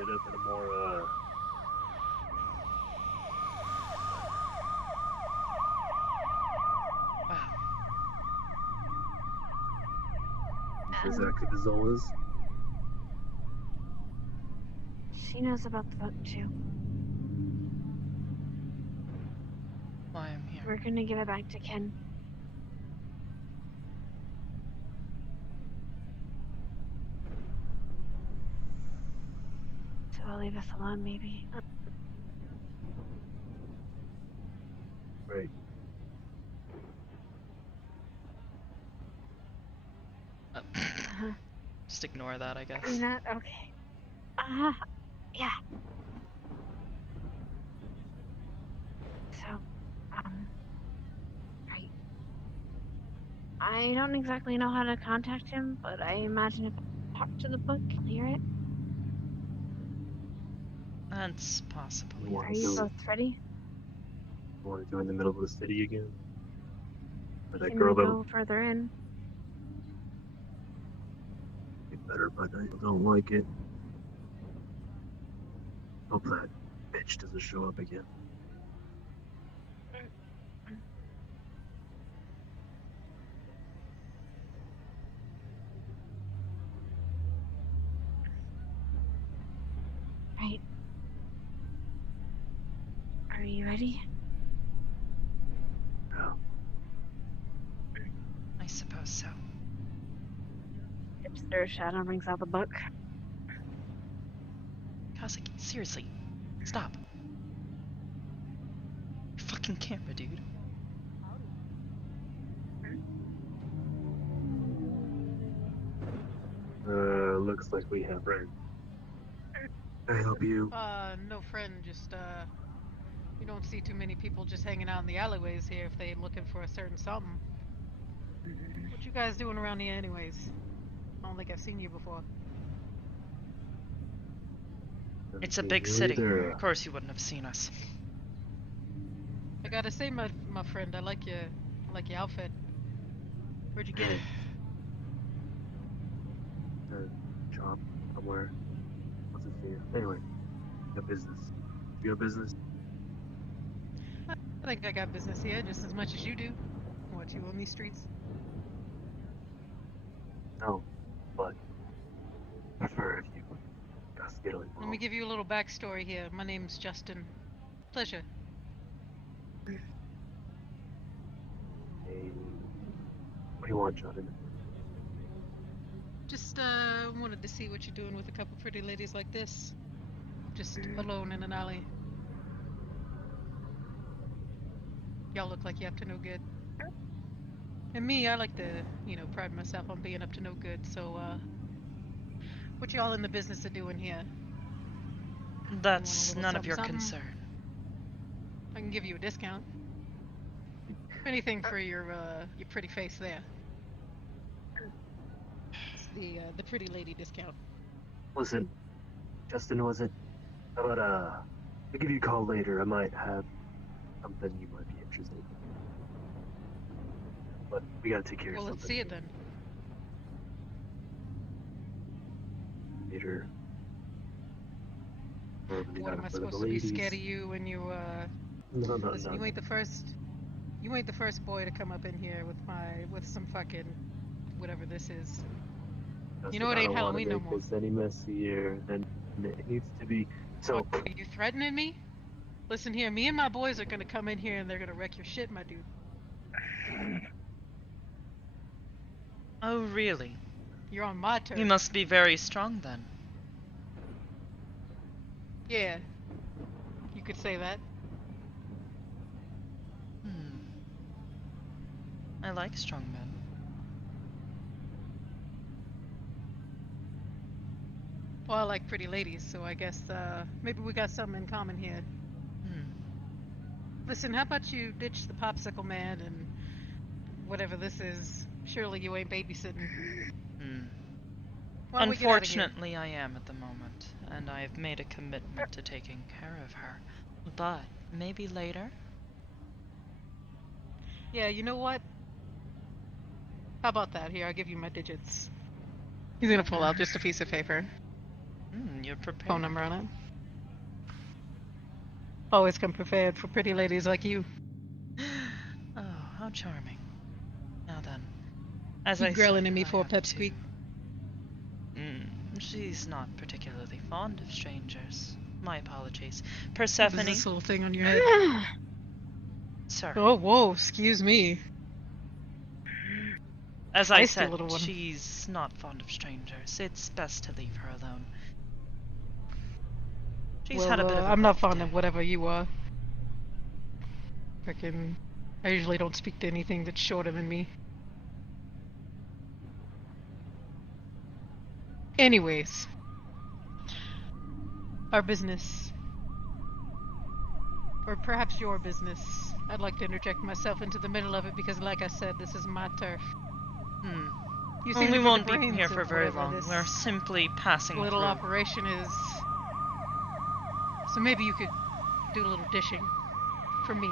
it up in a more, Wow. as active as always. She knows about the book too. Why I'm here. We're gonna give it back to Ken. So he'll leave us alone, maybe. Right. Just ignore that, I guess. You're not okay. Yeah. So, right. I don't exactly know how to contact him, but I imagine if I talk to the book, he'll hear it. That's possible. Are you both ready? You want to go in the middle of the city again? Or that Can girl we that go further in? be better, but I don't like it. Hope that bitch doesn't show up again. Right. Are you ready? Yeah. I suppose so. Hipster Shadow brings out the book. Kazaki, seriously. Stop. Your fucking camera, dude. Looks like we have Ren. Can I help you? No friend, just, you don't see too many people just hanging out in the alleyways here if they looking for a certain something. What you guys doing around here anyways? I don't think I've seen you before. It's a Haven't big seen you city. either. Of course you wouldn't have seen us. I gotta say, my friend, I like your outfit. Where'd you get it? Shop somewhere. What's it for you? Anyway, got business. You got business? I think I got business here just as much as you do. What, you on these streets? No, but I prefer if you just get involved. Let me give you a little backstory here. My name's Justin. Pleasure. Hey, what do you want, Jordan? Just, wanted to see what you're doing with a couple pretty ladies like this. Just alone in an alley. Y'all look like you're up to no good. And me, I like to, pride myself on being up to no good, so, what y'all in the business of doing here? That's little none of your something? concern. I can give you a discount. Anything for your pretty face there. It's the pretty lady discount. Listen, Justin, was it? How about, I'll give you a call later. I might have something you might be interested in. But we gotta take care of Well, something. let's see it then. Later. What, am I supposed to be scared of you when you, No, listen, you ain't the first boy to come up in here with some fucking, whatever this is. You know it ain't Halloween no more. I don't want to make this any messier than it needs to be. So, What, are you threatening me? Listen here, me and my boys are gonna come in here and they're gonna wreck your shit, my dude. Oh, really? You're on my turf. You must be very strong then. Yeah. You could say that. I like strong men. Well, I like pretty ladies, so I guess, maybe we got something in common here. Listen, how about you ditch the popsicle man and whatever this is? Surely you ain't babysitting. Why don't we get out of here? Unfortunately, I am at the moment, and I have made a commitment to taking care of her. But maybe later? Yeah, you know what? How about that? Here, I'll give you my digits. He's gonna pull out just a piece of paper. You're prepared. Phone number on it. Always come prepared for pretty ladies like you. Oh, how charming. Now then, as Keep I grilling said, at me I for a have to- pipsqueak. She's not particularly fond of strangers. My apologies. What is Persephone? this little thing on your head? Sorry. Oh, whoa, excuse me. As I Feisty said, little one. she's not fond of strangers. It's best to leave her alone. She's Well, had a bit of a I'm not rough fond day. of whatever you are. I usually don't speak to anything that's shorter than me. Anyways. Our business. Or perhaps your business. I'd like to interject myself into the middle of it because, like I said, this is my turf. You Well, seem we to won't be the be brains here for of very whatever long. this We're simply passing little through. operation is. So maybe you could do a little dishing for me.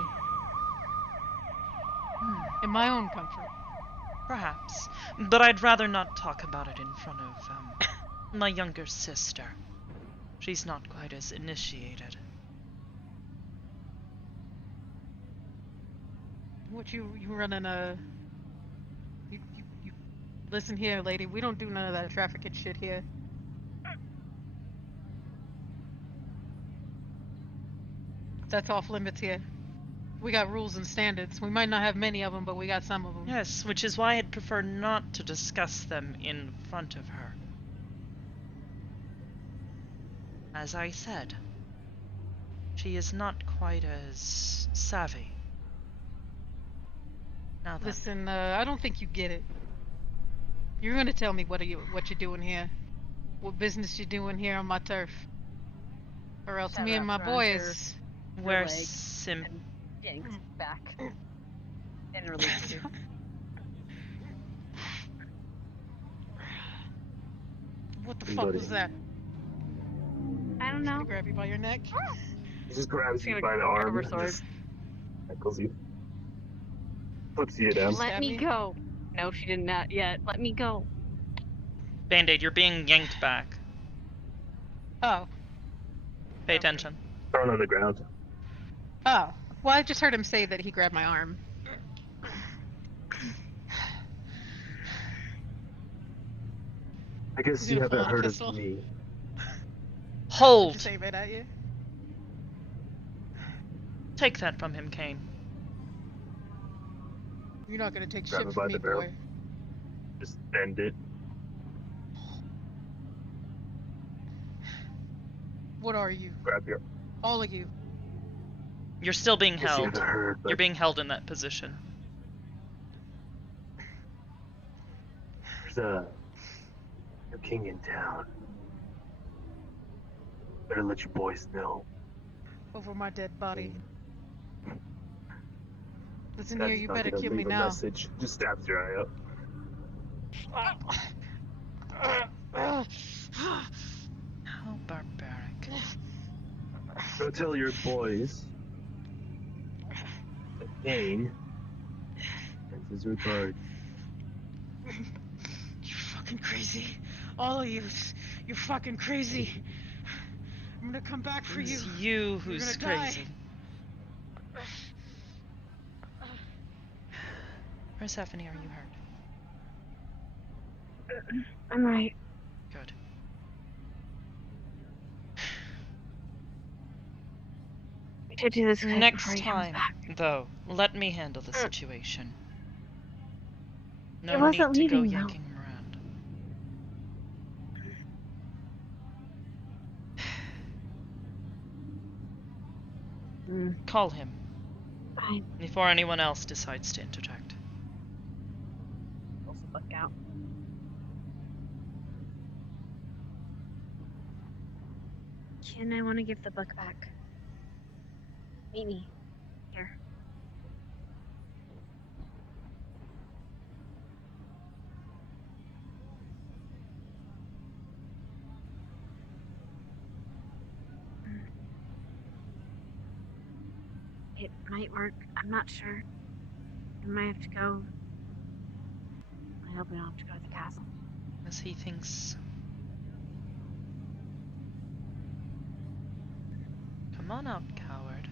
In my own comfort. Perhaps. But I'd rather not talk about it in front of, my younger sister. She's not quite as initiated. What you running a... You listen here, lady. We don't do none of that trafficking shit here. That's off limits here. We got rules and standards. We might not have many of them, but we got some of them. Yes, which is why I'd prefer not to discuss them in front of her. As I said, she is not quite as savvy. Now then, Listen, I don't think you get it. You're gonna tell me what you're doing here. What business you're doing here on my turf. Or else Shut me and up, my Ron, boys... we're leg. sim- Yanks back and releases you. What the Hey, fuck buddy. was that? I don't Gonna know. grab you by your neck? He just grabs He's you gonna by the grab arm her and sword. just tackles you. Flips you down. Let Stab me me? go. No, she did not yet. Let me go. Band-Aid, you're being yanked back. Oh. Pay Okay. attention. Thrown on the ground. Oh. Well, I just heard him say that he grabbed my arm. I guess He's you gonna pull haven't out a heard pistol. of me. Hold! Just aim it at you. Take that from him, Kane. You're not gonna take Grab shit it from by me, the barrel. boy. Just bend it. What are you? Grab your. All of you. You're still being I guess you held. haven't heard, but You're being held in that position. there's a king in town. Better let your boys know. Over my dead body. Listen Guy's here, you not better gonna kill me leave a now. message. Just stabs your eye up. How barbaric. Go tell your boys that Kane sends his regards. You're fucking crazy. All of you. You're fucking crazy. I'm gonna come back for you. It's you who's gonna die. crazy. Persephone, are you hurt? I'm right. Good. We should do this quick Next before he comes time, back. though, let me handle the situation. He No wasn't need to go leaving, though. yanking him around. Call him Fine. before anyone else decides to interject. Pulls the book out. Ken, I want to give the book back. Meet me. Here. It might work. I'm not sure. We might have to go. I hope we don't have to go to the castle. As he thinks Come on out, coward.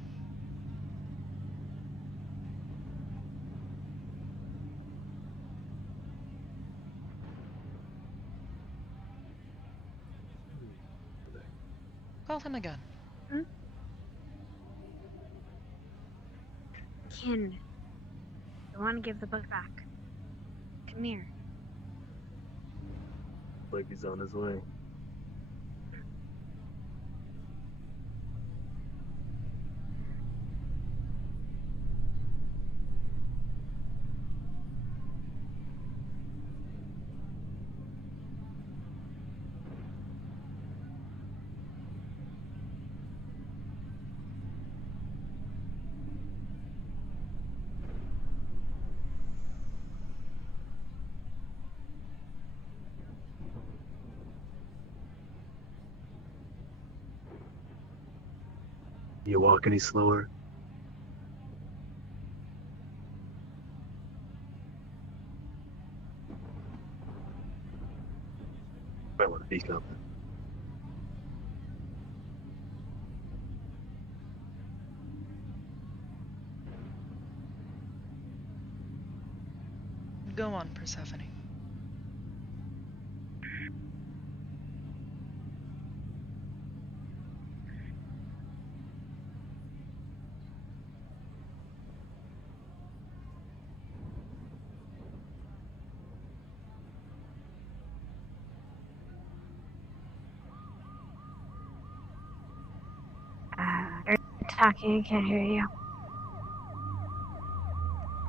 Call him again. Kin, I want to give the book back. Come here. Like he's on his way. You walk any slower? Might want to peek up. Go on, Persephone. You're talking, I can't hear you.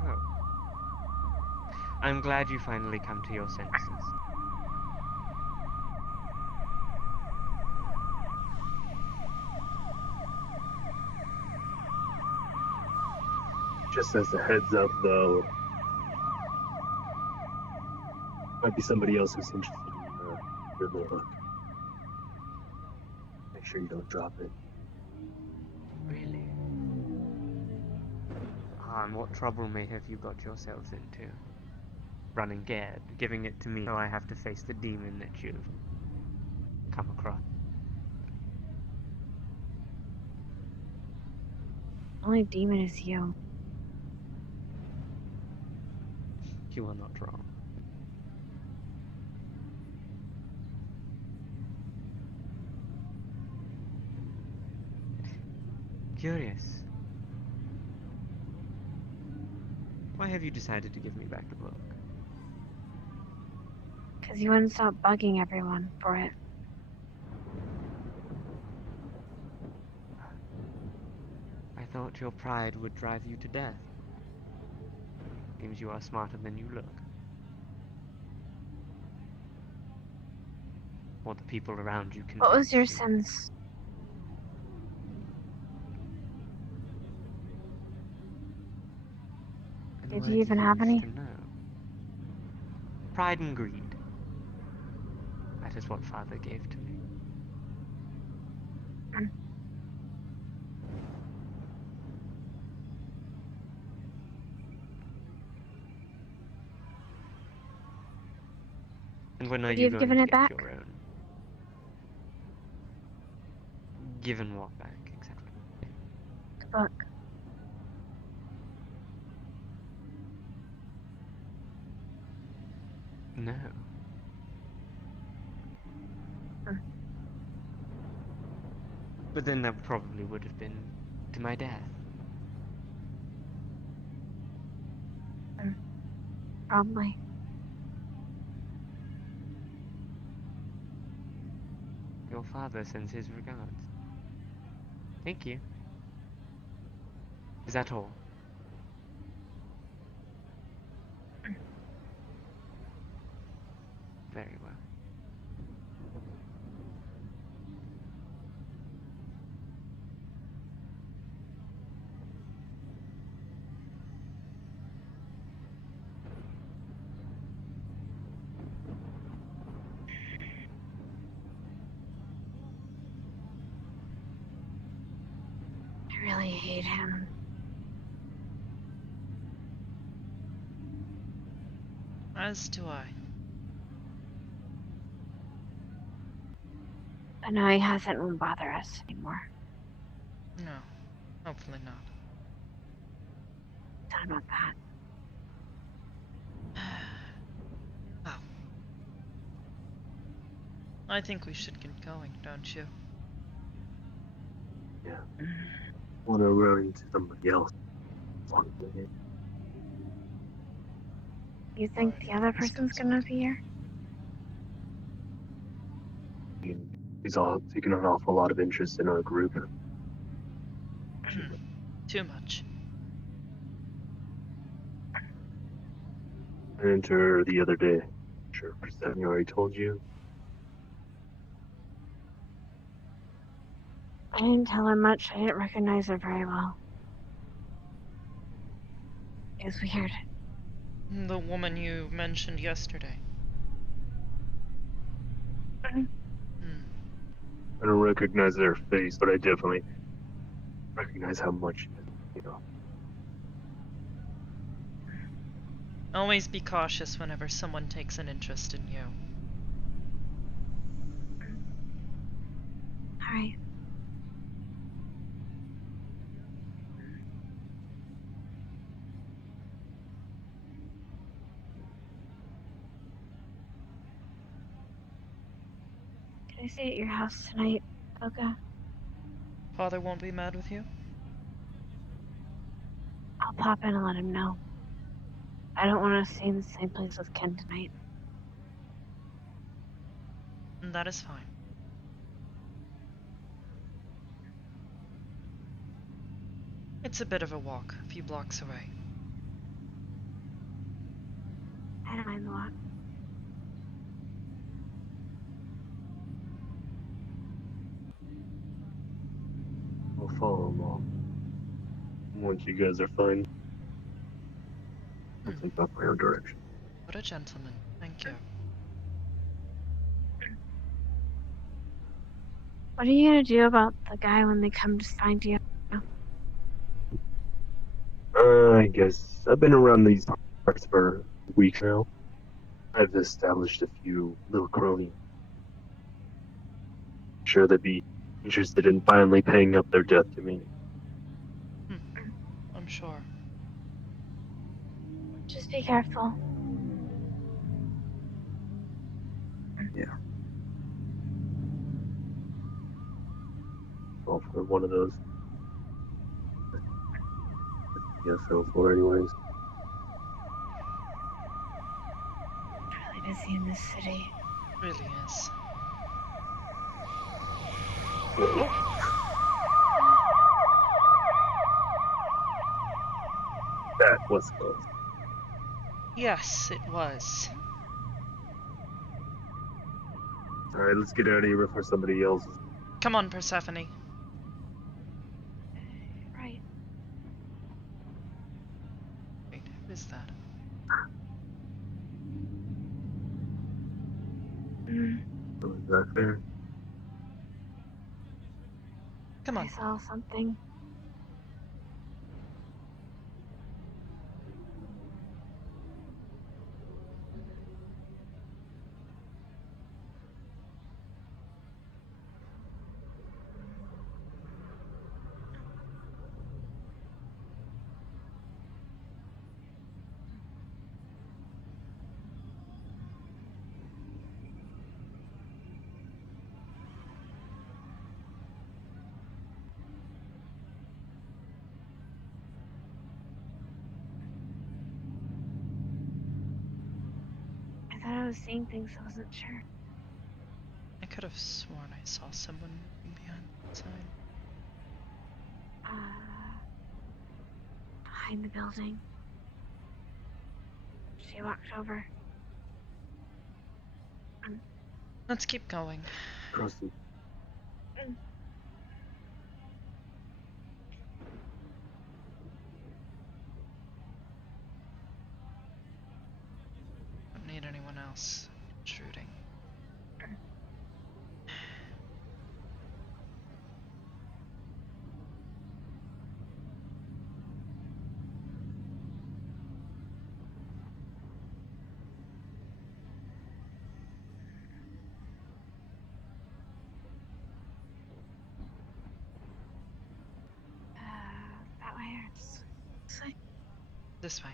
Oh. I'm glad you finally come to your senses. Just as a heads up, though, might be somebody else who's interested in your book. Make sure you don't drop it. Really? And what trouble may have you got yourselves into? Running scared, giving it to me so I have to face the demon that you've come across. Only demon is you. You are not wrong. Curious. Why have you decided to give me back the book? Because you wouldn't stop bugging everyone for it. I thought your pride would drive you to death. Seems you are smarter than you look. Or the people around you What was your convinced you. sense? And Did what you even have wish any? to know? Pride and greed. That is what Father gave to me. And when are Would you you have going given to it get back? your own? Given what back, exactly? The book. No. But then that probably would have been to my death. Probably. Your father sends his regards. Thank you. Is that all? Very well. I really hate him. As do I. But now he hasn't won't bother us anymore. No, hopefully not. Sorry about that. Well, I think we should get going, don't you? Yeah. Want to run into somebody else. You think the other Let's person's go gonna inside. be here? He's all taking an awful lot of interest in our group. Too much. I entered the other day. Sure, Persephone already told you. I didn't tell her much. I didn't recognize her very well. It was weird. The woman you mentioned yesterday. Mhm. I don't recognize their face, but I definitely recognize how much, you know. Always be cautious whenever someone takes an interest in you. Alright. Can I stay at your house tonight, Soka? Father won't be mad with you? I'll pop in and let him know. I don't want to stay in the same place with Ken tonight. That is fine. It's a bit of a walk, a few blocks away. I don't mind the walk. I'll follow them all. Once you guys are fine, I'll take off my own direction. What a gentleman. Thank you. What are you gonna do about the guy when they come to find you? I guess I've been around these parts for weeks now. I've established a few little cronies. Sure, they'd be interested in finally paying up their debt to me. I'm sure. Just be careful. Yeah. All for one of those. Yeah, so for anyways. Really busy in this city. Really is. That was close. Yes, it was. Alright, let's get out of here before somebody else. Come on, Persephone. Right. Wait, who is that? Is that fair? Come I on. saw something. I thought I was seeing things, I wasn't sure. I could have sworn I saw someone moving behind the sign. Behind the building. She walked over. Let's keep going. Proceed. Don't need anyone else intruding. This way.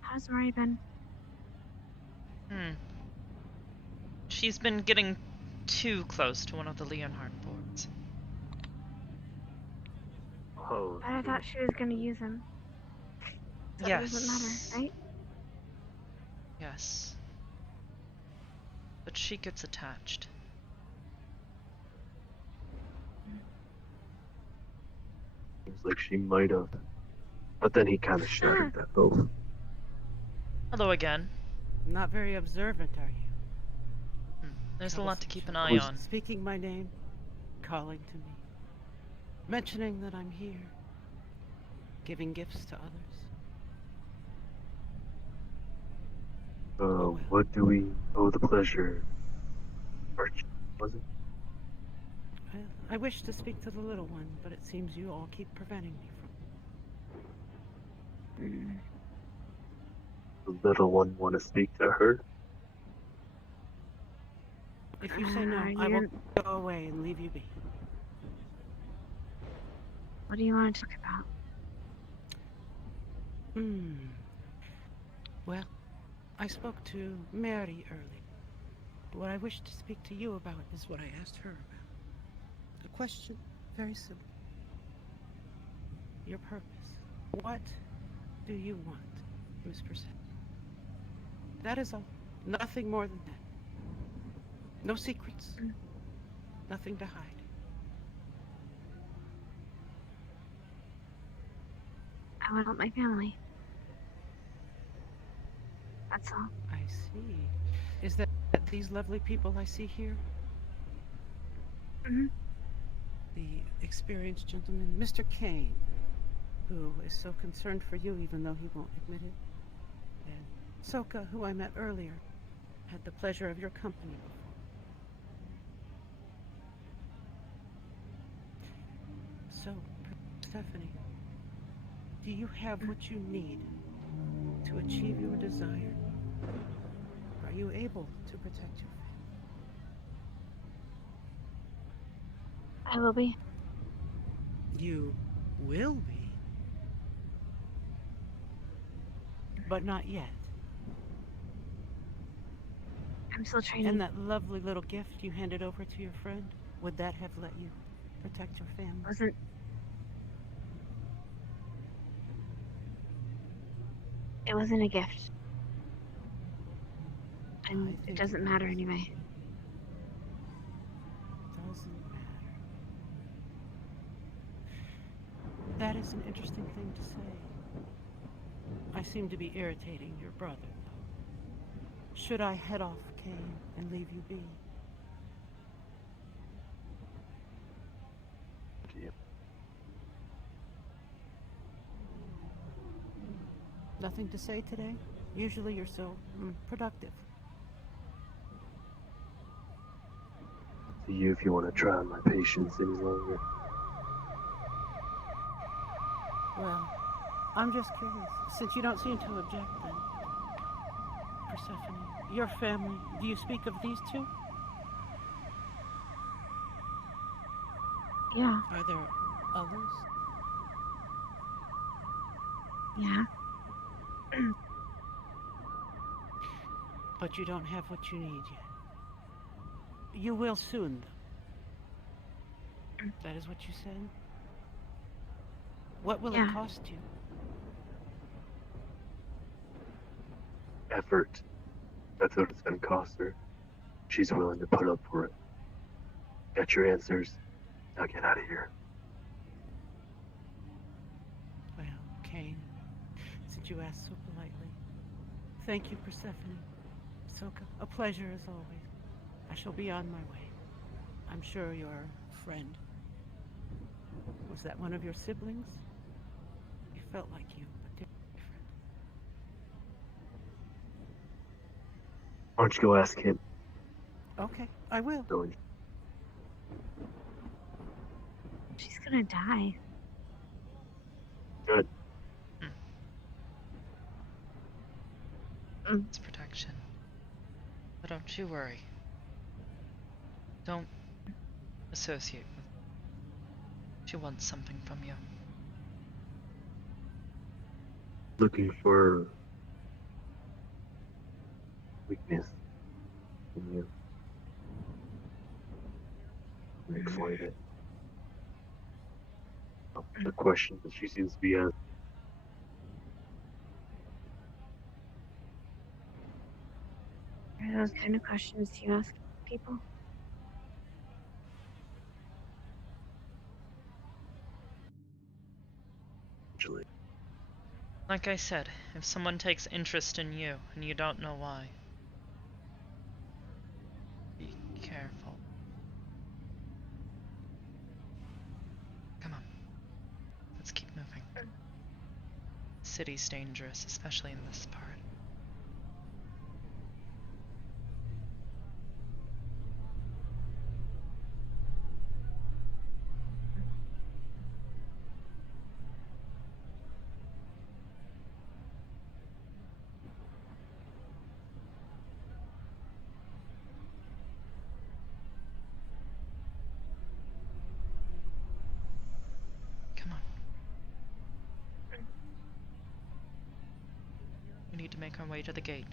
How's Marie been? She's been getting too close to one of the Leonhardt boards. Oh, But I thought she was gonna use him. So Yes. it doesn't matter, right? Yes. But she gets attached. seems like she might have. But then he kind of shattered that hope. Hello again. Not very observant, are you? There's a lot to keep an eye Was- on. Speaking my name, calling to me, mentioning that I'm here, giving gifts to others. What do we owe the pleasure? Arch, was it? Well, I wish to speak to the little one, but it seems you all keep preventing me from. The little one want to speak to her? If you say no, I will go away and leave you be. What do you want to talk about? Well, I spoke to Mary earlier. What I wish to speak to you about is what I asked her about. A question very simple. Your purpose. What do you want, Miss Persephone? That is all. Nothing more than that. No secrets. Nothing to hide. I want to help my family. That's all. I see. Is that these lovely people I see here? Mhm. The experienced gentleman, Mr. Kane, who is so concerned for you even though he won't admit it. And Soka, who I met earlier, had the pleasure of your company before. So, Stephanie, do you have what you need to achieve your desire? Are you able to protect your family? I will be. You will be. But not yet. I'm still training. And that lovely little gift you handed over to your friend, would that have let you protect your family? It wasn't a gift. I And think it doesn't matter anyway. Doesn't matter. That is an interesting thing to say. I seem to be irritating your brother, though. Should I head off, Kane, and leave you be? Yeah. Nothing to say today? Usually you're so productive. To you if you want to try my patience any longer. Well, I'm just curious. Since you don't seem to object, then. Persephone, your family, do you speak of these two? Yeah. Are there others? Yeah. But you don't have what you need yet. You will soon, though. That is what you said? What will Yeah. it cost you? Effort. That's what it's gonna cost her. She's willing to put up for it. Got your answers. Now get out of here. Well, Kane, since you asked so politely, thank you, Persephone. Soka, a pleasure as always. I shall be on my way. I'm sure your friend. Was that one of your siblings? You felt like you, but different. Why don't you go ask him? Okay, I will. Going. She's gonna die. Good. It's protection. But don't you worry. Don't associate with her. She wants something from you. Looking for weakness in you. Exploit it. The question that she seems to be asking. Are those kind of questions you ask people? Actually, Like I said, if someone takes interest in you and you don't know why, be careful. Come on. Let's keep moving. The city's dangerous, especially in this part. Come on. We need to make our way to the gate.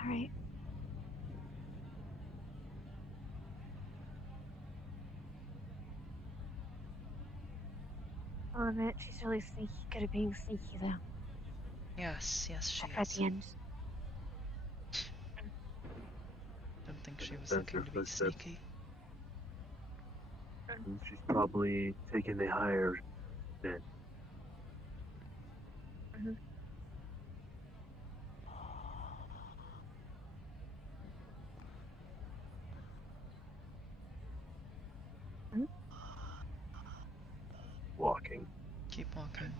All right. I'll admit, she's really sneaky. Good at being sneaky, though. Yes, she Except at is. the end. Don't think she was Sense looking her to be footsteps. sneaky. She's probably taken the higher then. Walking. Keep walking.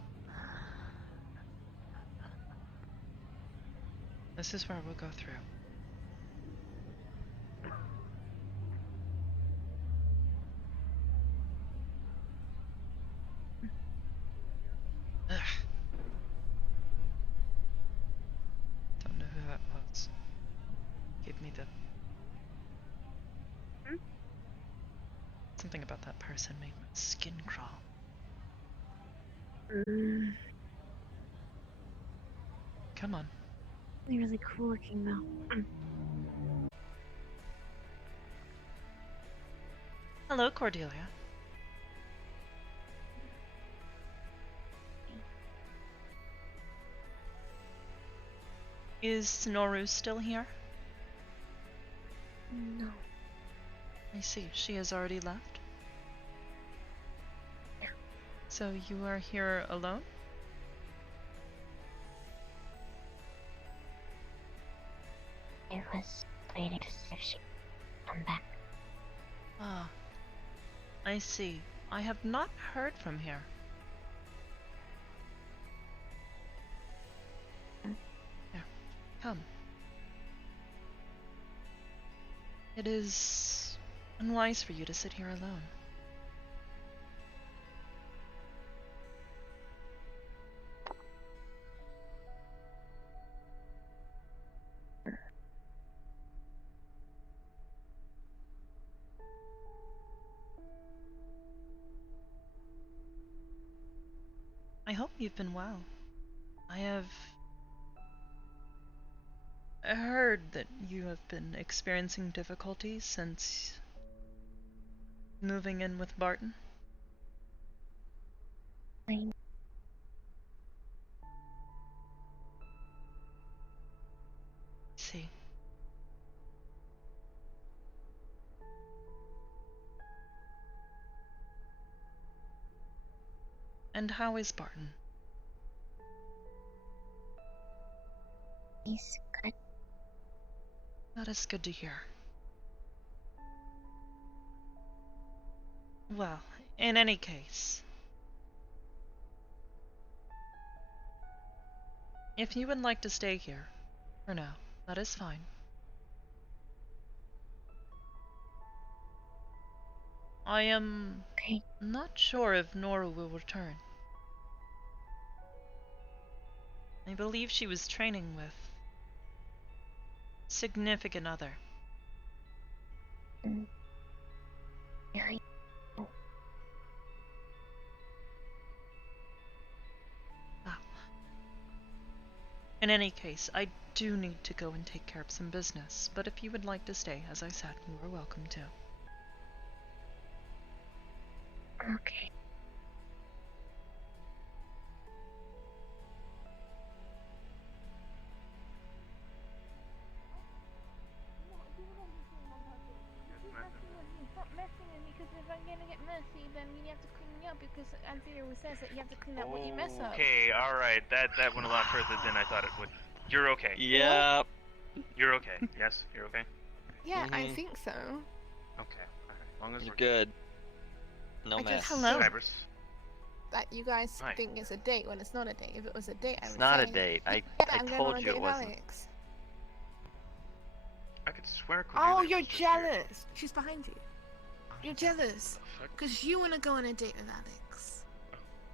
This is where we'll go through. Ugh. Don't know who that was. Give me the... Something about that person made my skin crawl. Come on. Really, really cool looking, though. Hello, Cordelia. Is Noru still here? No. I see. She has already left? Yeah. So you are here alone? I was waiting to see if she'd come back. Ah. I see. I have not heard from here. Here. Come. It is unwise for you to sit here alone. I hope you've been well. I have heard that you have been experiencing difficulties since moving in with Barton. I See. And how is Barton? He's good. That is good to hear. Well, in any case, if you would like to stay here for now, that is fine. I am Okay. not sure if Nora will return. I believe she was training with significant other. Very. In any case, I do need to go and take care of some business, but if you would like to stay, as I said, you are welcome to. Okay. Stop messing with me, because if I'm gonna get messy, then you have to clean me up, because Anthea always says that you have to clean up what you mess up. Okay, alright, that went a lot further than I thought it would. You're okay. Yeah. You're okay. Yes, you're okay. Yeah, I Mhm. think so. Okay, alright. As long as You're we're good. No I mess. just Hello. Hybris. That you guys Hi. think it's a date when it's not a date. If it was a date, I It's would not say, a date. I I'm going on told a you date it with wasn't. Alex. I could swear Oh, Cordelia you're was just here. jealous. She's behind you. You're jealous. The fuck? Because you want to go on a date with Alex.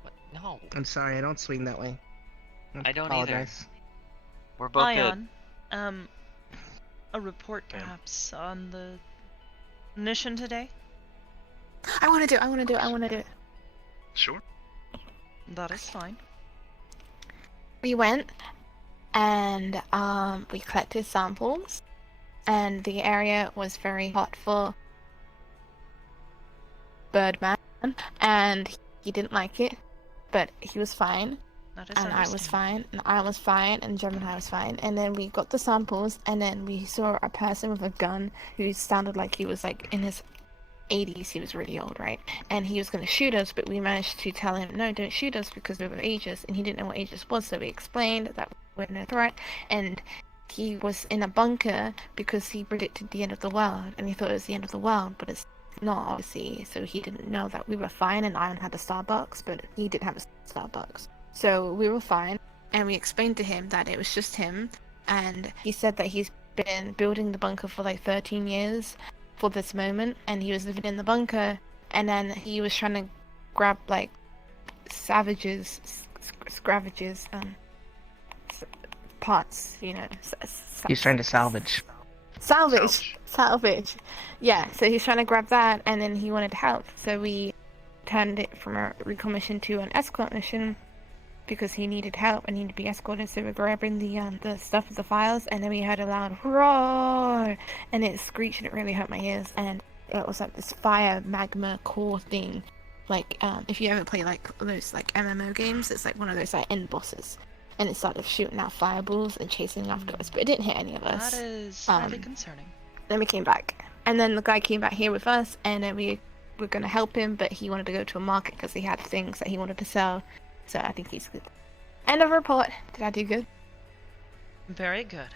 What? No. I'm sorry, I don't swing that way. I don't apologize. We're both Ion, a report Ma'am. perhaps on the mission today? I want to do it. Sure. That is fine. We went and we collected samples, and the area was very hot for Birdman, and he didn't like it, but he was fine, That is and I was understandable. fine, and I was fine, and Gemini was fine. And then we got the samples, and then we saw a person with a gun who sounded like he was like in his 80s. He was really old, right? And he was going to shoot us, but we managed to tell him, no, don't shoot us, because we were Aegis, and he didn't know what Aegis was, so we explained that we were no threat, and he was in a bunker because he predicted the end of the world, and he thought it was the end of the world, but it's not, obviously. So he didn't know that we were fine, and Iron had a Starbucks, but he didn't have a Starbucks. So we were fine, and we explained to him that it was just him, and he said that he's been building the bunker for like 13 years for this moment, and he was living in the bunker, and then he was trying to grab like scavages, parts, you know. He's trying to salvage. Salvage. Yeah, so he's trying to grab that, and then he wanted help, so we turned it from a recon mission to an escort mission because he needed help and needed to be escorted. So we're grabbing the stuff with the files, and then we heard a loud roar, and it screeched, and it really hurt my ears. And it was like this fire magma core thing, like if you ever play like those like MMO games, it's like one of those like end bosses. And it started shooting out fireballs and chasing after us, but it didn't hit any of us. That is highly concerning. Then we came back, and then the guy came back here with us, and then we were going to help him, but he wanted to go to a market because he had things that he wanted to sell. So I think he's good. End of report. Did I do good? Very good.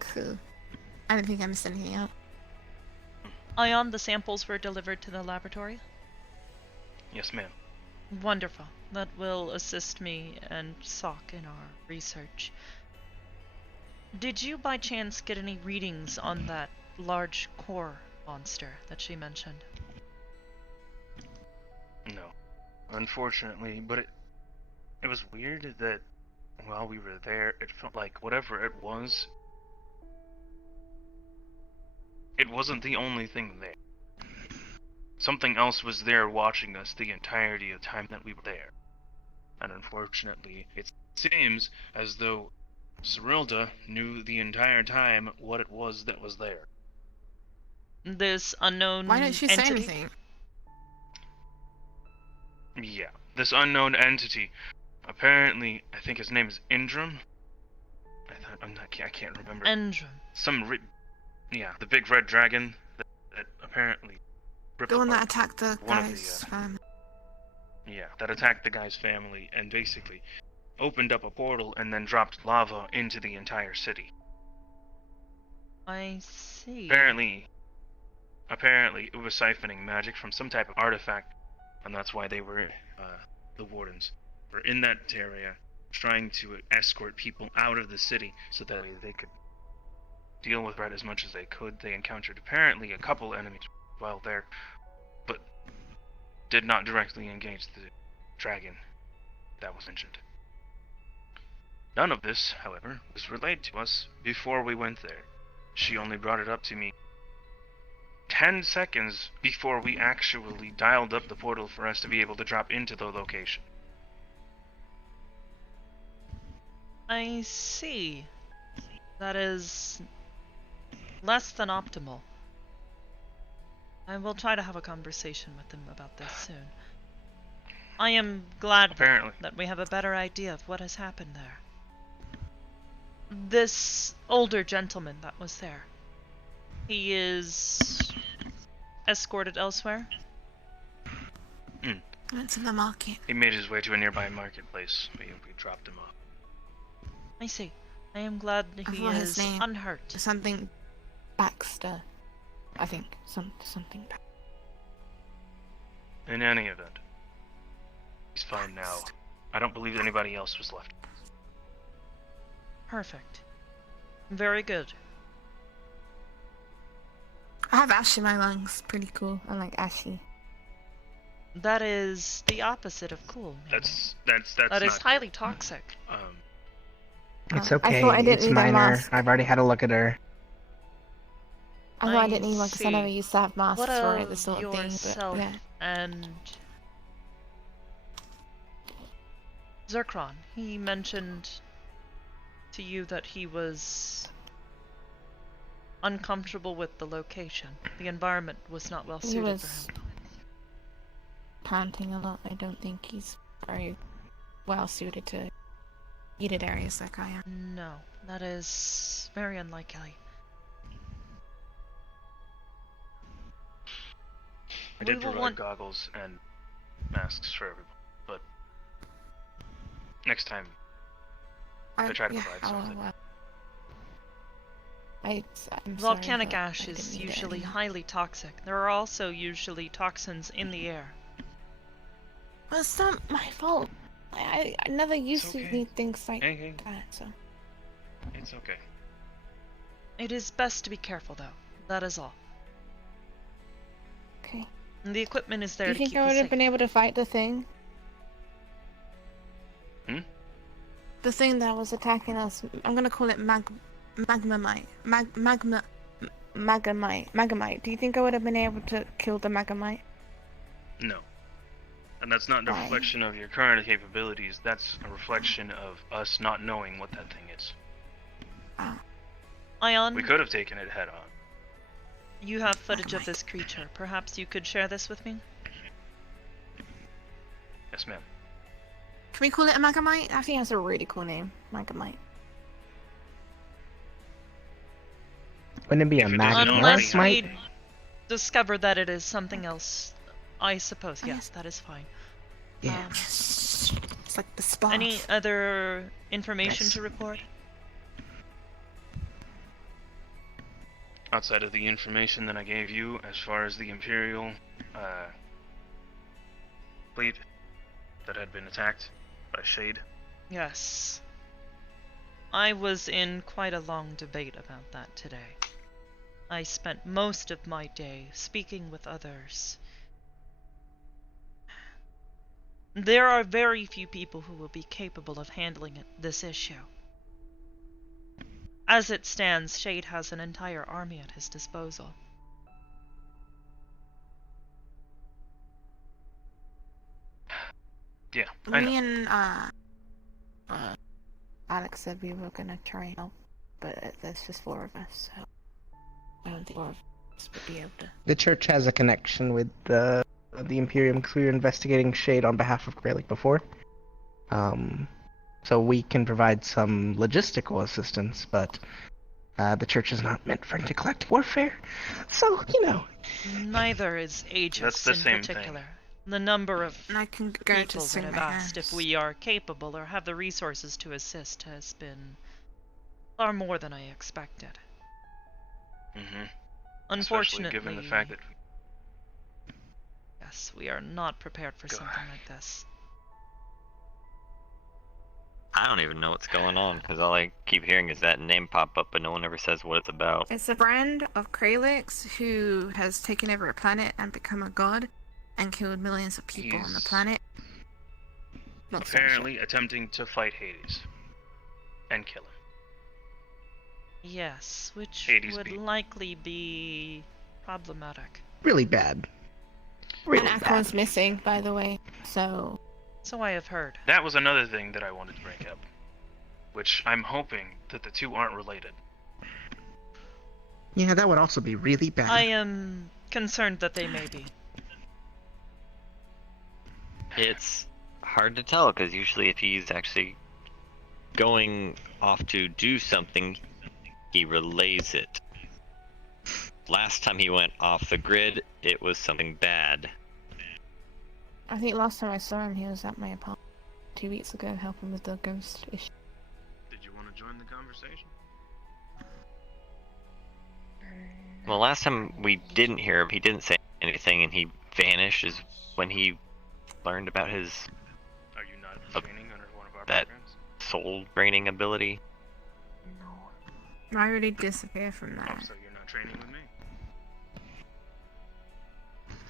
Cool. I don't think I missed anything out. Ion, the samples were delivered to the laboratory? Yes, ma'am. Wonderful. That will assist me and Sock in our research. Did you by chance get any readings on that large core monster that she mentioned? No. Unfortunately, but it was weird that while we were there, it felt like whatever it wasn't the only thing there. Something else was there watching us the entirety of the time that we were there. And unfortunately, it seems as though Cyrilda knew the entire time what it was that was there. This unknown Why didn't she say entity? anything? Yeah, this unknown entity. Apparently, I think his name is Indrum. I can't remember. Endrum. The big red dragon that apparently ripped The one that apart attacked the one of the, guy's family. Yeah, that attacked the guy's family and basically opened up a portal and then dropped lava into the entire city. I see. Apparently it was siphoning magic from some type of artifact, and that's why they were, the wardens were in that area trying to escort people out of the city so that they could deal with Red as much as they could. They encountered apparently a couple enemies while there, but did not directly engage the dragon that was mentioned. None of this, however, was relayed to us before we went there. She only brought it up to me 10 seconds before we actually dialed up the portal for us to be able to drop into the location. I see. That is less than optimal. I will try to have a conversation with them about this soon. I am glad Apparently. that we have a better idea of what has happened there. This older gentleman that was there, he is escorted elsewhere? Went to the market. He made his way to a nearby marketplace. We dropped him off. I see. I am glad I he forgot his is name. unhurt. Something Baxter. I think. Something Baxter. In any event, he's fine now. I don't believe anybody else was left. Perfect. Very good. I have ash in my lungs. Pretty cool. I like ashy. That is the opposite of cool. That's That is not highly toxic. It's I okay. thought I didn't It's need a minor. mask. I've already had a look at her. I thought I didn't need one because I see. never used to have masks What for of this sort of thing. But yourself yeah. and Zirkron? He mentioned to you that he was uncomfortable with the location. The environment was not well He suited was for him. panting a lot. I don't think he's very well suited to heated areas like I am. No, that is very unlikely. I We did will provide want- goggles and masks for everyone, but next time I try to provide something. I'm Volcanic sorry, but ash I is didn't need it usually anymore. highly toxic. There are also usually toxins in the air. Well, it's not my fault. I never used okay. to need things like Hey, that, so. it's okay. It is best to be careful, though. That is all. Okay. And the equipment is there Do you to think keep I you would have safe. been able to fight the thing? The thing that was attacking us. I'm gonna call it Magmamite. Magamite. Do you think I would have been able to kill the Magamite? No. And that's not a Why? reflection of your current capabilities, that's a reflection of us not knowing what that thing is. Ion, We could have taken it head on. you have footage of this creature. Perhaps you could share this with me? Yes, ma'am. Can we call it a Magamite? I think that's a really cool name. Magamite. Wouldn't it be a If it doesn't magma already Unless have- smite? we discover that it is something else, I suppose. Yes, that is fine. Yeah. It's like the spark. Any other information Nice. to report? Outside of the information that I gave you, as far as the Imperial fleet that had been attacked by Shade. Yes. I was in quite a long debate about that today. I spent most of my day speaking with others. There are very few people who will be capable of handling this issue. As it stands, Shade has an entire army at his disposal. Yeah, I know. Me and Alex said we were gonna try and help, but there's just 4 of us, so I don't think 4 of us would be able to. The church has a connection with the Imperium because we were investigating Shade on behalf of Greylick before. So we can provide some logistical assistance, but the church is not meant for intergalactic warfare. So, Neither is Aegis That's the in same thing. particular. The number of And I can go to people that swing have my asked if hands. we are capable or have the resources to assist has been far more than I expected. Mm-hmm. Unfortunately, Especially given the fact that yes, we are not prepared for Go something like this. I don't even know what's going on, because all I keep hearing is that name pop up, but no one ever says what it's about. It's a brand of Kralix who has taken over a planet and become a god and killed millions of people on the He's planet. Not so apparently attempting to fight Hades and kill him. Yes, which Hades would beat. likely be problematic. Really bad. Really and bad. Akon's missing, by the way. So So I have heard. That was another thing that I wanted to bring up, which I'm hoping that the two aren't related. Yeah, that would also be really bad. I am concerned that they may be. It's hard to tell, because usually if he's actually going off to do something, he relays it. Last time he went off the grid, it was something bad. I think last time I saw him, he was at my apartment 2 weeks ago, helping with the ghost issue. Did you want to join the conversation? Well, last time we didn't hear him, he didn't say anything, and he vanished is when he learned about his Are you not training under one of our that- programs? soul draining ability. I really disappear from Oh, that. so you're not training with me?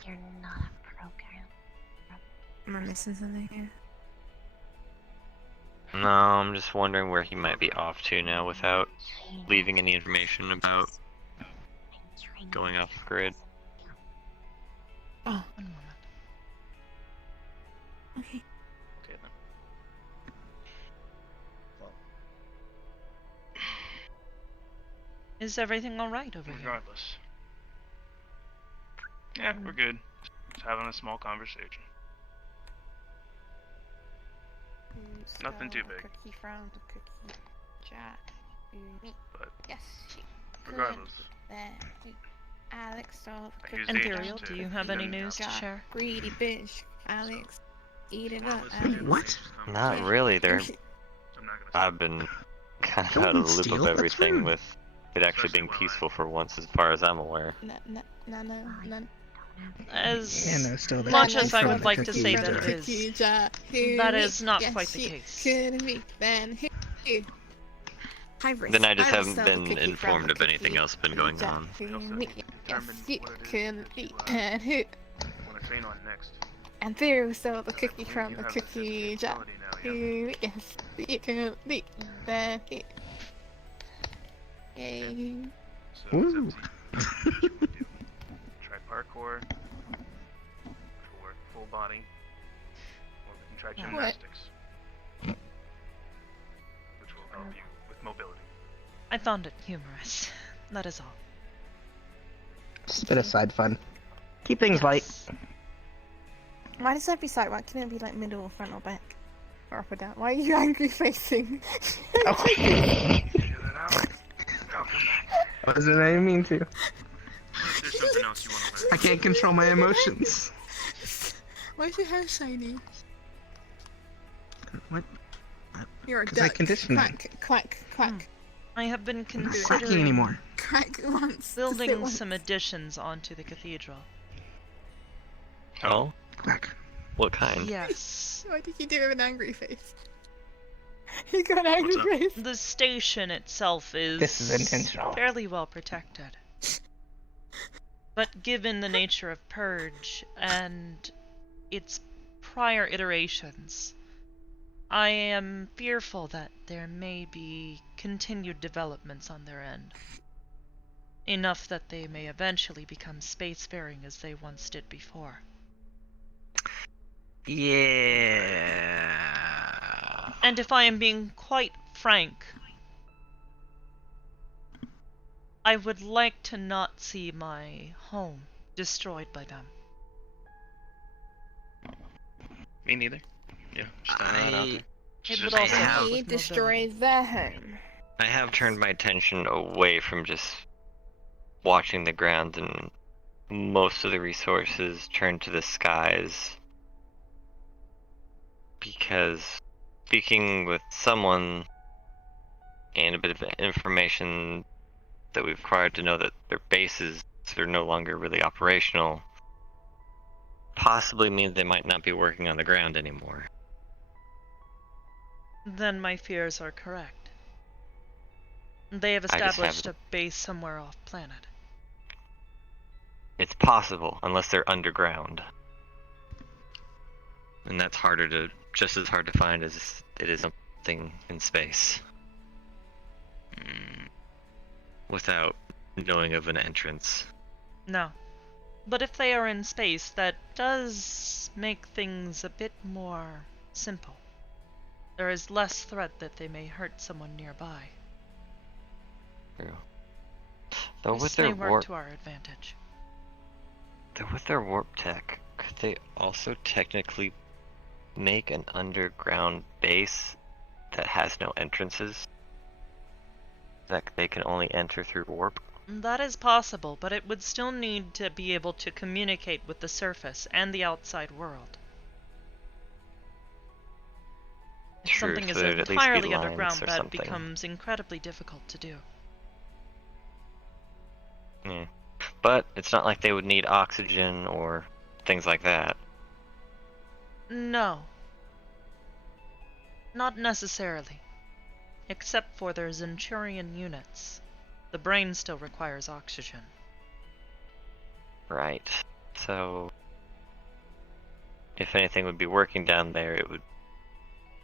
You're not a program. Am I missing something here? No, I'm just wondering where he might be off to now without leaving any information about going off the grid. Oh, One moment. okay. Okay then. Is everything alright over here? Regardless. Yeah, we're good. Just having a small conversation. Nothing too big. Cookie from the cookie jar. But Yes. regardless, Alex stole the I cookie used Imperial, agents do to you have get any them news to out. share? Greedy bitch. Alex. Eat it up. Listen, Alex. dude, What? just Not conversation. really, they're I'm not gonna I've been kind of Don't out of the loop steal, of that's everything rude. with it actually being Especially when peaceful for once as far as I'm aware. No. As Yeah, no, still there. much as I From would the like to cookie say jar. that it is, that is not quite the case. Hybris. Then I just will haven't sell the been cookie from informed the of anything cookie else been going jar. on. Determine Yes, you what it is can that be. you, And who? want to train on next. And there will sell the And I cookie believe from you the have this cookie jar. capability now, yeah? Yes, you can be. Then who? Yay. So Woo. it's up to you. What you wanna do. Try parkour, which will work full body, or we can try Yeah. gymnastics, which will help you with mobility. I found it humorous. That is all. Just a bit of side fun. Keep things light. Yes. Why does that be side? Why can't it be like middle or front or back? Or up or down? Why are you angry facing? Oh. Figure that out. I'll come back. Wasn't I mean to. What if there's something else you want to learn? I can't control my emotions. Why is your hair shiny? What? You're a 'Cause I duck. conditioned it. Quack, quack, quack. I have been I'm not quacking considering anymore. Quack once. Just building it once. some additions onto the cathedral. Oh? Quack. What kind? Yes. Why did you do it with an angry face? He got an angry What's up? face. The station itself is This is intentional. fairly well protected. But given the nature of Purge and its prior iterations, I am fearful that there may be continued developments on their end. Enough that they may eventually become spacefaring as they once did before. Yeah. And if I am being quite frank, I would like to not see my home destroyed by them. Me neither. Yeah, just throwing that out there. It would I also have- help He with destroyed mobility. their home. I have turned my attention away from just watching the ground, and most of the resources turned to the skies. Because speaking with someone and a bit of information that we've acquired to know that their bases are no longer really operational, possibly means they might not be working on the ground anymore. Then my fears are correct. They have I just established a haven't- base somewhere off planet. It's possible, unless they're underground. And that's just as hard to find as it is something in space. Without knowing of an entrance. No. But if they are in space, that does make things a bit more simple. There is less threat that they may hurt someone nearby. True. Though with This their may work warp, to our advantage. tech, could they also technically make an underground base that has no entrances? That they can only enter through warp? That is possible, but it would still need to be able to communicate with the surface and the outside world. If True, something is so there'd at least be entirely lines underground, or that something. becomes incredibly difficult to do. Yeah. But it's not like they would need oxygen or things like that. No. Not necessarily. Except for their Centurion units. The brain still requires oxygen. Right. So, if anything would be working down there, it would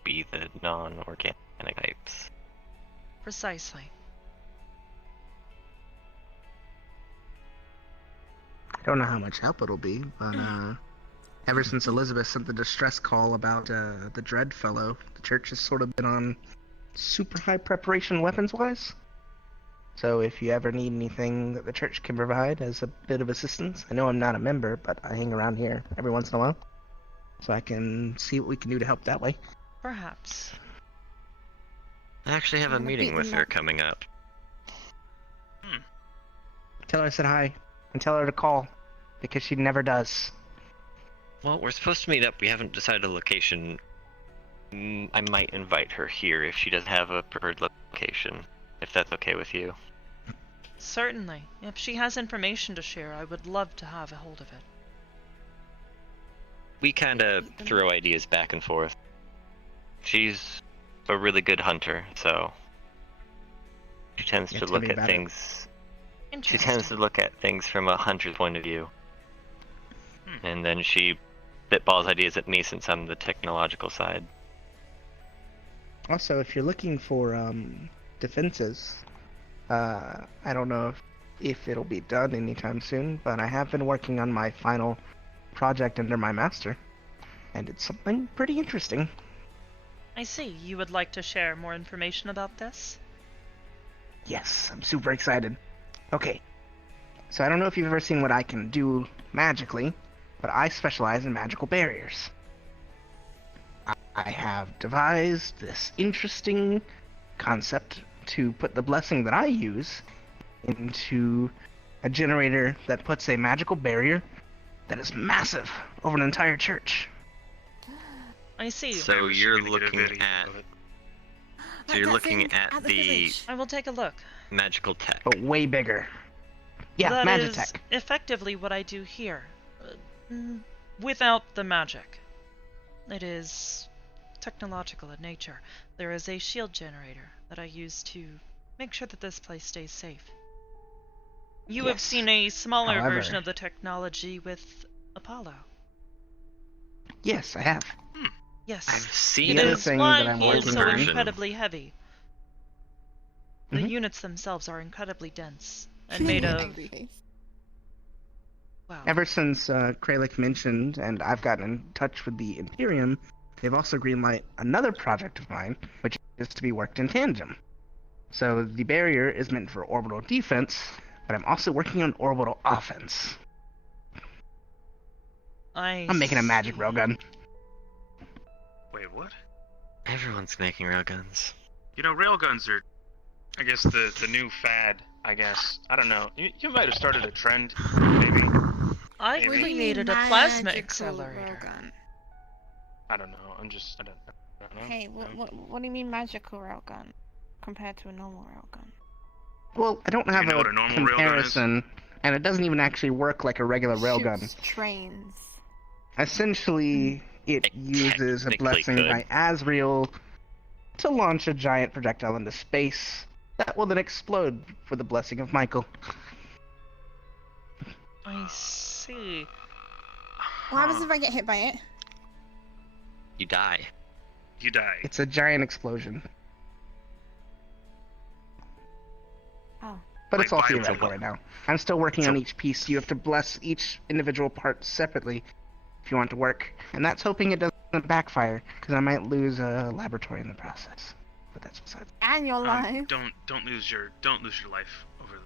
be the non-organic types. Precisely. I don't know how much help it'll be, but ever since Elizabeth sent the distress call about the Dread Fellow, the church has sort of been on super high preparation weapons-wise. So if you ever need anything that the church can provide as a bit of assistance, I know I'm not a member, but I hang around here every once in a while, so I can see what we can do to help that way. Perhaps. I actually have a I'm gonna meeting beat with them her up. coming up. Tell her I said hi, and tell her to call, because she never does. Well, we're supposed to meet up. We haven't decided a location. I might invite her here if she doesn't have a preferred location, if that's okay with you. Certainly. If she has information to share, I would love to have a hold of it. We kind of throw ideas back and forth. She's a really good hunter, so she tends Yeah, to tell look me at about it. things. She Interesting. tends to look at things from a hunter's point of view, and then she spitballs ideas at me since I'm the technological side. Also, if you're looking for defenses, I don't know if it'll be done anytime soon, but I have been working on my final project under my master, and it's something pretty interesting. I see. You would like to share more information about this? Yes, I'm super excited. Okay, so I don't know if you've ever seen what I can do magically, but I specialize in magical barriers. I have devised this interesting concept to put the blessing that I use into a generator that puts a magical barrier that is massive over an entire church. I see. So you're Gonna get a looking video at of it. so you're looking at the village. I will take a look. magical tech. But way bigger. Yeah, That is Magitech. effectively what I do here. Without the magic. It is technological in nature. There is a shield generator that I use to make sure that this place stays safe. You have Yes. seen a smaller However- version of the technology with Apollo. Yes, I have. Yes. I've seen The It other it. is thing why that I'm he is working so on- incredibly heavy. The Mhm. units themselves are incredibly dense and made of... Angry face. Wow. Ever since Kralik mentioned, and I've gotten in touch with the Imperium, they've also greenlight another project of mine, which is to be worked in tandem. So the barrier is meant for orbital defense, but I'm also working on orbital offense. I'm making a magic see. railgun. Wait, what? Everyone's making railguns. You know, railguns are, I guess, the new fad. I guess. I don't know. You might have started a trend, maybe. I What do you created a plasma accelerator. I don't know. I don't know. Hey, what do you mean magical railgun compared to a normal railgun? Well, I don't you have know a what a normal railgun is? comparison, and it doesn't even actually work like a regular railgun. Shoots trains. Essentially, it It uses a technically blessing could. by Asriel to launch a giant projectile into space that will then explode for the blessing of Michael. I see. What happens if I get hit by it? You die. You die. It's a giant explosion. Oh. But Like it's all violent. theoretical right now. I'm still working on So- each piece. You have to bless each individual part separately if you want it to work. And that's hoping it doesn't backfire, because I might lose a laboratory in the process. But that's besides. And your life. Don't lose your life over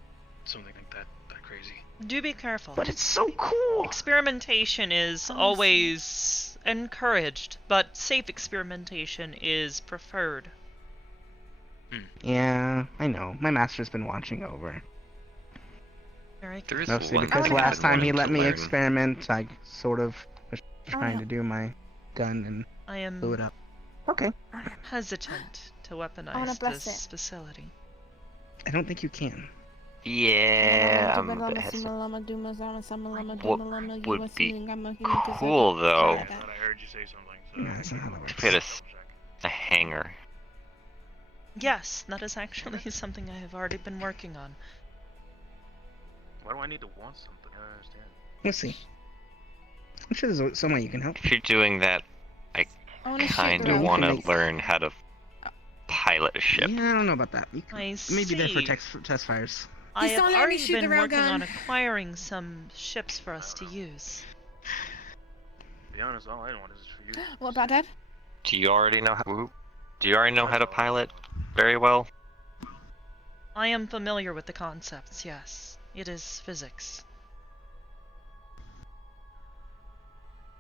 something like that crazy. Do be careful. But it's so cool! Experimentation is Oh, always encouraged, but safe experimentation is preferred. Yeah, I know. My master's been watching over. Very There is Mostly one because thing I've last been time he wanting let to me learn. experiment, I sort of was trying yeah. to do my gun and I am blew it up. Okay. hesitant to wanna weaponize bless this it. facility. I don't think you can. Yeah, I'm a bit hesitant. What would be cool, though, I thought I heard you say something. So No, that's not how that works. to put a hangar. Yes, that is actually something I have already been working on. Why do I need to want something? I don't understand. We'll see. I'm sure there's some way you can help. If you're doing that, I wanna shoot kind the of rogue. want to Make- learn how to pilot a ship. Yeah, I don't know about that. You can, I maybe there for see. test fires. I Please have don't let me already shoot the been railgun. working on acquiring some ships for us to use. To be honest, all I want is for you. What about Dad? Do you already know how to pilot very well? I am familiar with the concepts, yes. It is physics.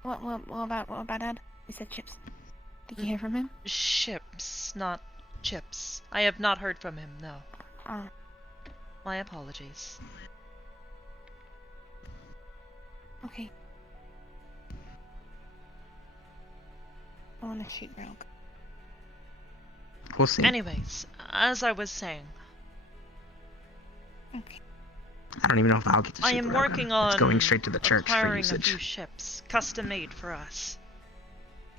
What about Dad? He said chips. Did you hear from him? Ships, not chips. I have not heard from him, no. Oh. My apologies. Okay. I wanna shoot Rogue. We'll see. Anyways, as I was saying, Okay. I don't even know if I'll get to shoot I am the railgun. working on It's going straight to the church for acquiring a few usage. ships, custom made for us.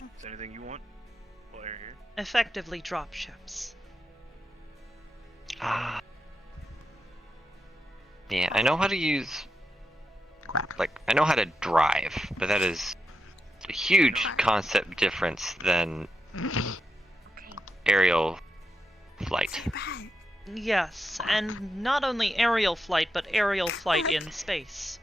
Is there anything you want while you're here? Effectively drop ships. Ah. Yeah, I know how to use. Quack. Like, I know how to drive, but that is a huge concept difference than aerial flight. Yes, and not only aerial flight, but aerial flight in space.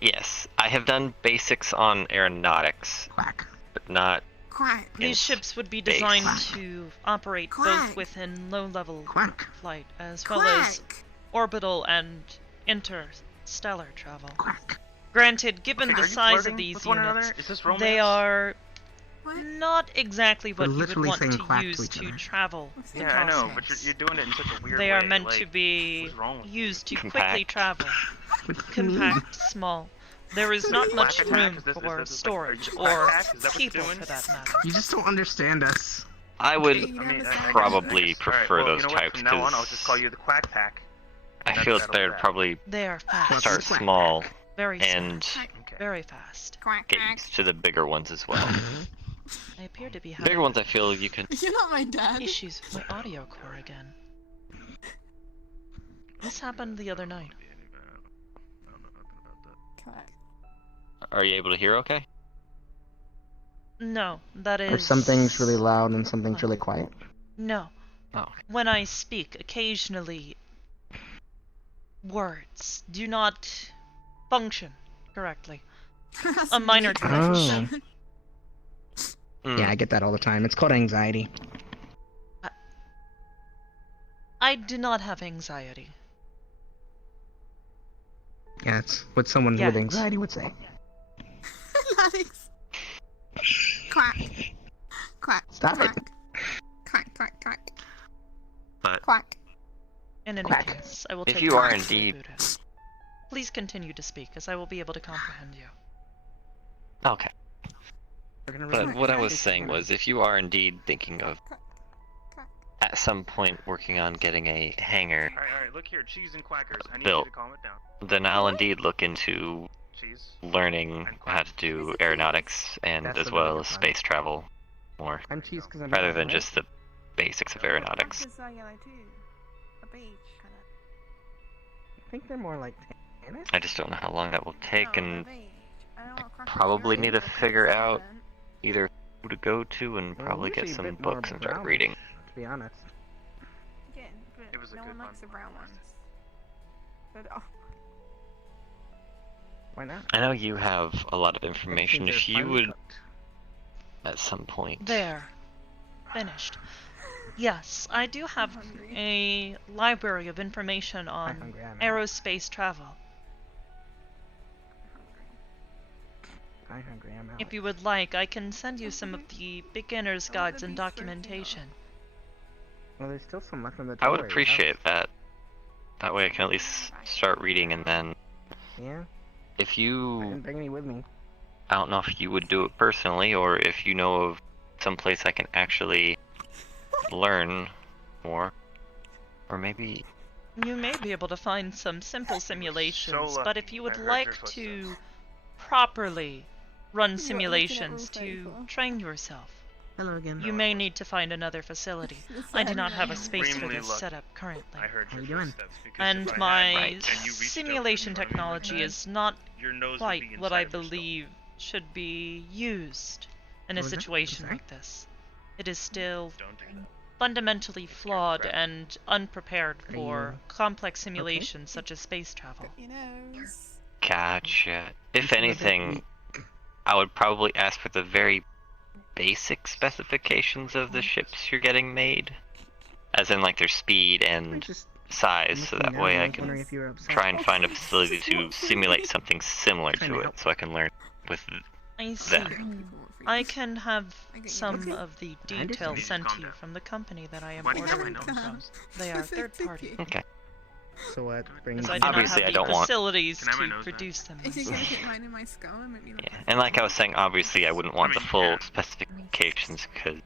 Yes, I have done basics on aeronautics, Quack. but not. Quiet. These in ships would be space. designed to operate both Quack. within low-level Quack. flight, as well as orbital and interstellar travel. Quack. Granted, given Okay, the are you size flirting of these with one units, another? Is this romance? they are What? not exactly what We're you would literally want saying to quack to use each to other. travel the Yeah, I know, but cosmos. you're doing it in such a weird way. They are meant like, to be what's wrong with you? used to Compact. quickly travel. What do you mean? Compact, small. There is not much Quack attack? room Is this for like- storage are you or quack attack? Is that what you're people doing? for that matter. You just don't understand us. I would I mean, probably I guess. All right, prefer well, those you know what? types From now on, I'll because just call you the Quack Pack. I feel that they'd probably They are fast. What's start quack? small Very and fast. Okay. Very fast. Quack, get quack. used to the bigger ones as well. I appear to be Bigger having ones, I feel you can. You're not my dad. issues with my audio core again. This happened the other night. Quack. Are you able to hear okay? No, that is... Or something's really loud and something's really quiet. No. Oh. When I speak, occasionally words do not function correctly. A minor glitch. Oh. Hmm. Yeah, I get that all the time. It's called anxiety. I do not have anxiety. Yeah, it's what someone Yet. with anxiety would say. Alex. Quack. Quack. Stop it. quack. Quack, quack, quack. But Quack. In any Quack. case, I will if take you the are rest of the indeed- Buddha. Please continue to speak, as I will be able to comprehend you. Okay. But what I was saying was, if you are indeed thinking of at some point working on getting a hangar, Alright, look here, cheese and quackers. I need Bill. you to calm it down. then I'll indeed look into Cheese. learning how to do aeronautics and That's as the well really as good one. space travel more, I'm cheese because I'm rather than just the basics of aeronautics. Buses are yellow too. A beige colour. I think they're more like tennis. I just don't know how long that will take, No, and they're beige. I don't know what crackers probably you're need to in, but figure that's out different. either who to go to and Well, probably get usually a some bit more books and start brownish, reading. To be honest. Yeah, but It was a no good one likes the one. brown ones. But, oh, Why not? I know you have a lot of It information. seems If they're you finely would, cooked. at some point, There. Finished. Yes, I do have hungry. a library of information I'm on hungry. I'm out. aerospace travel. I'm hungry. I'm out. If you would like, I can send you some of the beginner's I want guides the and beef jerky documentation. Well, there's still some left in the I would drawer, yeah. appreciate that. That way I can at least start reading, and then Yeah. if I you, didn't bring any with me. I don't know if you would do it personally, or if you know of some place I can actually learn more, or maybe You may be able to find some simple simulations, so but if you would I heard like your to properly run What, looking at simulations Wolf to Paper? train yourself, Hello again. you may need to find another facility. I do not have a space for Extremely this lucky. set up currently. I heard How your you doing? footsteps because And if I my had and you reached simulation up in front of me technology like is not that, your nose would quite be what I inside of your skull. believe should be used in a What was that? situation I'm sorry? like this. It is still Don't do that. fundamentally flawed crap. and unprepared Are for you complex simulations such as space travel. You know. gotcha. If About anything, I would probably ask for the very basic specifications of the ships you're getting made, as in like their speed I and just size, so looking that down, way I I was can wondering if you were upset. try and find a facility to simulate something similar Trying to to it, help. so I can learn with I see. them. I can have I get you. some Okay. of the understand. details Just sent calm to you down. from the company that I am Why do you have my ordering them nose? from. They are third party. Okay. So what brings Because I you do not Obviously, I have don't the want- facilities Can I have my to nose back? produce them Is he myself. gonna hit mine in my skull and make me look Yeah, and like I was saying, obviously I wouldn't want I the mean, full yeah. specifications because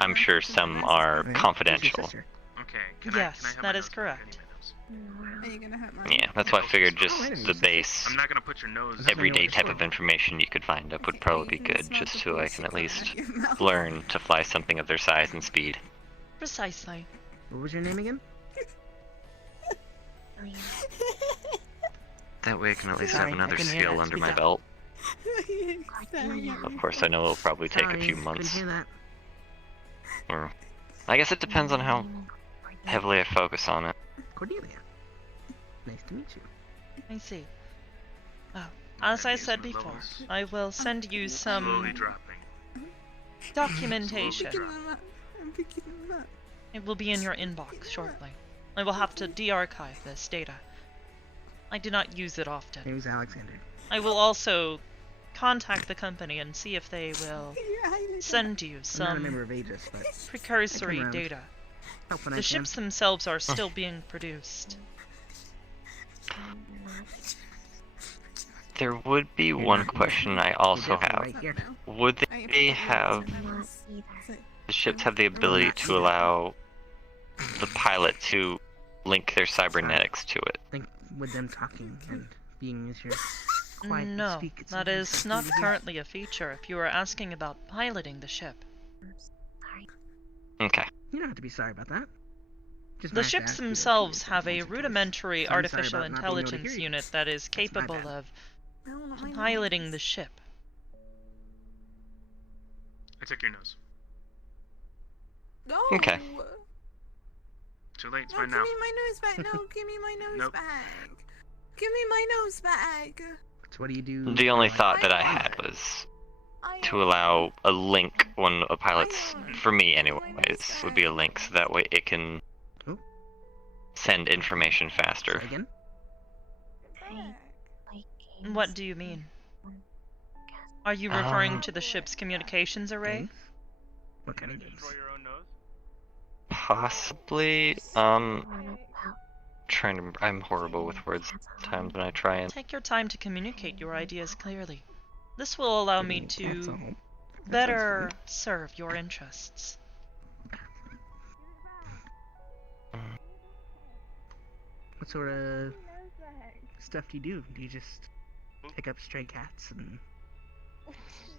I'm Yeah, sure that's some nice. are Right? Who's your confidential. sister? Okay. Can Yes, I have that my is nose back? I correct. need my nose. Are you gonna hurt mine? Yeah, that's why I figured Oh, just wait a minute, the you base, I'm not gonna put your nose. Is that everyday your type sword? of information you could find up would Okay, probably you be can good, smell just the so I pulse can at coming least out of your mouth. learn to fly something of their size and speed. Precisely. What was your name again? That way I can at least Sorry, have I another couldn't hear skill that. under Speak my up. belt. Sorry. Of course, I know it'll probably take a Sorry, few couldn't months, hear that. or I guess it depends on how heavily I focus on it. Cordelia. Nice to meet you. I see. Oh, as I These said are before, levels. I will send you Slowly some dropping. documentation. Picking them up. I'm picking them up. It will be in your inbox shortly. I will have to de-archive this data. I do not use it often. Name's Alexander. I will also contact the company and see if they will You're highly send you I'm not a member some of Aegis, but precursory around. data. help when I The can. ships themselves are still being produced. There would be You're one not- question I also You're have. right here. Would they have the ships have the ability to allow the pilot to link their cybernetics to it? I think with them talking and being as your quiet and No, speak, it's that sometimes is tough not to hear. currently a feature if you are asking about piloting the ship. Okay. You don't have to be sorry about that. Just The might have to ships ask you a few themselves things have a once or twice. rudimentary So I'm sorry artificial about not being able to intelligence hear you. unit that is That's my capable bad. of No, not my piloting nose. the ship. I took your nose. No. Okay. Too late. It's No, fine give now. me my nose back. No, give me my nose Nope. back. Give me my nose back. So what do you do? The only for, thought that I I- had was I to allow a link when a pilot's, I- for me anyways, would be a link so that way it can Oh. send information Say faster. again? What do you mean? Are you referring Um, to the ship's communications array? Games? What kind of games? Destroy your own nose? Possibly, I'm horrible with words sometimes when I try and. Take your time to communicate your ideas clearly. This will allow me That's to all. That sounds better fun. serve your interests. What sort of stuff do you do? Do you just pick up stray cats and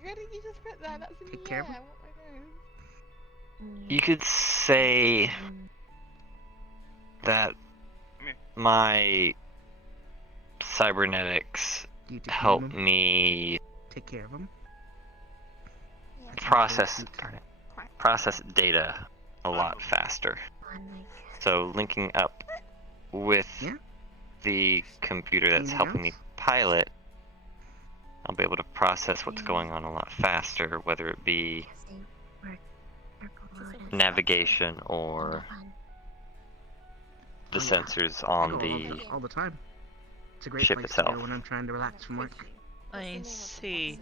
Where did you just put that? That's in Take the care air. of I want my nose. You could say that my cybernetics Do you take care of help them? me Take care of them? process data a lot faster. So linking up with Yeah. the computer that's Anything helping me else? pilot, I'll be able to process what's going on a lot faster, whether it be navigation or the sensors I on go the all the time. It's a great ship place to itself. go when I'm trying to relax from work. I see.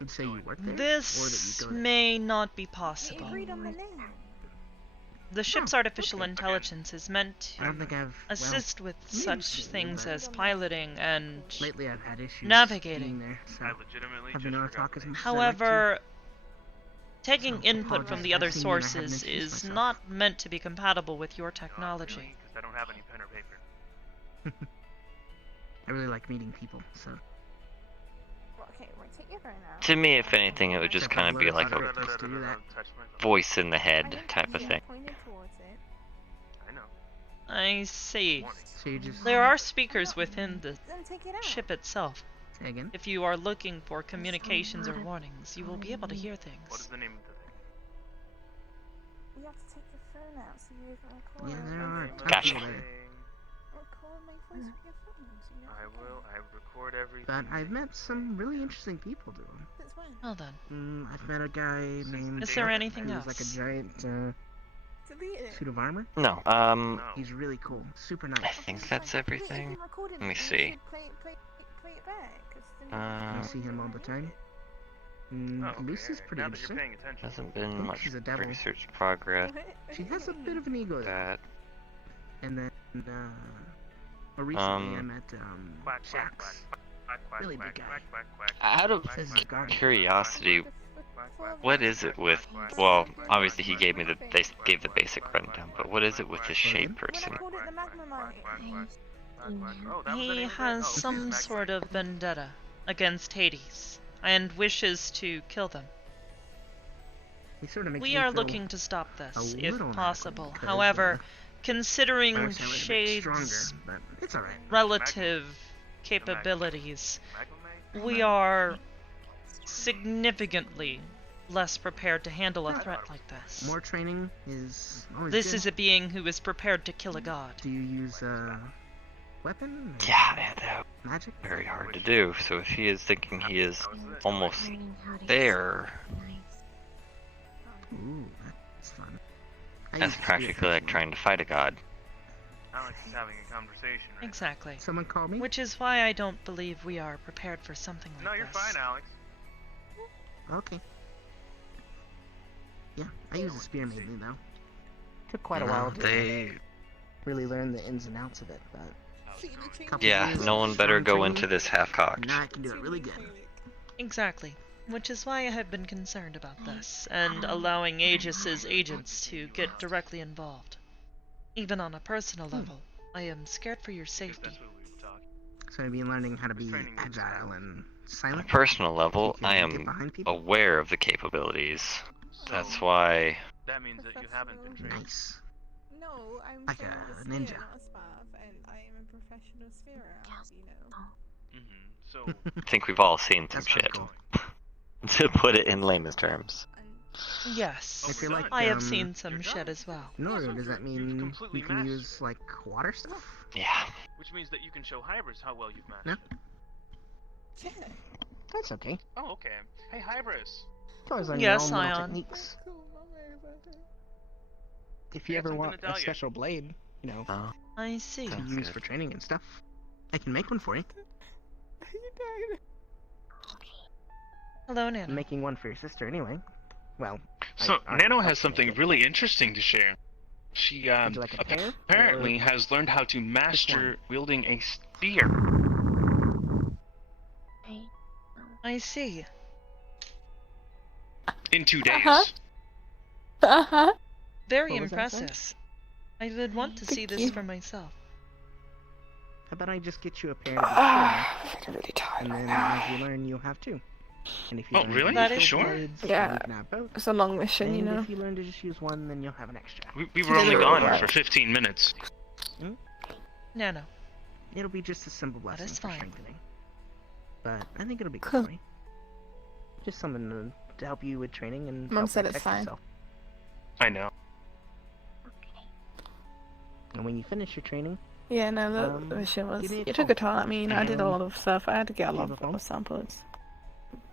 You'd say you work there? This or that you go there? may not be possible. The ship's artificial okay. intelligence is meant I don't to think I've assist with such recently, things but as piloting and lately I've had issues navigating. being there, so I legitimately I've been able to talk as much However, taking So, input apologies from the for other seeing that I haven't sources introduced is myself. not meant to be compatible with your technology. Because I don't have any pen or paper. I really like meeting people, so Okay, we're together now. To me, if anything, it would just Except kind of for be Lotus, like it's a great place to do that. voice in the head type of thing. Pointed towards it. I know. I see. So you just There are speakers within the Then take it out. ship itself. say again. If you are looking for communications or warnings, you will be able to hear What is things. the name of the thing? You have to take your phone out so you can record. Yeah, there are Name of Gotcha. the people there. thing. Record my voice with your phone. So you I have to will. go. I record everything. But I've met some really interesting people doing. That's fine. Well then, I've met a guy named is there Soka, anything who's like a else? giant Delete it. suit of armor. No, No. He's really cool, super I nice. think that's everything. Let me see. Play it back. 'Cause then I Uh, see him all the time. Oh, okay. Luce is pretty Now that you're interesting. paying attention. hasn't been much She's a devil. research progress. She has a bit of an ego, though. That And then, more recently I met Quack, quack, quack, Shax. quack, quack, Really quack, big quack, guy. quack, quack, out of Says he's a guardian. curiosity, quack, quack, what is it with? Well, obviously he gave me the gave the basic rundown, but what is it with the shape person? called it the magma mine. Oh, that was the He name of it? has Oh, some Magma sort Knight. of vendetta against Hades and wishes to kill them. He sort of makes We me are feel looking to stop this, a if little possible. inadequate, 'cause, However, I considering wish I was a bit Shade's stronger, but it's alright. relative capabilities, Magma Knight? we are significantly less prepared to handle a threat like this. More training is always This good. is a being who is prepared to kill a god. Do you use weapon? Or Yeah, man, that's magic? very hard to do. So if he is thinking he is almost there, Ooh, that's fun. I that's used to be a practically like fisherman. trying to fight a god. Alex is having a conversation right Exactly. Someone call me? Which is why I don't believe we are prepared for something like now. No, you're this. fine, Alex. Okay. Yeah, I use a spear mainly though. Took quite a No, while to they, really learn the ins and outs of it, but couple yeah, years no of one better strong go training, into this half-cocked. now I can do it really good. Exactly. Which is why I have been concerned about this, and allowing Aegis's agents to get directly involved. Even on a personal level, I am scared for your Because safety. that's what we were talking. So I've been learning how to be Training is agile and On a silent. personal level, You I can get am behind people. aware of the capabilities. So, That's why that means that you haven't been trained. Nice. No, I'm Like trained a as ninja. Spear, not as Spav, and I am a professional spearer, you know. So, I think we've all seen some That's really shit. cool. To put it in layman's terms. Yes, If you're like, I have seen some you're shit done. as well. No, Yeah, so does that you've mean completely you can mastered use like water stuff? Yeah. which means that you can show Hybris how well you've No. mastered. Yeah. That's okay. Oh, okay. Hey, Hybris. You always learn Yes, your own little Ion. techniques. Cool, don't worry about it. If you I got ever something want to tell a you. special blade, you know, Oh, I see. to Sounds use good. for training and stuff, I can make one for you. You died. Hello, I'm Nana. making one for your sister anyway. Well, So, I Nano helped has something make it. really interesting to share. She, Would you like a pair? apparently has learned how to master wielding a spear. I see. In 2 days. Very What was that, sorry? impressive. I would want to see this for myself. How about I just get you a pair to be sure, and then as you learn, you'll have two. And if you Oh, learn really? to That use is both sure? blades, Yeah. then you can have both. It's a long mission, you And know. if you learn to just use one, then you'll have an extra. We were only Yeah, gone right. for 15 minutes. No. It'll be just a simple That lesson is for fine. strengthening. But I think it'll be Cool. good for you. Just something to help you with training and Mom help said it's protect fine. yourself. I know. And when you finish your training, Yeah, no, the Um, mission was. give me a It took a call. toll. I mean, I did a lot of stuff. I had to get a Give lot a phone. of samples.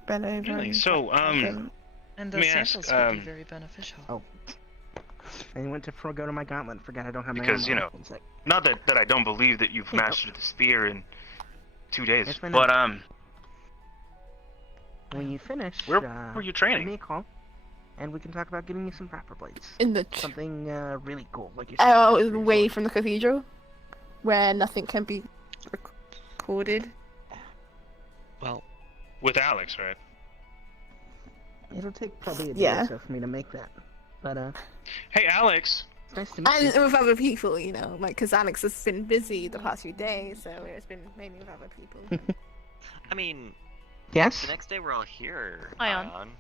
Bend over. Really? and So, grab them. And Let those me ask, samples would be um, very beneficial. Oh. I went to go to my gauntlet. Forgot I don't have my Because, you ammo. know, One sec. Not that I don't believe that you've Yeah. mastered the spear in 2 days, It's been but When you finish, where were you give training? me a call, and we can talk about getting you some proper blades. In the. Something really cool, like your. Oh, it was away from the cathedral, where nothing can be recorded. Well, With Alex, right? It'll take probably a day Yeah. or so for me to make that, but Hey, Alex. it's nice to meet you. And with other people, you know, like, because Alex has been busy the past few days, so it's been mainly with other people. I mean, Yes. the next day we're all here. Ion.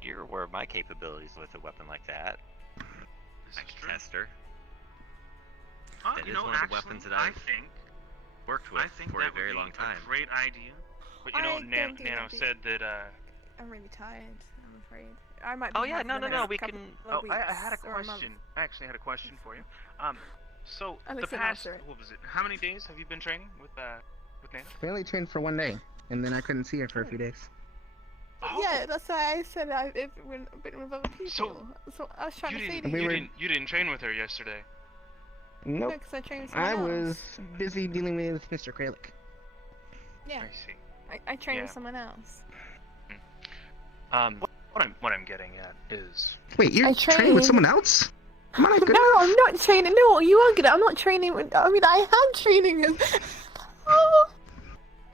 You're aware of my capabilities with a weapon like that. Tester. That is one of the weapons that I've worked with for a very long time. Great idea. But you I know, don't think Nano it'd be- said that. I'm really tired, I'm afraid. I might. Oh be yeah, having no, the no, no. next We couple can. of Oh, I had a weeks or month. question. I actually had a question for you. So Alex the didn't past, answer it. what was it? How many days have you been training with Nano? We only trained for one day, and then I couldn't see her for a few days. Oh, Yeah, that's why I said I've been with other people. So I was trying you to say didn't. to We You were- didn't. You didn't train with her yesterday. Nope. because I trained with someone I else. was busy dealing with Mr. Kralik. Yeah, I see. I trained with Yeah. someone else. What I'm getting at is Wait, you're I training with trained- someone else? My goodness. No, I'm not training. No, you are good. I'm not training with. I mean, I am training with. Oh,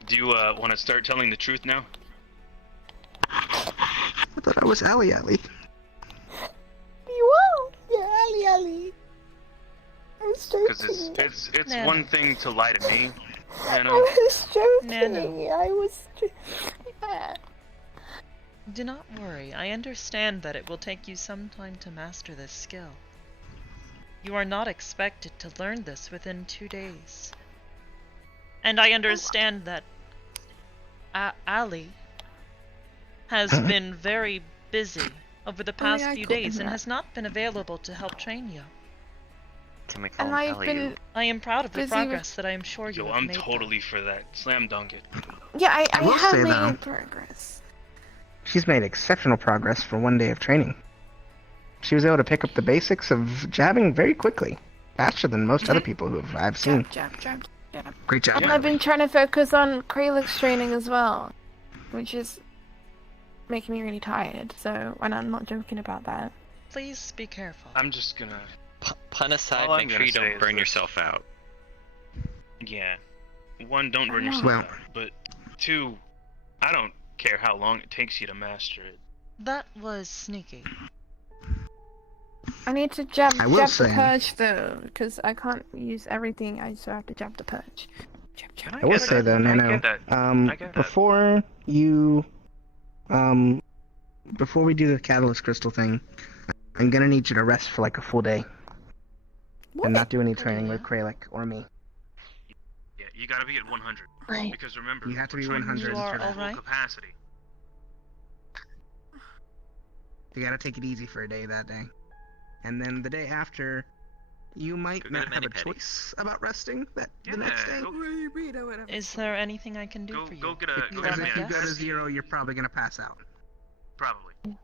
do you want to start telling the truth now? I thought I was Ali. you are. Yeah, Ali. I'm Because joking. it's Nano. one thing to lie to me, I Nano. was joking. Nano. I was. Yeah. Do not worry, I understand that it will take you some time to master this skill. You are not expected to learn this within 2 days. And I understand that Ali has been very busy over the past yeah, I few caught days him and that. has not been available to help train you. Can we call And him I've Ellie? been. I am proud of the Busy with- progress that I am sure you Yo, have I'm made. though. totally for that. Slam dunk it. Yeah, I I will have say, made though- progress. She's made exceptional progress for one day of training. She was able to pick up the basics of jabbing very quickly, faster than most other people who I've seen. Jab. Great job. And I've been trying to focus on Kralik's training as well, which is making me really tired. So, and I'm not joking about that. Please be careful. I'm just gonna. Pun aside, All I'm make sure gonna you say don't is burn this. yourself out. Yeah. One, don't burn yourself Well- out. But two, I don't care how long it takes you to master it. That was sneaky. I need to jab I will the say- purge though, because I can't use everything. I still have to jab the purge. Jab. I will get say that. though, I Nano, get that. I get that. before we do the catalyst crystal thing, I'm gonna need you to rest for like a full day and not do any training with Kralik or me. Yeah, you gotta be at 100. Right. Because remember, You have to we're be training 100 to You are full alright? capacity. You gotta take it easy for a day that day, and then the day after, you might Go get a not have a mani-pedi. choice about resting the Yeah, next day. go- Is there anything I can do Go, for you? go get a. You Go are Because get my if you a go to guest? 0, you're probably gonna pass out. Probably. Get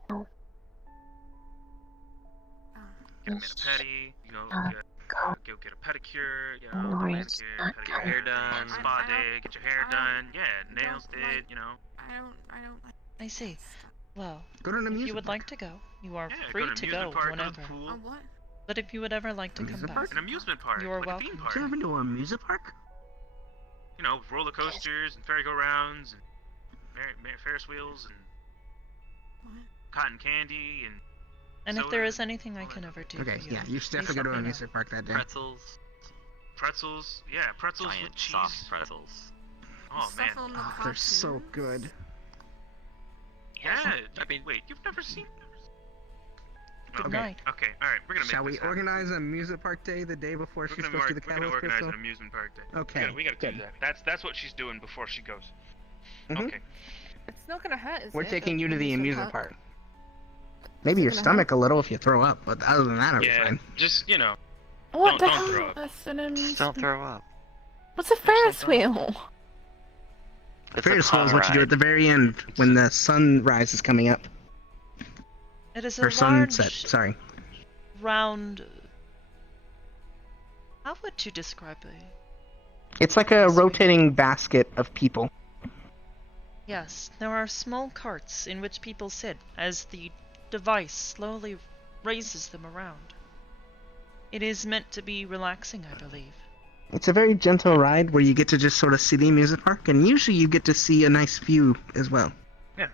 a mani-pedi, you know, go get a pedicure, you know, manicure, pedicure, Hair done. spa day, get your hair I done, yeah, don't nails like- did, you know. I don't like I see. Well, Go to an if amusement you would park. like to go, you are Yeah, free go to to an go amusement park, go to whenever. the pool. what? But if you would ever like to come Amusement back, park? An amusement park, You are like a theme welcome. park. You ever been to an amusement park? You know, roller coasters and merry-go-rounds and Ferris wheels and cotton candy and. and if soda there is and anything I all can that. ever do Okay, for you, yeah, you should please definitely go let to an me know. amusement park that day. Pretzels. Pretzels, pretzels with Giant cheese. soft pretzels. Oh man, Oh, they're so good. Yeah. I mean, wait, you've never seen? Good Okay. night. Okay. All right. We're gonna make Shall we this happen. organize a music park day the day before We're she's gonna, supposed to do the we're gonna catalyst organize crystal? an amusement park day. Okay, We gotta good. do that. That's what she's doing before she goes. Mhm. Okay. It's not gonna hurt, is We're it? taking you to the amusement park. park. Maybe your gonna stomach a little if you throw up, but other than that, it'll be Yeah. fine. Just What the Don't throw hell? up. That's an Just don't throw up. What's a Ferris wheel? It's Ferris a wheel is fun what you do ride. at the very end when the sunrise is coming up. It is Or a sunset, large, sorry. round. How would you describe it? It's like a rotating basket of people. Yes, there are small carts in which people sit as the device slowly raises them around. It is meant to be relaxing, I believe. It's a very gentle ride where you get to just sort of see the amusement park, and usually you get to see a nice view as well. Yeah.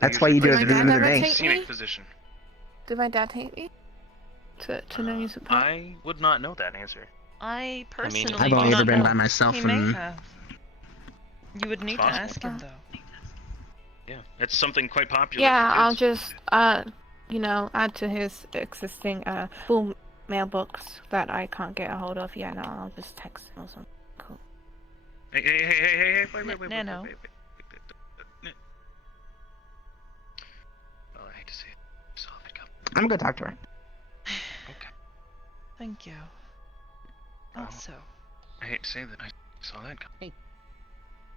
That's why you do it Did at the my end dad of the ever day. take me? Scenic position. Did my dad take me? To the amusement park? I would not know that answer. I personally I've do only not ever been know. by myself He and- may have. You would need to possible. ask him, though. Yeah. It's something quite popular. Yeah, for I'll kids. just add to his existing full mailbox that I can't get a hold of yet. No, I'll just text him or something. Cool. Hey, wait. Nano. Wait. Well, I hate to say it. Saw it come. I'm gonna talk to her. Okay. Thank you. Also, I hate to say that I saw that come.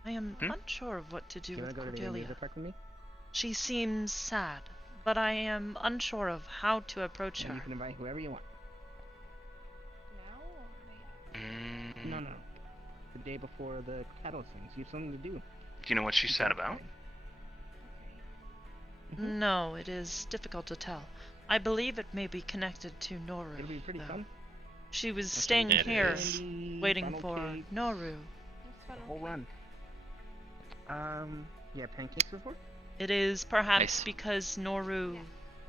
I am Hmm? unsure of what to do Do you with wanna go to the Cordelia. amusement park with me? She seems sad, but I am unsure of how to approach And you her. can invite whoever you want. No. The day before the catalyst things. You have something to do. Do you know what she's sad about? No, it is difficult to tell. I believe it may be connected to Noru. It'll be pretty though. fun. She was Okay, staying it here, is. waiting Funnel for cake, Noru. whole run. Yeah, pancakes before? It is perhaps Nice. because Noru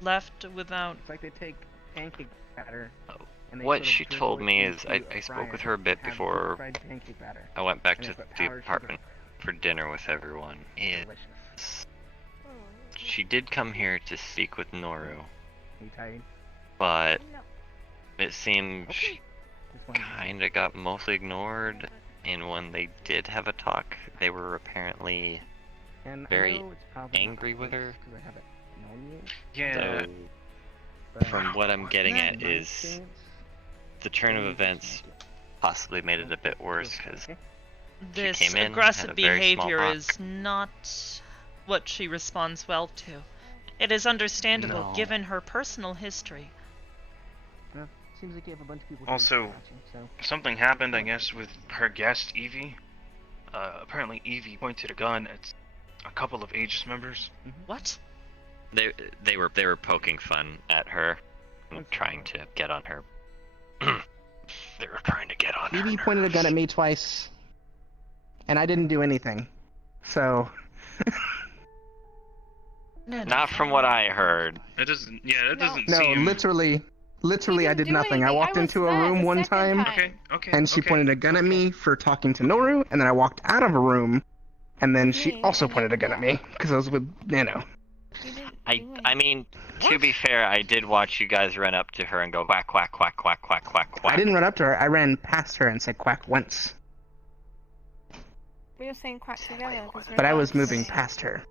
left without. It's like they take pancake batter. Oh, and they what sort of she drizzle told it me is into I a spoke with fryer her a bit and have before deep-fried pancake batter. I went back And to they put the powdered apartment sugar for dinner with everyone. in it. Is Delicious. she did come here to speak with Noru, Are you tired? but it seems Okay. she Just wanted to- kind of got mostly ignored. And when they did have a talk, they were apparently And I very know it's probably not angry with her. because I haven't known you, Yeah. So, but from what I'm getting Yeah. at in my is experience, the turn of they events make it. possibly made it a bit worse because Okay. This came in, aggressive had a very small behavior talk. is not what she responds well to. It is understandable No. given her personal history. Well, seems like you have a bunch of people Also- watching, so Something happened, I guess, with her guest Evie. Apparently Evie pointed a gun at a couple of Aegis members. What? they were poking fun at her and trying to get on her. They were trying to get on her. Evie pointed a gun at me twice, and I didn't do anything. So No, Not from what I heard. That doesn't. Yeah, that No. doesn't no, seem. literally, I didn't did do nothing. I anything. walked I was into a there room the one second time, time. Okay. and she pointed a gun at me for talking to Noru, and then I walked out of a room, and then she Yeah, also and pointed a gun at me because I was with Nano. You didn't I do I mean, to be fair, I did watch you guys run up to her and go quack quack quack quack quack quack quack. I didn't run up to her. I ran past her and said quack once, We were saying quack together. 'cause we're but I was dogs. moving past her.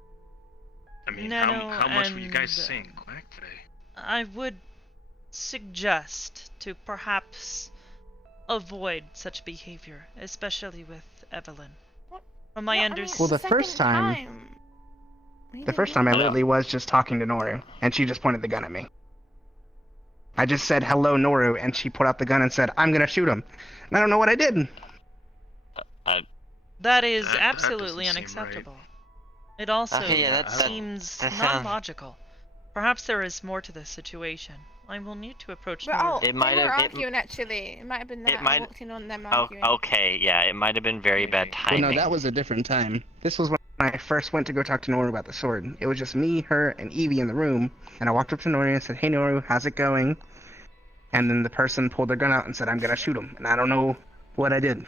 I mean, Nano how much were you guys and- saying quack today? I would suggest to perhaps avoid such behavior, especially with Evelyn. What? From my No, I mean, understanding. Well, the second first time- We The didn't first do time I that. literally was just talking to Noru, and she just pointed the gun at me. I just said hello Noru, and she put out the gun and said I'm gonna shoot him. And I don't know what I did. That is That absolutely doesn't seem right. unacceptable. It also Okay, yeah, that seems that not sounds- logical. Perhaps there is more to this situation. I will need to approach But, Noru. oh, It might they were have- arguing actually. It might have been that. I might- walked in on them Oh, arguing. okay, yeah, it might have been very bad Well, timing. Well, no, that was a different time. This was when I first went to go talk to Noru about the sword. It was just me, her, and Evie in the room, and I walked up to Noru and said, "Hey Noru, how's it going?" And then the person pulled their gun out and said, "I'm gonna shoot him," and I don't know what I did.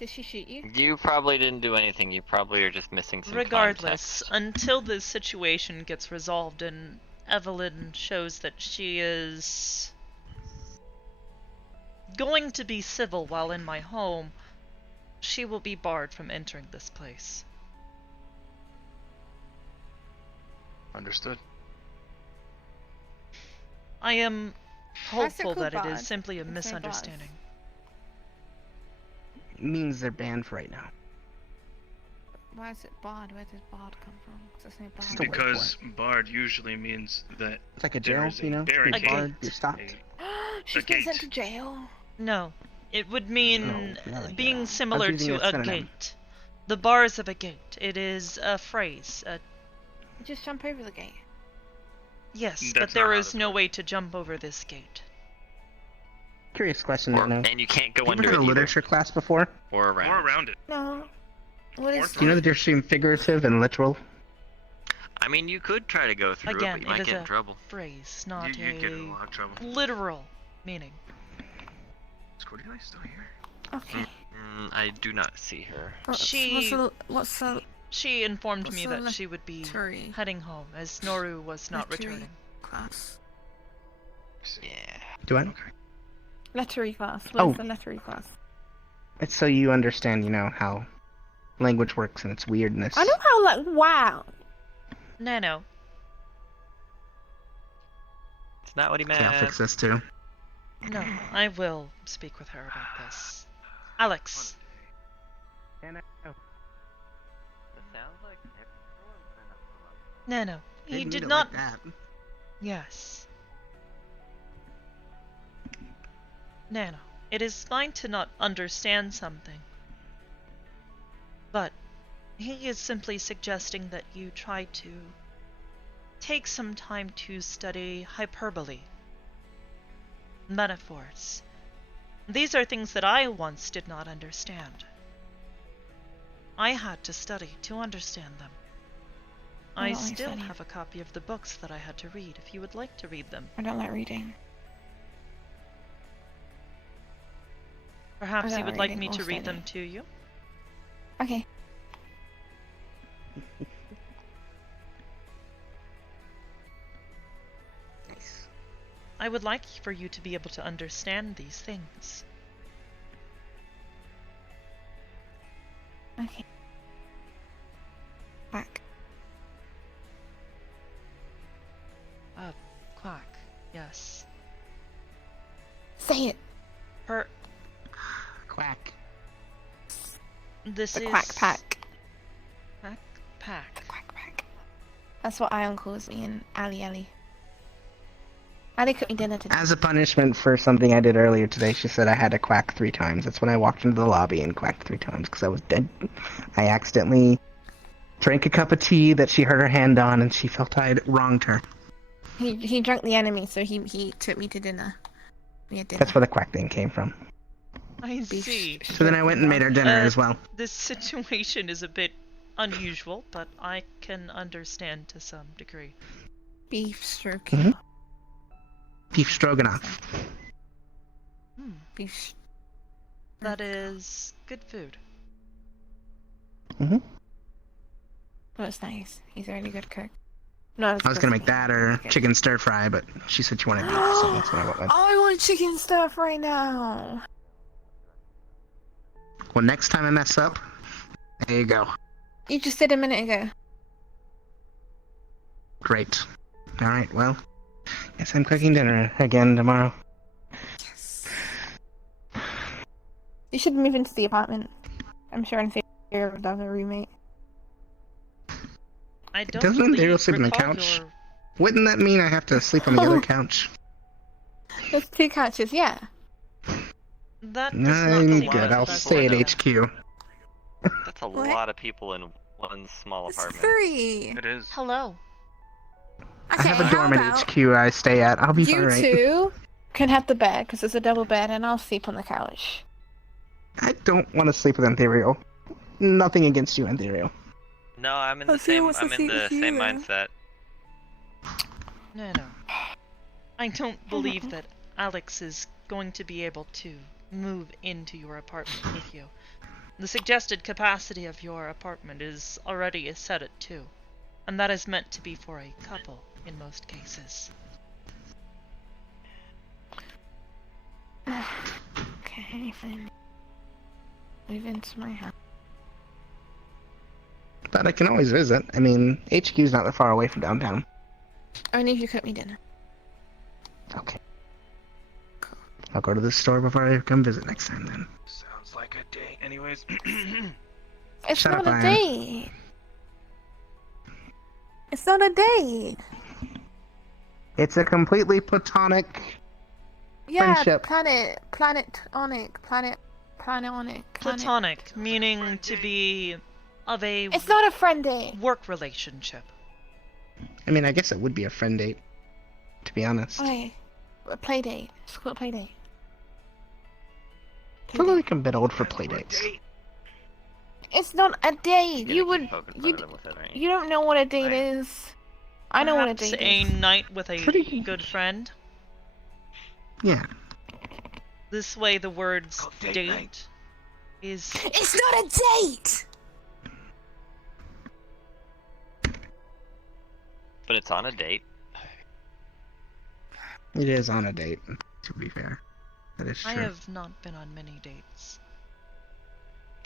Did she shoot you? You probably didn't do anything. You probably are just missing some Regardless, context. until this situation gets resolved and Evelyn shows that she is going to be civil while in my home, she will be barred from entering this place. Understood. I am hopeful called that it barred? is simply a It's no misunderstanding. Means they're banned for right now. Why is it barred? Where does barred come from? 'Cause there's no barred. Just a word Because for barred usually means that It's like a there jail, is a you know? You're barricade, barred, you're stopped. She's a been sent gate. to jail. No, it would mean No, not like being that. similar I was using to a a synonym. gate. The bars of a gate. It is a phrase. Just jump over the gate. Yes, That's but not there how is this no way to jump over this gate. Curious question, Or, Nano. and you can't go Have you under been it to a either. literature class before? Or around. Or around it. No. What is Do you know the difference between figurative and literal? I mean, you could try to go through Again, it, but you it might is get in a trouble. phrase, not You'd get in a a lot of trouble. literal meaning. Is Cordelia still here? Okay. I do not see her. What's the She informed What's me the that she would be literary- heading home, as Noru was not literary returning. class? Yeah. Do I? Okay. Lettery class. Oh. Where's the lettery class? It's so you understand, you know, how language works and its weirdness. I know how, like, wow. Nano, It's not what he Okay, I'll meant. fix this too. no, I will speak with her about this. Alex, It sounds like everyone's been up for lunch. Nano, he Didn't did need it not. like that. Yes. Nano, it is fine to not understand something. But he is simply suggesting that you try to take some time to study hyperbole, metaphors. These are things that I once did not understand. I had to study to understand them. I don't like still studying. have a copy of the books that I had to read, if you would like to read them. I don't like reading. Perhaps I you don't would like reading me or to read them studying. to you? Okay. Nice. I would like for you to be able to understand these things. Okay. Back. Quack. Yes. Say it. Quack. This The is quack pack. Quack pack. Quack pack. That's what Ion calls me in Ali Ali. Ali cooked me dinner today. As a punishment for something I did earlier today, she said I had to quack 3 times. That's when I walked into the lobby and quacked 3 times because I was dead. I accidentally drank a cup of tea that she hurt her hand on and she felt I had wronged her. He drank the enemy, so he took me to dinner. We had dinner. That's where the quack thing came from. I Beef see. So then I went and made her dinner as well. This situation is a bit unusual, but I can understand to some degree. Beef stroke. Mhm. Beef stroganoff. Beef. That is good food. hmm Well, it's nice. He's a really good cook. No, I was gonna make that or chicken stir fry, but she said she wanted beef, so that's what I went with. I want chicken stuff right now. Well, next time I mess up, there you go. You just did a minute ago. Great. Alright, well, guess I'm cooking dinner again tomorrow. You should move into the apartment. I'm sure in favor of having a roommate. I don't Doesn't believe, Daryl sleep on the recall couch? your- Wouldn't that mean I have to sleep on the other couch? There's 2 couches, yeah. That does I'm not seem good. like I'll the best stay at idea. HQ. That's a What? lot of people in one small It's apartment. 3. It is. Hello. I have a dorm at HQ I stay at. I'll be you alright. 2 can have the bed, because it's a double bed, and I'll sleep on the couch. I don't want to sleep with Ethereal. Nothing against you, Ethereal. No, I'm in the Let's see same. what's I'm the in the secret same here. mindset. No. I don't believe that Alex is going to be able to move into your apartment with you. The suggested capacity of your apartment is already set at 2, and that is meant to be for a couple in most cases. Okay, fine. Move into my house. But I can always visit. I mean, HQ's not that far away from downtown. Only if you cook me dinner. Okay. I'll go to the store before I come visit next time then. Sounds like a date. Anyways. It's Shut not up, a Ian. date. It's not a date. It's a completely platonic Yeah, friendship. Platonic, meaning to be of a It's not a friend date. work relationship. I mean, I guess it would be a friend date, to be honest. Okay. A play date. It's called a play date. I feel like I'm a bit old for playdates. It's not a date. You're You gonna would. keep poking You. fun at him with it, right? You don't know what a date is. I know what a Perhaps date a is. night with a Pretty- good friend. Yeah. This way the words Oh, date date night. is... It's not a date. But it's on a date. It is on a date, to be fair. That is true. I have not been on many dates.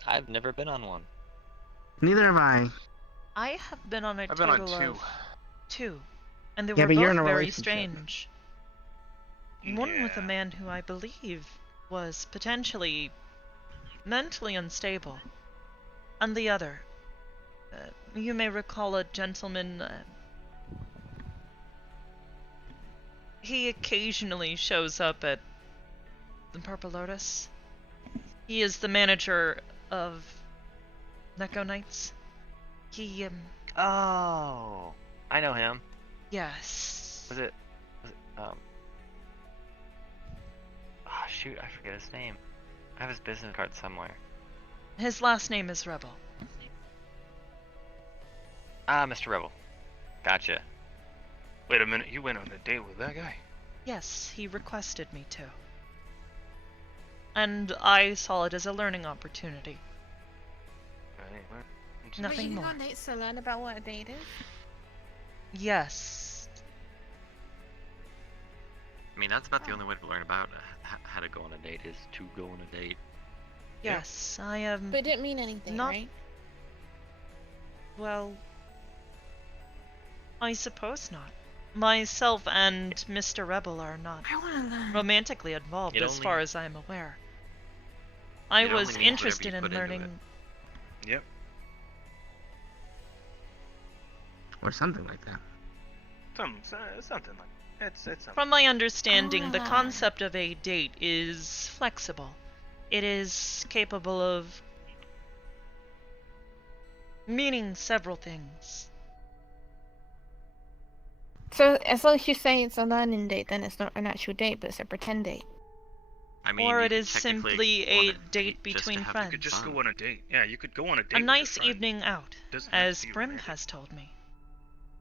I've never been on one. Neither have I. I have been on a I've been on total 2. of 2. And they Yeah, were but you're in both a very relationship. strange. One with a Yeah. man who I believe was potentially mentally unstable. And the other, you may recall a gentleman. He occasionally shows up at the Purple Lotus. He is the manager of Neko Knights. He, Oh, I know him. yes. Was it oh shoot, I forget his name. I have his business card somewhere. His last name is Rebel. Ah, Mr. Rebel. Gotcha. Wait a minute, you went on a date with that guy? Yes, he requested me to. And I saw it as a learning opportunity. Nothing Wait, you more. go on dates to learn about what a date is? Yes. I mean, that's about the only way to learn about how to go on a date is to go on a date. Yes, I am. But it didn't mean anything, Not- right? Well, I suppose not. Myself and Mr. Rebel are not I want to learn. romantically involved, It as only- far as I am aware. I It only was means whatever interested you in put into learning. Yep. Or something like that. Something like it's something. From my understanding, the Ah. concept of a date is flexible. It is capable of meaning several things. So as long as you say it's a learning date, then it's not an actual date, but it's a pretend date. I mean, Or you it could is technically simply go on a date just to between have friends. You could just fun. go on a date. Yeah, you could go on a date. A with your nice friend. evening out, Doesn't have to as be Brim romantic. has told me.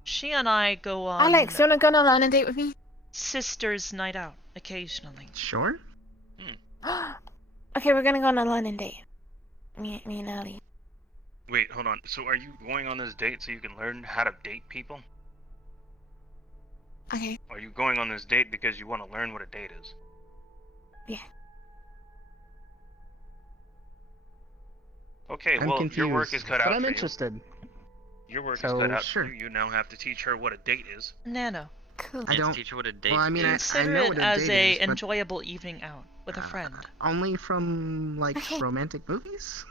She and I go on Alex, you wanna go on a learning date with me? sisters' night out occasionally. Sure? Okay, we're gonna go on a learning date. Me and Ellie. Wait, hold on. So are you going on this date so you can learn how to date people? Okay. Or are you going on this date because you want to learn what a date is? Yeah. Okay, I'm well, confused. your work is cut but out I'm for interested. you. Your work So, is cut out sure. for you. You now have to teach her what a date is. Nano, Cool. I You have don't- to teach her what a date well, I mean, is. consider know it what a as date a is, but- enjoyable evening out with a friend. Only from, like, Okay. romantic movies?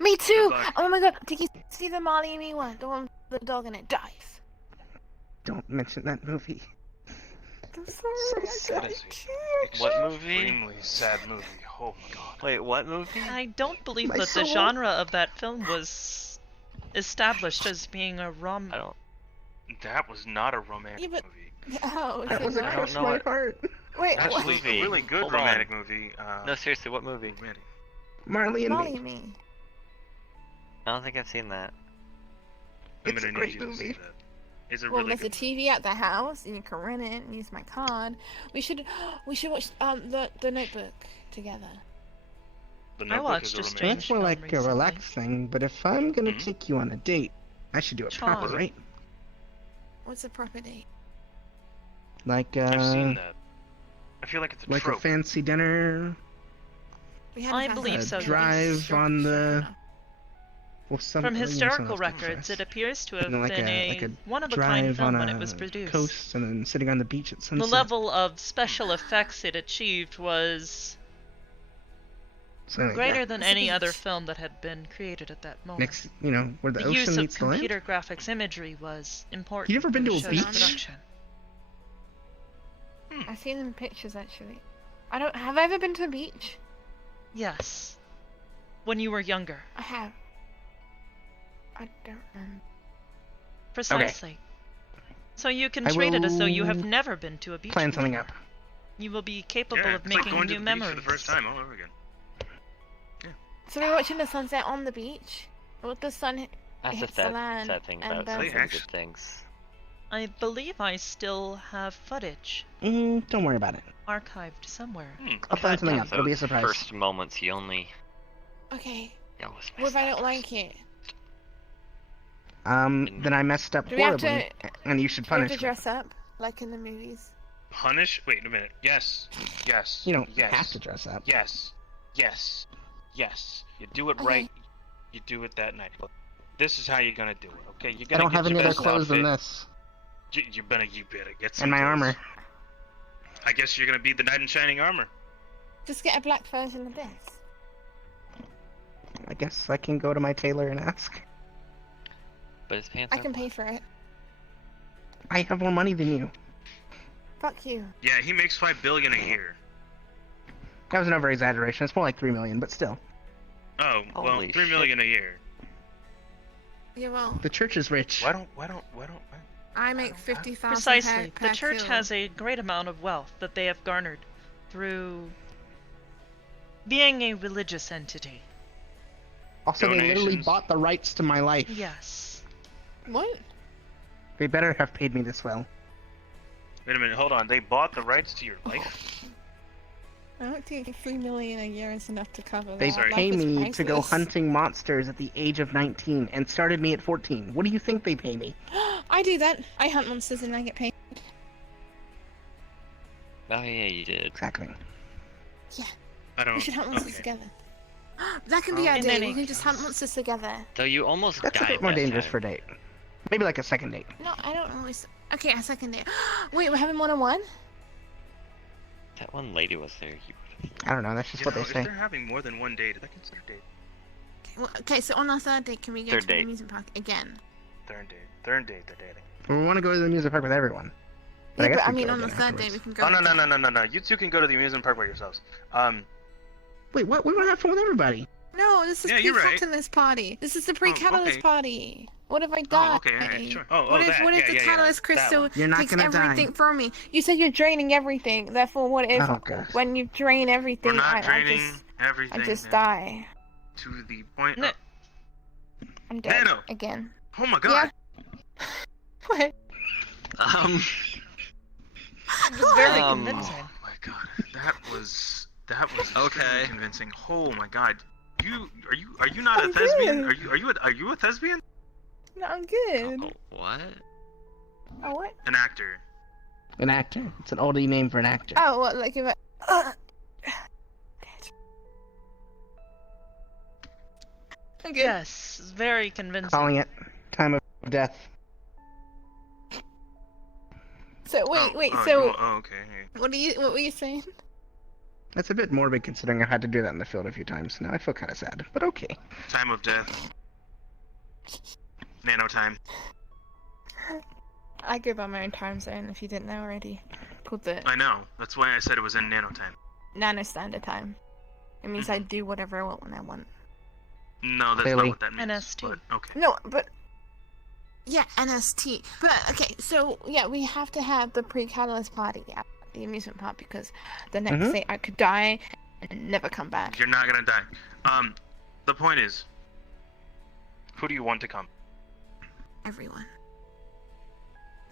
Me too! luck. Oh my god, did you see the Marley and Me one? The one with the dog and it dies. Don't mention that movie. I'm sorry, That I is can't. What movie? extremely sad movie. Oh my god. Wait, what movie? I don't believe My that the soul. genre of that film was established as being a rom. I don't. That was not a romantic Yeah, but- movie. Oh, That was a I don't crush know my what- heart. Wait, That's what? Actually, movie? a really good Hold on. romantic movie. No, seriously, what movie? romantic. Marley and Marley Me. and Me. I don't think I've seen that. I'm It's gonna a need great you to see movie. that. It's a Well, really there's a good TV at the house, and you can rent it and use my card. We should watch the Notebook together. The I Notebook watched is a a strange romantic. That's more film like a recently. relaxed thing, but if I'm gonna Mhm. take you on a date, I should do it Sean. proper, right? What's a proper date? Like, I've seen that. I feel like it's a like a trope. fancy dinner We had I a believe fast so, food. yes. drive Sure, on sure the enough. with some From you know, historical someone else take records, first. it appears to have And then like been a one of a kind drive film on when a it was produced. coast and then sitting on the beach at The sunset. level of special effects it achieved was Something like greater that. than It's a any other beach. film that had been created at that moment. Next, you know, where the The use ocean of meets the land. computer graphics imagery was important. You ever been for to the a show's beach? production. I've seen them in pictures actually. I don't. Have I ever been to a beach? Yes. When you were younger. I have. I don't remember. Precisely. So you can I treat it as though you have will never been to a beach. Plan something before. up. You will be capable Yeah, of it's like making going to new the memories. beach for the first time all over again. So we're watching the sunset on the beach with the sun That's the hits the sad, land. sad thing and about then- They some good actu- things. I believe I still have footage Don't worry about it. archived somewhere. I'll plan something Yeah, up. It'll be a those surprise. First moments, you only Okay. you always What miss if I that don't first. like it? Then I messed up Do we have horribly, and you should Do we have punish to me. dress up like in the movies? Punish? Wait a minute. Yes. Yes. You don't yes. have to dress up. Yes. Yes. Yes. You do it Okay. right. You do it that night. This is how you're gonna do it, okay? You're I gonna don't get have your any other best clothes than outfit. this, You better get some and my clothes. armor. I guess you're gonna be the knight in shining armor. Just get a black version of this. I guess I can go to my tailor and ask. But his pants I are can black. pay for it. I have more money than you. Fuck you. Yeah, he makes $5 billion a year. That was an over exaggeration. It's more like 3 million, but still. Oh, well, Holy $3 million a year. Yeah, well, The church is rich. Why don't? I make 50,000 Precisely. per The church kill. has a great amount of wealth that they have garnered through being a religious entity. Also, they literally Donations. bought the rights to my life. Yes. What? They better have paid me this well. Wait a minute, hold on. They bought the rights to your life? I don't think 3 million a year is enough to cover They that. Sorry. pay Life is me to go priceless. hunting monsters at the age of 19 and started me at 14. What do you think they pay me? I do that. I hunt monsters and I get paid. Oh yeah, you did. Exactly. I don't. We should hunt monsters okay. together. That can be our In date. any We can just hunt case. monsters together. Though you almost That's a died bit more that dangerous time. for a date. Maybe like a second date. No, I don't always. Okay, a second date. Wait, we're having more than one? That one lady was there. You I don't know. That's just You what know, they if say. they're having more than one date, is that considered a date? Okay, so on our third date, can we go Third to the date. amusement park again? Third date. Third date, they're dating. We want to go to the music park with everyone. But Yeah, guess but I we mean, could on the again third date, we afterwards. can go. Oh, no, again. no. You two can go to the amusement park by yourselves. Wait, what? We want to have fun with everybody. No, this is Yeah, you're right. pre-catalyst party. This is the pre-catalyst okay. party. What if I die? Oh, okay, alright, sure. Oh, what oh, if that. what if Yeah, the yeah, yeah, catalyst that crystal one. You're not takes gonna die. everything from me? You said you're draining everything. Therefore, what if Oh, gosh. when you drain We're everything, not I draining just everything. die? To the point. No. I'm dead Nano. again. Oh my god. What? It was very Um, convincing. Oh my god. That was Okay. extremely convincing. Oh my god. Are you not a I'm thespian? good. Are you a thespian? No, I'm good. Oh, what? Oh, what? An actor. An actor. It's an oldie name for an actor. Oh, what? Like if I. I'm good. Yes, very convincing. Calling it time of death. So wait, Oh, so okay. what were you saying? That's a bit morbid considering I've had to do that in the field a few times. Now I feel kind of sad, but okay. Time of death. Nano time. I go by my own time zone if you didn't know already. Called the I know. That's why I said it was in nano time. Nano Standard Time. It means I do whatever I want when I want. No, that's Clearly. not what that means. NST. But, okay. No, but yeah, NST. But okay, so yeah, we have to have the pre-catalyst party at the amusement park because the next day I could die and never come back. You're not gonna die. The point is, who do you want to come? Everyone